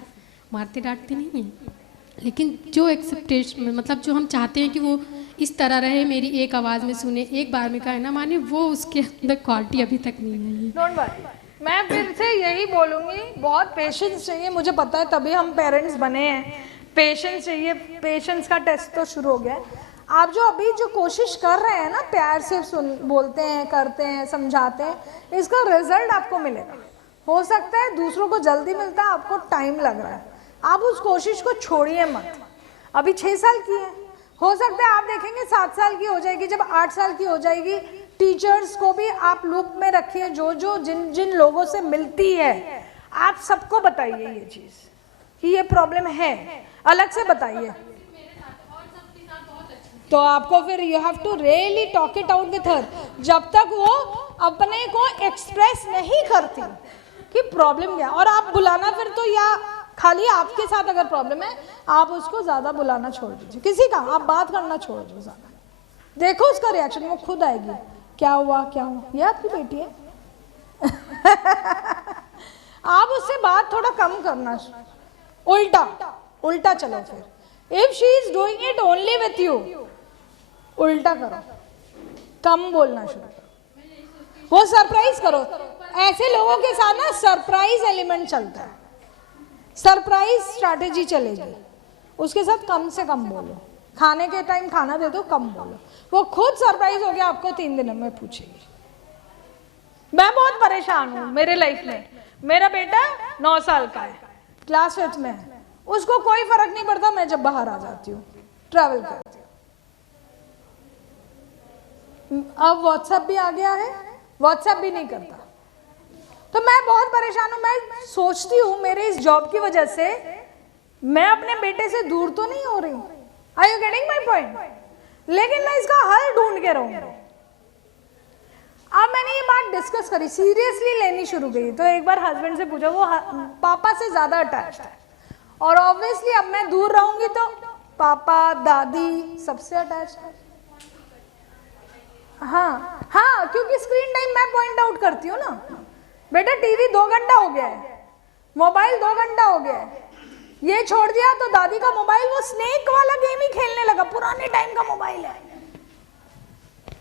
मारते डांटते नहीं हैं, लेकिन जो एक्सेप्टेशन, मतलब जो हम चाहते हैं कि वो इस तरह रहे, मेरी एक आवाज़ में सुने, एक बार में कहना माने, वो उसके अंदर क्वालिटी अभी तक नहीं आई है। डोंट वरी, मैं फिर से यही बोलूँगी, बहुत पेशेंस चाहिए, मुझे पता है तभी हम पेरेंट्स बने हैं। पेशेंस चाहिए, पेशेंस का टेस्ट तो शुरू हो गया है। आप जो अभी जो कोशिश कर रहे हैं ना, प्यार से बोलते हैं, करते हैं, समझाते हैं, इसका रिजल्ट आपको मिलेगा। हो सकता है दूसरों को जल्दी मिलता है, आपको टाइम लग रहा है। आप उस कोशिश को छोड़िए मत। अभी 6 साल की है, हो सकता है आप देखेंगे 7 साल की हो जाएगी, जब 8 साल की हो जाएगी। टीचर्स को भी आप लूप में रखिए, जो जिन लोगों से मिलती है, आप सबको बताइए ये चीज़ कि ये प्रॉब्लम है, अलग से बताइए। तो आपको फिर you have to really talk it out with her, जब तक वो अपने को एक्सप्रेस नहीं करती कि प्रॉब्लम क्या। और आप बुलाना फिर तो, या खाली आपके साथ अगर प्रॉब्लम है, आप उसको ज़्यादा बुलाना छोड़ दीजिए, किसी का आप बात करना छोड़ दीजिए ज़्यादा। देखो उसका रिएक्शन, वो खुद आएगी, क्या हुआ क्या हुआ, ये आपकी बेटी है। आप उससे बात थोड़ा कम करना, उल्टा चलो फिर। If she is doing it only with you, उल्टा करो, कम बोलना शुरू करो, वो सरप्राइज करो। ऐसे लोगों के साथ ना सरप्राइज एलिमेंट चलता है, सरप्राइज स्ट्रैटेजी चलेगी, उसके साथ कम से कम बोलो। खाने के टाइम खाना दे दो, कम बोलो, वो खुद सरप्राइज हो गया, आपको 3 दिन में पूछेगी। मैं बहुत परेशान हूँ मेरे लाइफ में। मेरा बेटा 9 साल का है, क्लास 5 में है, उसको कोई फर्क नहीं पड़ता मैं जब बाहर आ जाती हूँ, ट्रैवल करती हूँ। अब व्हाट्सएप भी आ गया है, व्हाट्सएप भी नहीं करता, तो मैं बहुत परेशान हूँ। मैं सोचती हूँ मेरे इस जॉब की वजह से मैं अपने बेटे से दूर तो नहीं हो रही हूँ। Are you getting my point? लेकिन मैं इसका हल ढूंढ के रहूंगी। अब मैंने ये बात डिस्कस करी, सीरियसली लेनी शुरू की, तो एक बार हस्बैंड से पूछा, वो पापा से ज्यादा अटैच्ड है, और ऑब्वियसली अब मैं दूर रहूंगी तो पापा दादी सबसे अटैच्ड है। हाँ हाँ, क्योंकि स्क्रीन टाइम मैं पॉइंट आउट करती हूँ ना, बेटा टीवी 2 घंटा हो गया है, मोबाइल 2 घंटा हो गया है, ये छोड़ दिया तो दादी का मोबाइल, वो स्नेक वाला गेम ही खेलने लगा, पुराने टाइम का मोबाइल है,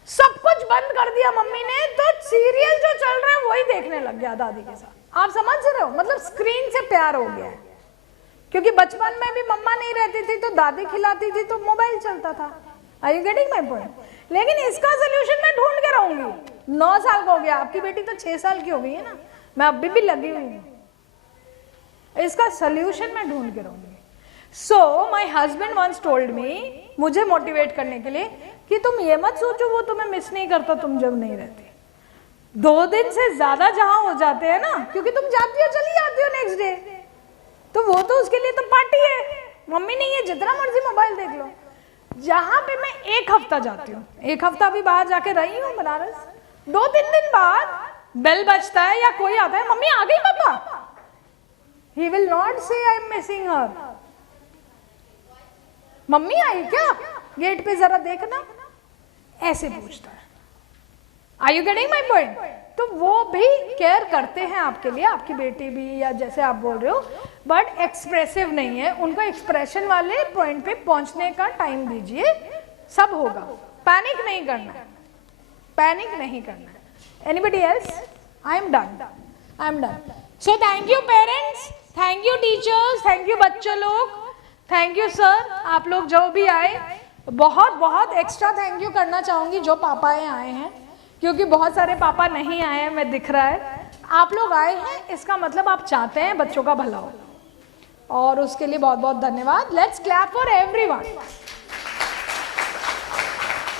सब कुछ बंद कर दिया मम्मी ने, तो सीरियल जो चल रहा है वही देखने लग गया दादी के साथ। आप समझ रहे हो, मतलब स्क्रीन से प्यार हो गया है। क्योंकि बचपन में भी मम्मा नहीं रहती थी तो दादी खिलाती थी तो मोबाइल चलता था। Are you getting my point? लेकिन इसका सोल्यूशन मैं ढूंढ के रहूंगी। 9 साल का हो गया, आपकी बेटी तो 6 साल की हो गई है ना, मैं अभी भी लगी हुई हूँ। इसका सोल्यूशन मैं ढूंढ के रहूंगी। So my husband once told me, मुझे मोटिवेट करने के लिए, कि तुम ये मत सोचो वो तुम्हें मिस नहीं करता तुम जब नहीं रहती। 2 दिन से ज्यादा जहां हो जाते हैं ना, क्योंकि तुम जाती हो चली जाती हो नेक्स्ट डे, तो वो तो उसके लिए तो पार्टी है, मम्मी नहीं है जितना मर्जी मोबाइल देख लो। जहां पे मैं 1 हफ्ता जाती हूँ, 1 हफ्ता भी बाहर जाके रही हूँ बनारस, 2-3 दिन बाद बेल बजता है या कोई आता है, मम्मी आ गई पापा, ही will not say I am missing her, mummy आई क्या, गेट पे जरा देखना, ऐसे पूछता है। Are you getting my point? तो वो भी केयर करते हैं आपके लिए, आपकी बेटी भी, या जैसे आप बोल रहे हो, बट एक्सप्रेसिव नहीं है, उनको एक्सप्रेशन वाले पॉइंट पे पहुंचने का टाइम दीजिए, सब होगा। पैनिक नहीं करना है, पैनिक नहीं करना है। Anybody else? I am done. So thank you parents, thank you teachers, thank you बच्चे लोग, थैंक यू सर, आप लोग जो भी आए, बहुत बहुत एक्स्ट्रा थैंक यू करना चाहूँगी जो पापाएं आए हैं, क्योंकि बहुत सारे पापा नहीं आए हैं, मैं दिख रहा है। आप लोग आए हैं, इसका मतलब आप चाहते हैं बच्चों का भला हो, और उसके लिए बहुत बहुत धन्यवाद। Let's clap for everyone.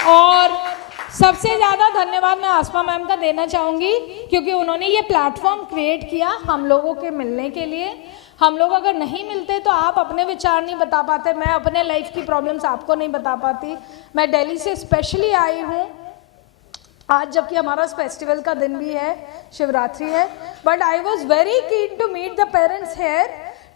और सबसे ज़्यादा धन्यवाद मैं आसमा मैम का देना चाहूँगी, क्योंकि उन्होंने ये प्लेटफॉर्म क्रिएट किया हम लोगों के मिलने के लिए। हम लोग अगर नहीं मिलते तो आप अपने विचार नहीं बता पाते, मैं अपने लाइफ की प्रॉब्लम्स आपको नहीं बता पाती। मैं दिल्ली से स्पेशली आई हूँ आज, जबकि हमारा फेस्टिवल का दिन भी है, शिवरात्रि है, but I was very keen to meet the parents here,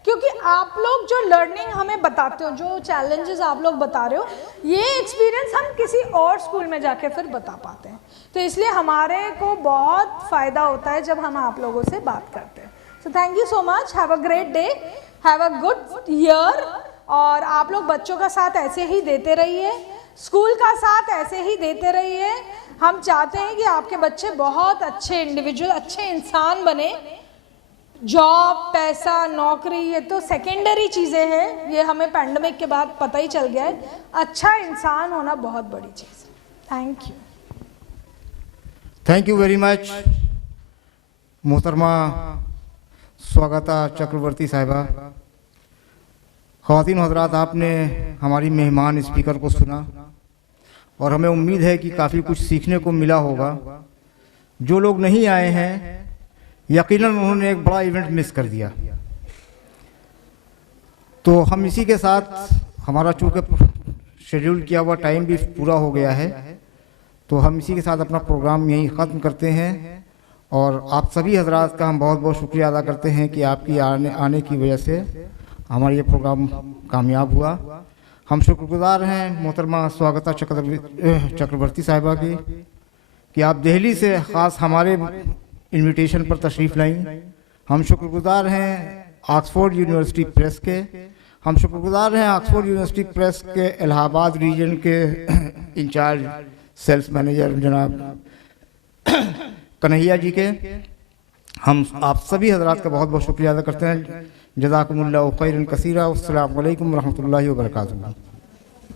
क्योंकि आप लोग जो लर्निंग हमें बताते हो, जो चैलेंजेस आप लोग बता रहे हो, ये एक्सपीरियंस हम किसी और स्कूल में जाके फिर बता पाते हैं। तो इसलिए हमारे को बहुत फ़ायदा होता है जब हम आप लोगों से बात करते हैं। So thank you so much, have a great day, have a good year. और आप लोग बच्चों का साथ ऐसे ही देते रहिए, स्कूल का साथ ऐसे ही देते रहिए। हम चाहते हैं कि आपके बच्चे बहुत अच्छे इंडिविजुअल, अच्छे इंसान बने। जॉब, पैसा, नौकरी, ये तो सेकेंडरी चीज़ें हैं, ये हमें पैंडमिक के बाद पता ही चल गया है। अच्छा इंसान होना बहुत बड़ी चीज़ है। Thank you, thank you very much मोहतरमा स्वागता चक्रवर्ती साहिबा। ख़वातीन हज़रात, आपने हमारी मेहमान स्पीकर को सुना और हमें उम्मीद है कि काफ़ी कुछ सीखने को मिला होगा। जो लोग नहीं आए हैं, यकीनन उन्होंने एक बड़ा इवेंट मिस कर दिया। तो हम इसी के साथ, हमारा चूँकि शेड्यूल किया हुआ टाइम भी पूरा हो गया है, तो हम इसी के साथ अपना प्रोग्राम यहीं ख़त्म करते हैं। और आप सभी हजरात का हम बहुत बहुत शुक्रिया अदा करते हैं कि आपकी आने की वजह से हमारा ये प्रोग्राम कामयाब हुआ। हम शुक्रगुजार हैं मोहतरमा स्वागता चक्रवर्ती साहिबा की कि आप दिल्ली से ख़ास हमारे इनविटेशन पर तशरीफ़ लाईं। हम शुक्रगुजार हैं ऑक्सफोर्ड यूनिवर्सिटी प्रेस के, हम शुक्रगुजार हैं ऑक्सफोर्ड यूनिवर्सिटी प्रेस के इलाहाबाद रीजन के इंचार्ज सेल्स मैनेजर जनाब कन्हैया जी के। हम आप सभी हजरात का बहुत बहुत शुक्रिया अदा करते हैं। जज़ाकुमुल्लाहु खैरन कसीरा। अस्सलामु अलैकुम व रहमतुल्लाहि व बरकातुहू।